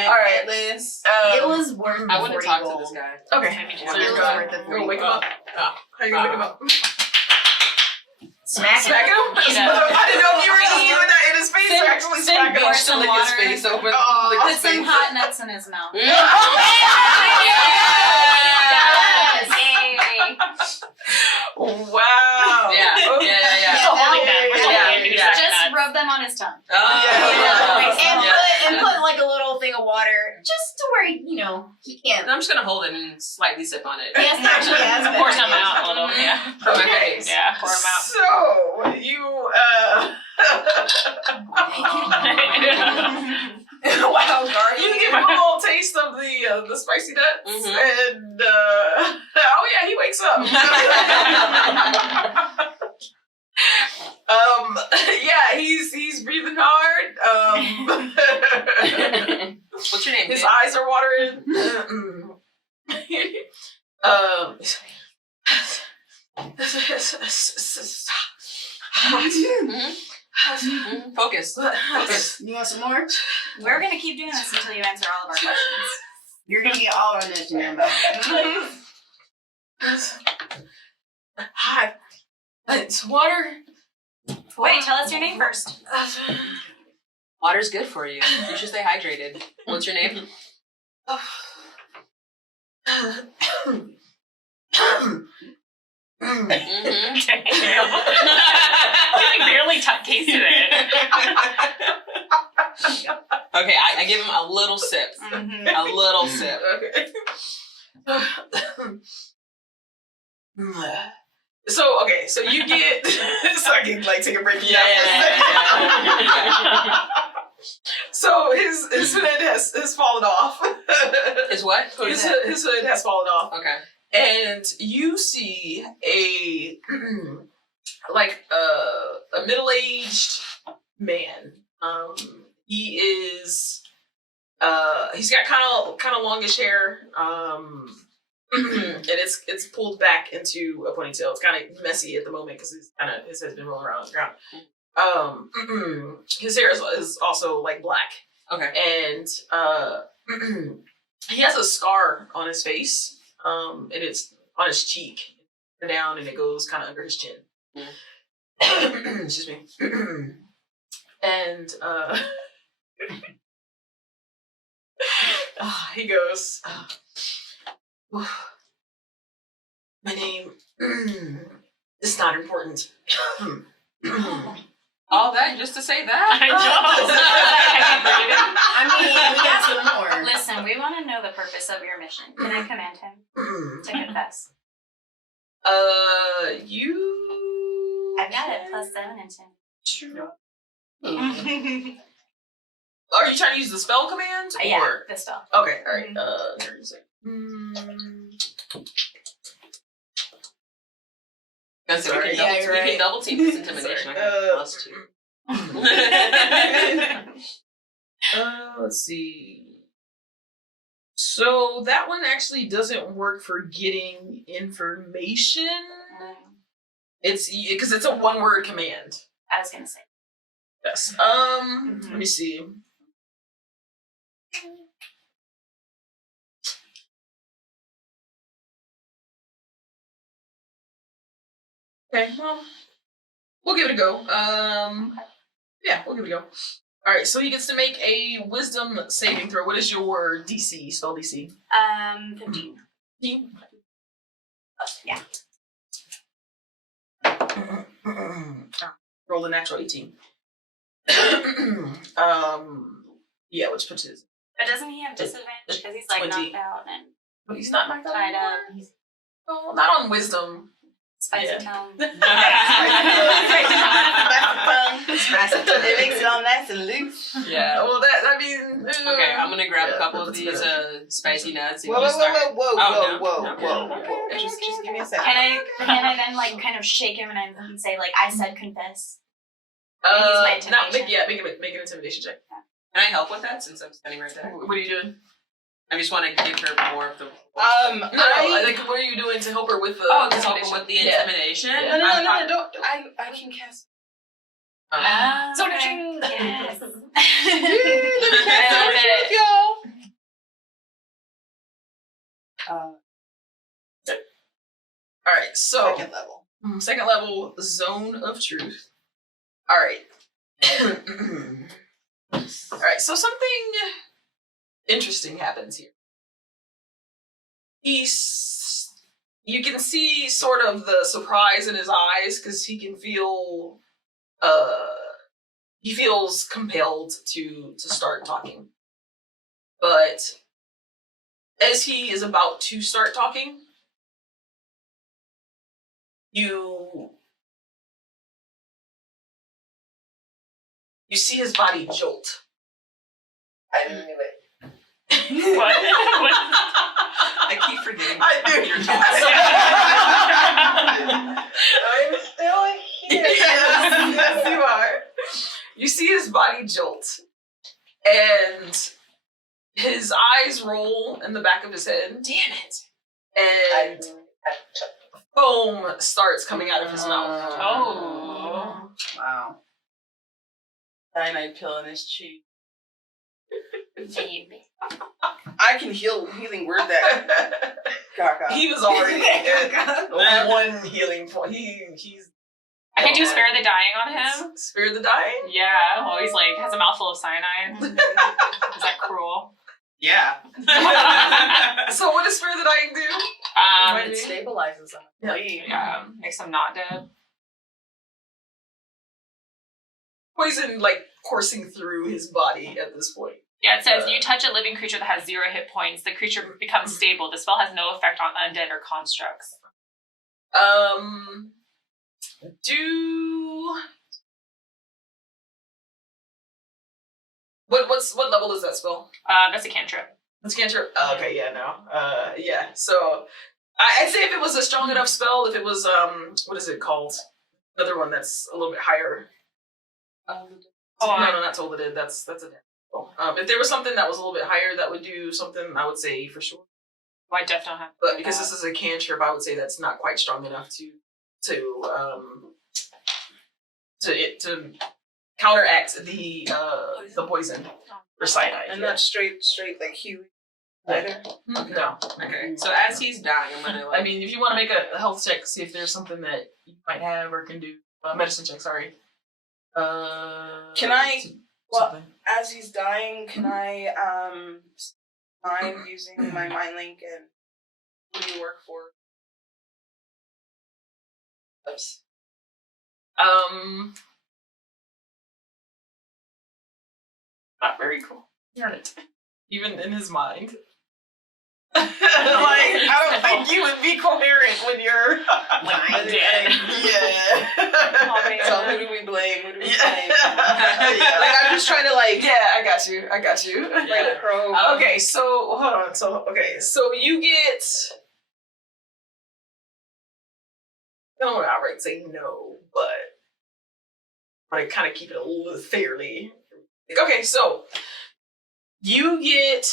All right. Atlas. It was worth. I the want to 40 talk gold. to this guy. Okay. So So It you're was going. worth the Go 40 wake him gold. up. How you gonna wake him up? Smack Smack him? him. I didn't know if you were just doing that in his face or actually smack him. Pour some Lick his water. face open. Oh. Lick Put his some face. hot nuts in his mouth. Yes. Wow. Yeah. Okay. Yeah. Still holding that. We're still Yeah, holding it. yeah. Just rub them on his tongue. Oh, And put like a little thing of water just to where he can't. I'm just gonna hold it and slightly sip on it. Yes, actually, has been. Pour some out a little. Yeah. From my Okay. face. Yeah. Pour them out. So you Wow, Guardian. you give him a little taste of the spicy nuts, Mhm. and oh yeah, he wakes up. Yeah, he's breathing hard. What's your name? His kid? eyes are watering. Focus. Focus. You want some more? We're gonna keep doing this until you answer all of our questions. You're gonna get all our notes in your mouth. Hi. It's water. Wait, tell us your name first. Water's good for you. You should stay hydrated. What's your name? Mm-hmm. I barely tasted it. Okay, I give him a little sip. Mm-hmm. A little sip. Okay. So you get so I can take a break. Yeah. So his hood has fallen off. Is what? His hood has fallen off. Okay. And you see a like a middle-aged man. He is he's got kind of longish hair. And it's pulled back into a ponytail. It's kind of messy at the moment because his head's been rolling around on the ground. His hair is also like black. Okay. And he has a scar on his face. And it's on his cheek, down, and it goes kind of under his chin. Excuse me. And he goes, my name is not important. All that just to say that? I know. I mean, we got some more. Listen, we want to know the purpose of your mission. Can I command him to confess? You. I've got it, +7 intent. Sure. Are you trying to use the spell command? Or? Yeah, the spell. Okay, alright. Here you say. That's it. Sorry. We can double team this intimidation. I got +2. Let's see. So that one actually doesn't work for getting information. It's because it's a one-word command. I was gonna say. Yes. Let me see. Okay, well, we'll give it a go. Yeah, we'll give it a go. All right, so he gets to make a wisdom saving throw. What is your DC? Spell DC. 15. 15? Yeah. Roll a natural 18. Yeah, which puts his. But doesn't he have disadvantage because he's like 20. knocked out and But he's not knocked out. tied up? Oh, not on wisdom. Spicy tongue. It makes it all nice and loose. Yeah. Well, I mean. Okay, I'm gonna grab a couple of that's these better. spicy nuts. And Whoa, just start. whoa. Okay. Just give me a second. Can I then like kind of shake him and say like I said confess? my Not intimidation. make an intimidation check. Can I help with that since I'm standing right there? What are you doing? I just want to give her more of the. Like, what are you doing to help her with the? To help her with the intimidation. Yeah. No, don't. I can cast. So did okay. you. Yes. All right, so Second level. second level, zone of truth. All right. All right, so something interesting happens here. You can see sort of the surprise in his eyes because he can feel, he feels compelled to start talking. But as he is about to start talking, you see his body jolt. I knew it. What? I keep forgetting. I do. I'm still here. Yes, you are. You see his body jolt, and his eyes roll in the back of his head. Damn it! And foam starts coming out of his mouth. Oh. Wow. Cyanide pill in his cheek. Baby. I can healing word that. Caca. He was already one healing point. He's. I can do spare the dying on him. Spare the dying? Yeah, always like has a mouthful of cyanide. Is that cruel? Yeah. So what does spare the dying do? It stabilizes them. Yeah, makes them not dead. Poison like coursing through his body at this point. Yeah, it says you touch a living creature that has 0 hit points. The creature becomes stable. The spell has no effect on undead or constructs. What level is that spell? That's a cantrip. It's cantrip. Oh, okay, yeah, no. Yeah. So I'd say if it was a strong enough spell, if it was what is it called? another one that's a little bit higher. No, not Toladin. That's a if there was something that was a little bit higher that would do something, I would say for sure. I definitely don't have. But because this is a cantrip, I would say that's not quite strong enough to counteract the poison or cyanide. And not straight like healing. Either. No. Okay. So as he's dying, I'm gonna. I mean, if you want to make a health check, see if there's something that you might have or can do. Medicine check. Sorry. Can I? Well, as he's dying, can I mind using my mind link and who do you work for? Oops. Not very cool. Darn it. Even in his mind. Like, I don't think you would be coherent when you're dead. Yeah. So who do we blame? Who do we blame? Like I'm just trying to Yeah, I got you. like probe. Okay, so hold on. So you get. I don't want to outright say no, but I kind of keep it a little fairly. Okay, so you get.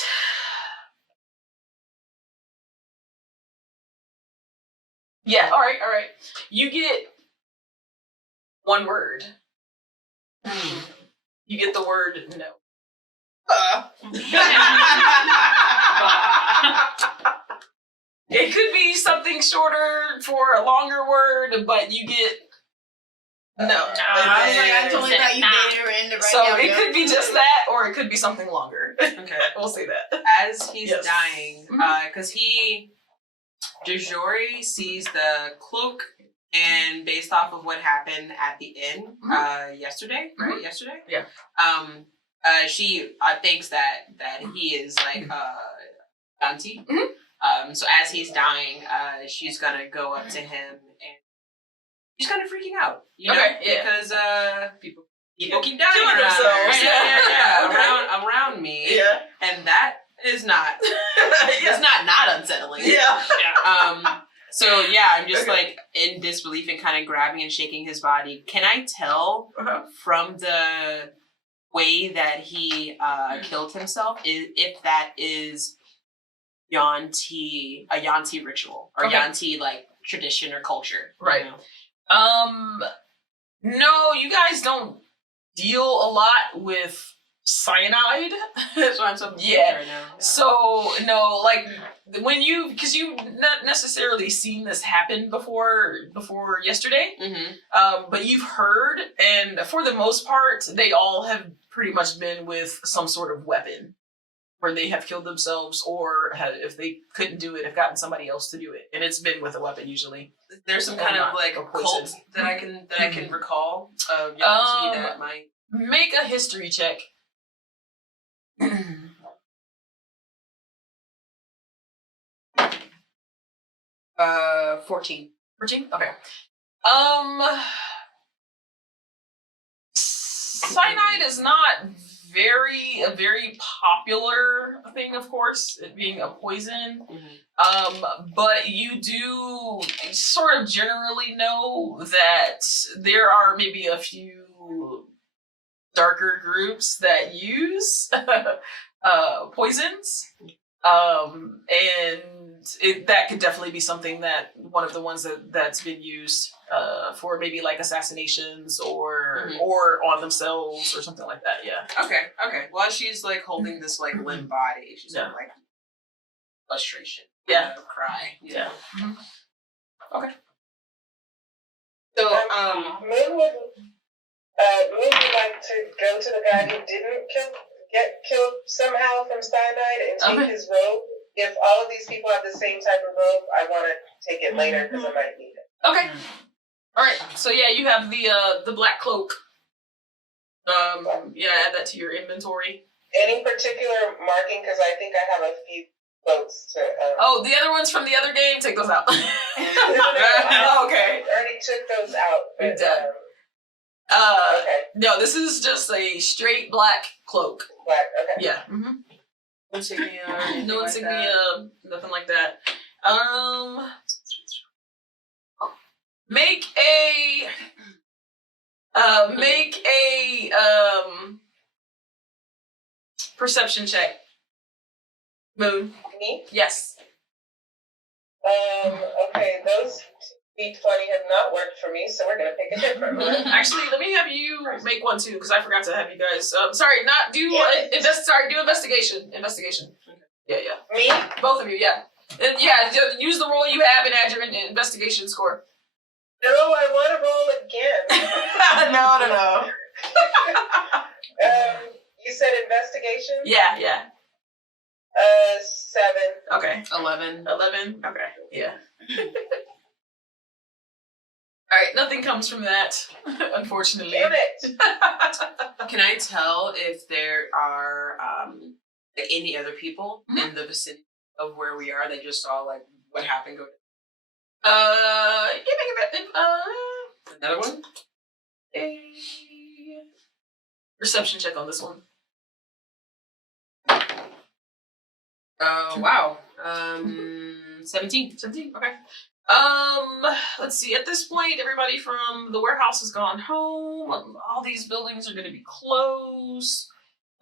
Yeah, all right. You get one word. You get the word no. It could be something shorter for a longer word, but you get no. I was like, I totally thought you made her into right So now. it could be just that, or it could be something longer. Okay. We'll say that. As he's Yes. dying, because DeJory sees the cloak, and based off of what happened at the inn yesterday, right? Yesterday? Yeah. She thinks that he is like Yuan-ti. So as he's dying, she's gonna go up to him and she's kind of freaking out, you know, because people keep dying Killing around her. themselves. Yeah. Okay. around me. Yeah. And that is not it's not unsettling. Yeah. So yeah, I'm just like in disbelief and kind of grabbing and shaking his body. Can I tell from the way that he killed himself if that is Yuan-ti, a Yuan-ti ritual or Yuan-ti like tradition or culture? Right. You know? No, you guys don't deal a lot with cyanide. That's why I'm so confused right now. So no, like when because you've not necessarily seen this happen before yesterday, but you've heard, and for the most part, they all have pretty much been with some sort of weapon, where they have killed themselves, or if they couldn't do it, have gotten somebody else to do it, and it's been with a weapon usually. There's some kind of like cult that I can recall of Yuan-ti that might make a history check. 14. 14? Okay. Cyanide is not a very popular thing, of course, it being a poison. But you do sort of generally know that there are maybe a few darker groups that use poisons. And that could definitely be something that one of the ones that's been used for maybe like assassinations or on themselves or something like that. Yeah. Okay. While she's like holding this like limp body, she's in like frustration. Cry. Yeah. Okay. So Moon would like to go to the guy who didn't get killed somehow from cyanide and take his robe. If all of these people have the same type of robe, I want to take it later because I might need it. Okay. All right. So yeah, you have the black cloak. Add that to your inventory. Any particular marking? Because I think I have a few cloaks to. The other ones from the other game. Take those out. Okay. I already took those out. But, okay. No, this is just a straight black cloak. Black. Okay. Yeah. No insignia or anything No like insignia, that. nothing like that. Make a perception check. Moon. Me? Yes. Okay, those D20 have not worked for me, so we're gonna pick a different one. Actually, let me have you make one too, because I forgot to have you guys. Sorry, not do do investigation. Investigation. Yeah. Me? Both of you, yeah. And yeah, use the roll you have and add your investigation score. No, I want to roll again. No. You said investigation? Yeah. 7. Okay. 11. 11? Okay, yeah. Alright, nothing comes from that, unfortunately. Damn it! Can I tell if there are like any other people in the vicinity of where we are that just saw like what happened? Another one? A perception check on this one. Wow. 17. 17, okay. Let's see. At this point, everybody from the warehouse has gone home. All these buildings are going to be closed.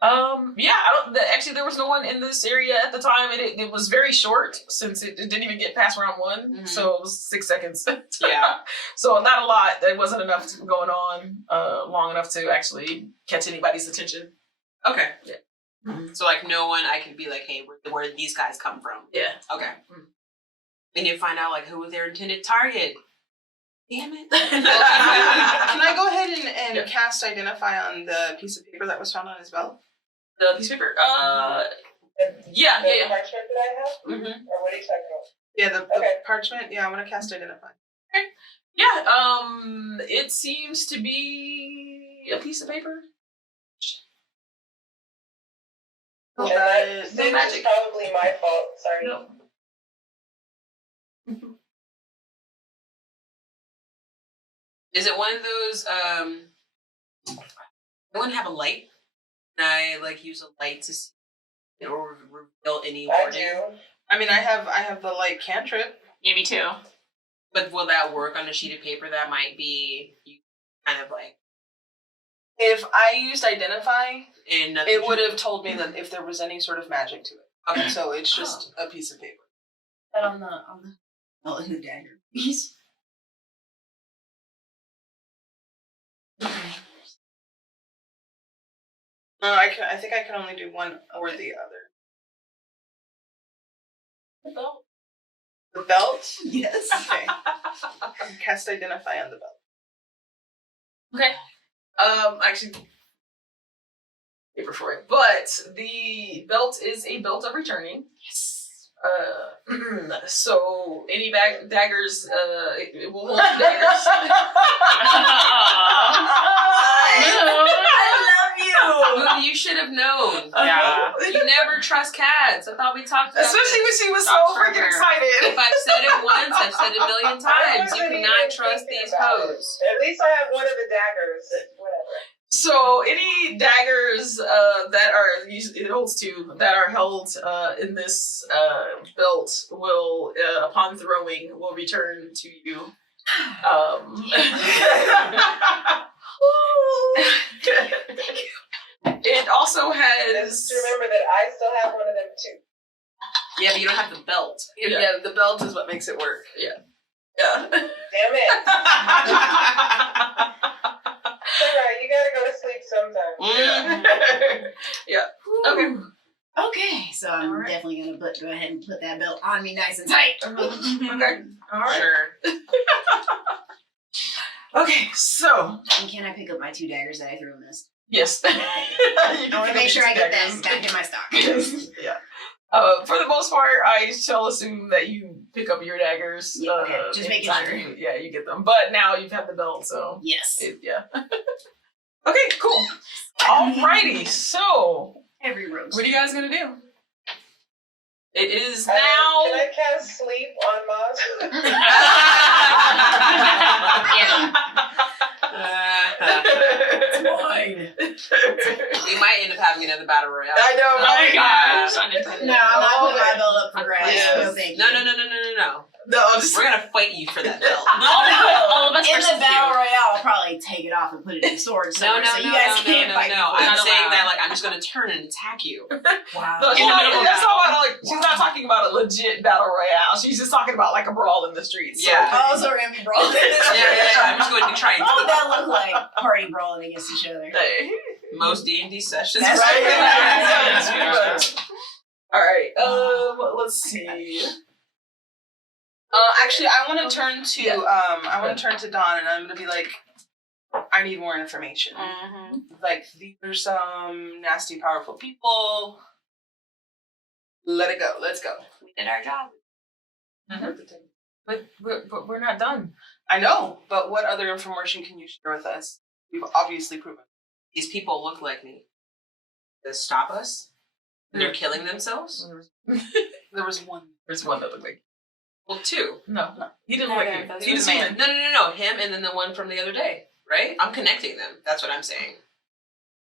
Actually, there was no one in this area at the time, and it was very short since it didn't even get past round 1, so it was 6 seconds. Yeah. So not a lot. There wasn't enough going on long enough to actually catch anybody's attention. Okay. Yeah. So like no one I could be like, hey, where did these guys come from? Yeah. Okay. We need to find out like who was their intended target. Damn it. Can I go ahead and cast Identify on the piece of paper that was found on his belt? The piece of paper? Yeah. The parchment that I have? Mm-hmm. Or what are you talking about? Yeah, the parchment. Yeah, I'm gonna cast Identify. Okay. Yeah, it seems to be a piece of paper. And that no is magic. probably my fault. Sorry. No. Is it one of those anyone have a light? Can I like use a light to see or reveal any I warning? do. I mean, I have the light cantrip. Yeah, me too. But will that work on a sheet of paper that might be kind of like If I used Identify, and nothing it would have told me that if there was any sort of magic to it. Okay. So it's just a piece of paper. That on the dagger piece. No, I think I can only do one or the other. The belt. The belt? Yes. Okay. Cast Identify on the belt. Okay. Actually, paper for it. But the belt is a belt of returning. Yes. So any daggers, it will hold daggers. Well, you should have known. Yeah. You never trust cats. I thought we talked about Especially when this. she was so Stop freaking her. excited. If I've said it once, I've said it a million times. You cannot trust these hoes. At least I have one of the daggers. Whatever. So any daggers that are it holds two that are held in this belt will, upon throwing, will return to you. It also has. Just remember that I still have one of them too. Yeah, but you don't have the belt. Yeah, the belt is what makes it work. Yeah. Damn it. It's alright, you gotta go to sleep sometime. Yeah. Okay. Okay, so I'm definitely gonna go ahead and put that belt on me nice and tight. Okay. All right. Sure. Okay. So And can I pick up my 2 daggers that I threw in this? yes. I want to make sure I get that back in my stock. Yeah. For the most part, I shall assume that you pick up your daggers. Yeah, okay. Just making anytime sure. Yeah, you get them. But now you've had the belt, so Yes. yeah. Okay, cool. Alrighty, so Every rogue. what are you guys gonna do? It is Can now. I cast sleep on Maz? Fine. We might end up having another battle royale. I know. Oh my gosh. No, I'm not putting my belt up for grabs. Yes. No, thank you. No. No, just We're gonna fight you for that belt. all of us In versus the battle you. royale, I'll probably take it off and put it in storage No, somewhere, so you guys can't fight me. I'm Not saying allowed. that like I'm just gonna turn and attack you. Wow. No, In the middle of that's battle. not about, like, she's not talking about a legit battle royale. She's just talking about like a brawl in the streets. So- Yeah. Oh, so we're gonna be brawling. Yeah. I'm just going to try and What would that look like? Party brawling against each other. Hey. most D&D sessions. That's Right? right. All right. Let's see. Actually, I want to turn to Dawn, and I'm gonna be like, I need more information. Like, these are some nasty, powerful people. Let it go. Let's go. We did our job. But we're not done. I know, but what other information can you share with us? We've obviously proven. These people look like me. To stop us? They're killing themselves? There was one. There's one that looked like. Well, two. No. He didn't No, look no, like those you. He are was the human. No. Him and then the one from the other day, right? I'm connecting them. That's what I'm saying.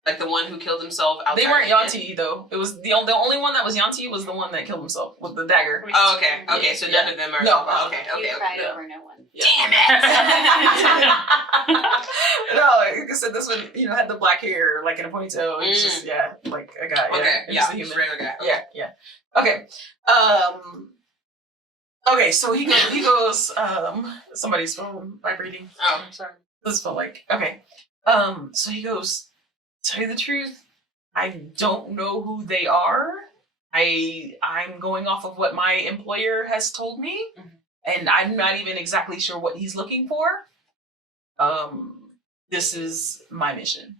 Like the one who killed himself outside. They weren't the inn. Yuan-ti though. It was the only one that was Yuan-ti was the one that killed himself with the dagger. Oh, okay. Okay, so none of them are. No. Okay. You cried yeah. over no one. Damn No, like I said, this one, had the black hair, like in a ponytail. It's just, like a guy. Okay, He's yeah, a just human. regular guy. Yeah. Okay. Okay, so he goes, somebody's phone vibrating. Oh, I'm sorry. This felt like, okay. So he goes, tell you the truth, I don't know who they are. I'm going off of what my employer has told me, and I'm not even exactly sure what he's looking for. This is my mission.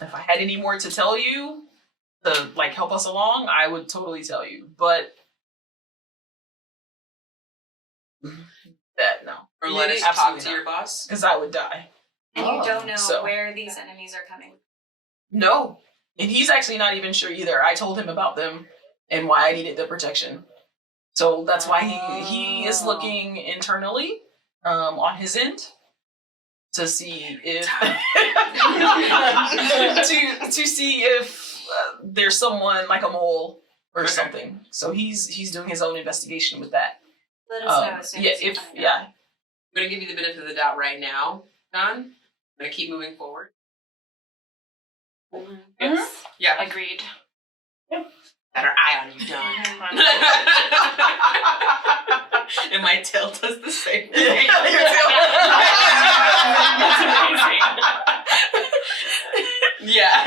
If I had any more to tell you to like help us along, I would totally tell you. But that no, Or let us Absolutely talk to not. your boss. because I would die. And you don't know So- where these enemies are coming. No, and he's actually not even sure either. I told him about them and why I needed the protection. So that's why he is looking internally on his end to see if to see if there's someone like a mole or something. So he's doing his own investigation with that. Let us know as soon as you find out. I'm gonna give you the benefit of the doubt right now, Don. I'm gonna keep moving forward. Yes. Yeah. Agreed. Better eye on you, Don. And my tail does the same thing. That's amazing. Yeah.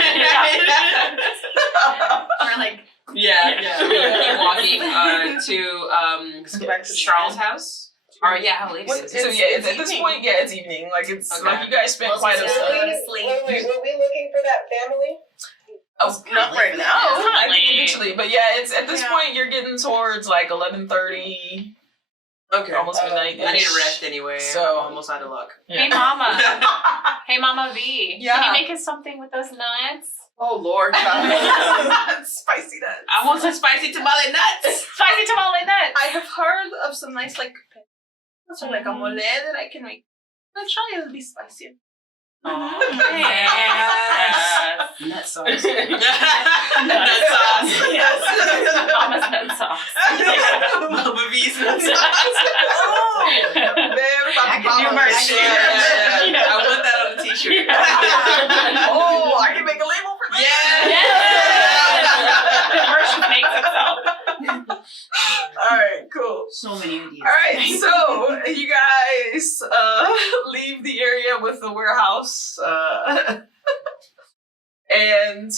Or like, Yeah. We keep walking to Back to Charles' house. Or how late is it? So it's at this point, it's evening. Like it's Okay. like you guys spent Well, quite a. it's Were we, Honestly. were we looking for that family? Oh, Not right now. I think Late. eventually, but it's at this point you're getting towards like 11:30, Okay. almost midnight. I need a rest anyway. So- I'm almost out of luck. Hey, Mama. Hey, Mama V. Yeah. Can you make us something with those nuts? Oh Lord, child. Spicy nuts. I want some spicy tamale nuts. Spicy tamale nuts. I have heard of some nice like a mole that I can make. I'll try. It'll be spicy. Yes. Nut sauce. Nut sauce. Yes. Mama's nut sauce. Mama V's nut sauce. I can do merch. Yeah. I want that on a t-shirt. Oh, I can make a label for that. The version makes itself. All right, cool. So many ideas. All right, so you guys leave the area with the warehouse, and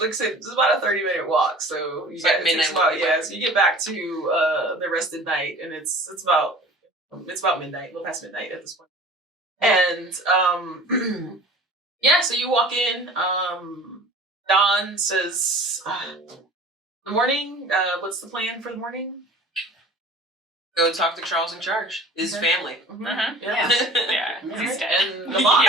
like I said, it's about a 30-minute walk. So you It's like guys, midnight about, walk. so you get back to the rested night, and it's about midnight, a little past midnight at this point. And so you walk in. Don says, "Good morning. What's the plan for the morning?" Go talk to Charles in charge. His Okay. family. Uh-huh. Yeah. Yeah. He's dead. And the box.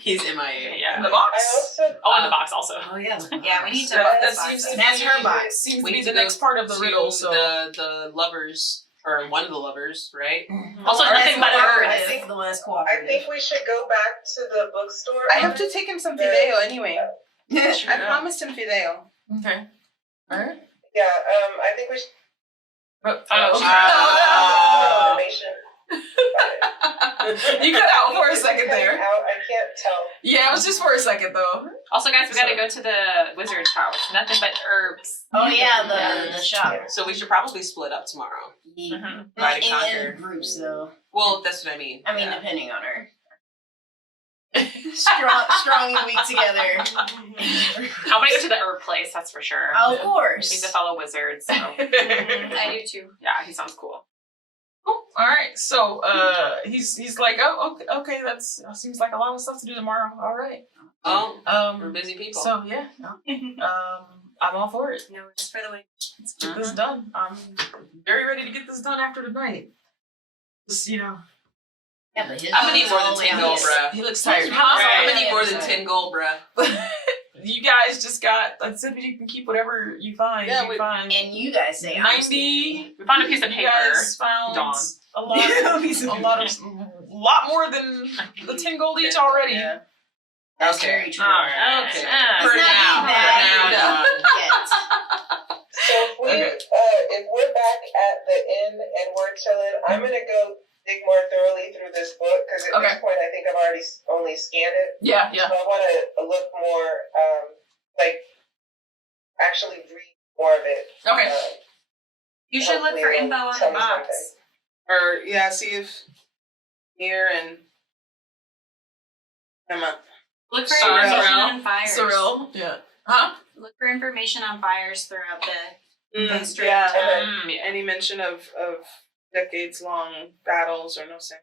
He's MIA. Yeah. And the box. I also Oh, and the box also. Oh yeah. yeah, we need to. That box seems it. to That's be, her box. Seems We to be need the to go next part of the to riddle. So the lovers, or one of the lovers, right? Also, Well, nothing but that's earth. cooperative. I think the one that's I cooperative. think we should go back to the bookstore. I have to take him some fideo anyway. Sure, I yeah. promised him fideo. Okay. All right. Yeah, I think we should Animation. You cut out for a second there. I can't tell. Yeah, it was just for a second though. Also, guys, we gotta go to the wizard's house. Nothing but herbs. Oh yeah, the shop. So we should probably split up tomorrow. Mhm. Divide and In conquer. groups though. Well, that's what I mean. I mean, Yeah. depending on her. strong and weak together. I want to get to the herb place, that's for sure. Of course. He's a fellow wizard, so I do too. yeah, he sounds cool. Cool. All right. So he's like, oh, okay, that seems like a lot of stuff to do tomorrow. All right. Oh, we're busy people. So yeah, I'm all for it. No rest for the week. Let's get this done. I'm very ready to get this done after tonight. Just Yeah, but his I'm gonna need more than all 10 the way gold, out. bruh. he looks tired. I'm gonna need more than 10 gold, bruh. You guys just got. I said you can keep whatever you find. Yeah, you we- find And you guys say 90. We found a piece of You paper. guys found Dawn. a lot more than the 10 gold each already. Yeah. That's Okay. very true. Alright. Okay. Yeah. For It's not now. being For bad. now. Yet. So if if we're back at the inn and we're chilling, I'm gonna go dig more thoroughly through this book because at Okay. this point I think I've already only scanned it. Yeah. So I want to look more, actually read more of it. Okay. You should look for info on Tell the me box. something. Or see if here and Emma. Look for Sorrel. information on fires. Cyril. Yeah. Huh? Look for information on fires throughout the history. Yeah. Yeah. Any mention of decades long battles or no sense?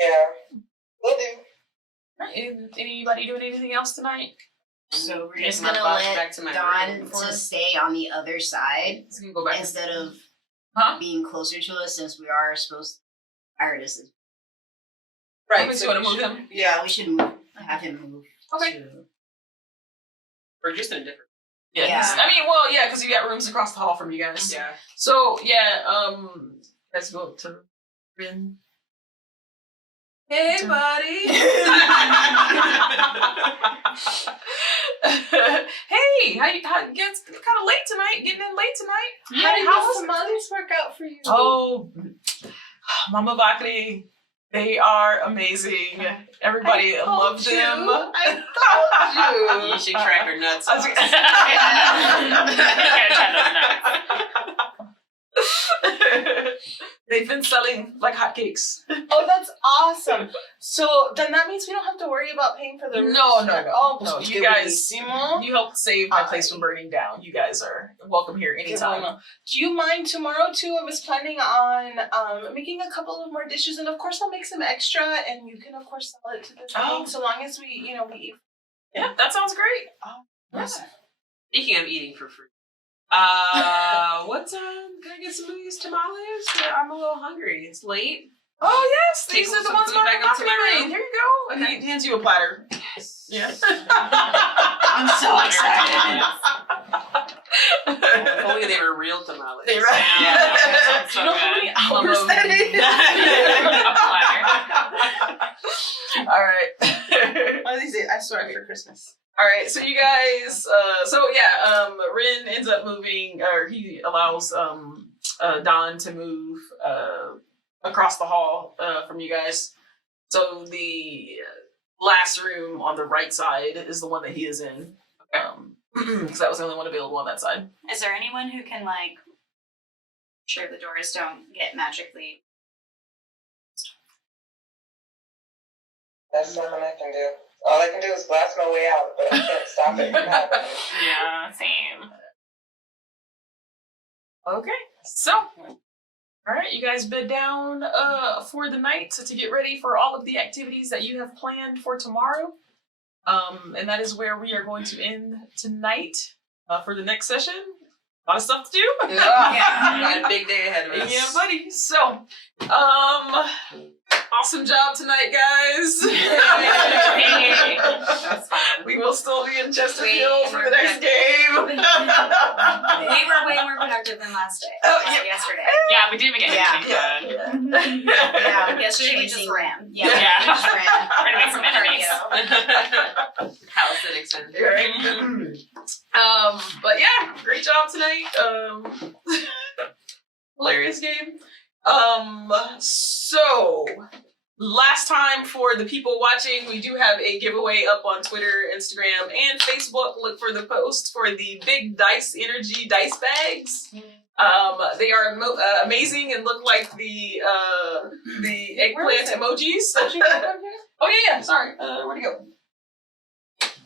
Yeah. Will do. Right. Anybody doing anything else tonight? So we're Taking just my gonna box let back to my Dawn room. to stay on the other side Just gonna go back. instead of Huh? being closer to us, since we are supposed to fire distance. Okay, so you want to move him? Yeah, we should move. Have him move. Okay. to- We're just in a different. Yeah. I mean, well, yeah, because you got rooms across the hall from you guys. Yeah. So yeah, let's go up to Rin. Hey, buddy. Hey, how gets kind of late tonight? Getting in late tonight? How did how the was it? tamales work out for you? Oh, Mama Bakri, they are amazing. Everybody loves them. I told you. You should crack her nuts. I was off. They've been selling like hotcakes. Oh, that's awesome. So then that means we don't have to worry about paying for the rooms. No. Oh, No, pues you qué guys, buenísimo. you helped save my place from burning down. You guys are welcome here Qué anytime. bueno. Do you mind tomorrow too? I was planning on making a couple of more dishes, and of course I'll make some extra, and you can of course sell it to the town, so long as we we eat. Yeah, that sounds great. Yes. Speaking of eating for free. What time can I get some of these tamales? I'm a little hungry. It's late. Oh yes, Take these are the some ones food back up to my made. room. Here you go. And he hands you a platter. Yeah. I'm so excited. If only they were real tamales. They right. Yeah. Do you know how many Hello. hours that is? All right. One of these days, I swear, for Christmas. All right, so you guys, Rin ends up moving, or he allows Don to move across the hall from you guys. So the last room on the right side is the one that he is in, because that was the only one available on that side. Is there anyone who can make sure the doors don't get magically? That's nothing I can do. All I can do is blast my way out, but I can't stop it from happening. Yeah, same. Okay, so, all right, you guys bed down for the night to get ready for all of the activities that you have planned for tomorrow. And that is where we are going to end tonight for the next session. A lot of stuff to do. We got a big day ahead of us. Yeah, buddy. So, awesome job tonight, guys. That's fun. We will still be in Chesterfield for the next game. We were way more productive than last day. Oh, yeah. Yesterday. Yeah, we didn't even get anything done. Yeah, Yesterday we just chasing- ran. Yeah, Yeah. we just ran. We're gonna make some enemies. Calisthenics and Right. But yeah, great job tonight. Hilarious game. So last time for the people watching, we do have a giveaway up on Twitter, Instagram, and Facebook. Look for the post for the Big Dice Energy dice bags. They are amazing and look like the eggplant emojis. Oh yeah. Sorry. Where'd it go?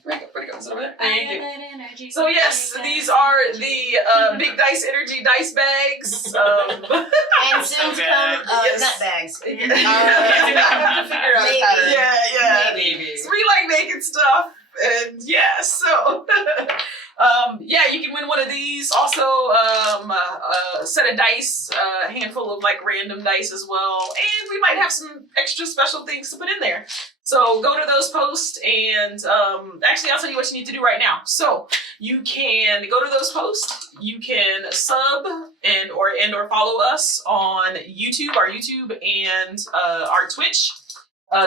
Where'd it go? Is it over there? Thank you. So yes, these are the Big Dice Energy dice bags. And soon to come, Yes. nut bags. I have to figure out a pattern. Yeah. Maybe. So we like making stuff, and yeah, so yeah, you can win one of these. Also, a set of dice, a handful of like random dice as well, and we might have some extra special things to put in there. So go to those posts, and actually, I'll tell you what you need to do right now. So you can go to those posts. You can sub and or follow us on YouTube, our YouTube, and our Twitch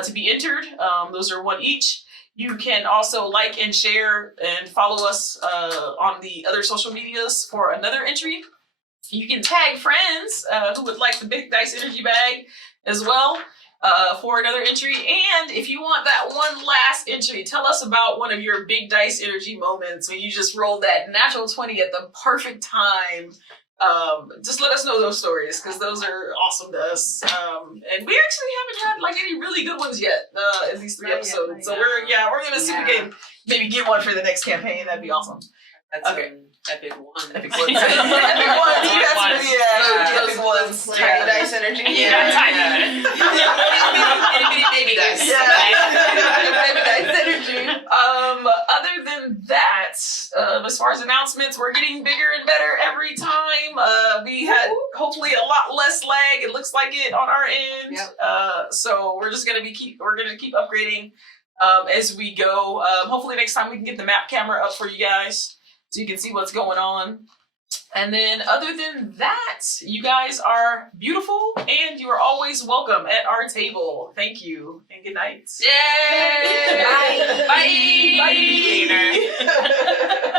to be entered. Those are one each. You can also like and share and follow us on the other social medias for another entry. You can tag friends who would like the Big Dice Energy bag as well for another entry. And if you want that one last entry, tell us about one of your Big Dice Energy moments when you just rolled that natural 20 at the perfect time. Just let us know those stories because those are awesome to us. And we actually haven't had like any really good ones yet in these 3 episodes. So we're gonna see if we can maybe get one for the next campaign. That'd be awesome. That's Okay. Epic one. Epic ones. Epic ones. You got some, epic ones. Tiny dice energy. Tiny. Baby dice. Baby dice energy. Other than that, as far as announcements, we're getting bigger and better every time. We had hopefully a lot less lag. It looks like it on our end. So we're just gonna keep upgrading as we go. Hopefully next time we can get the map camera up for you guys so you can see what's going on. And then other than that, you guys are beautiful and you are always welcome at our table. Thank you and good night. Yay! Bye. Bye. Bye.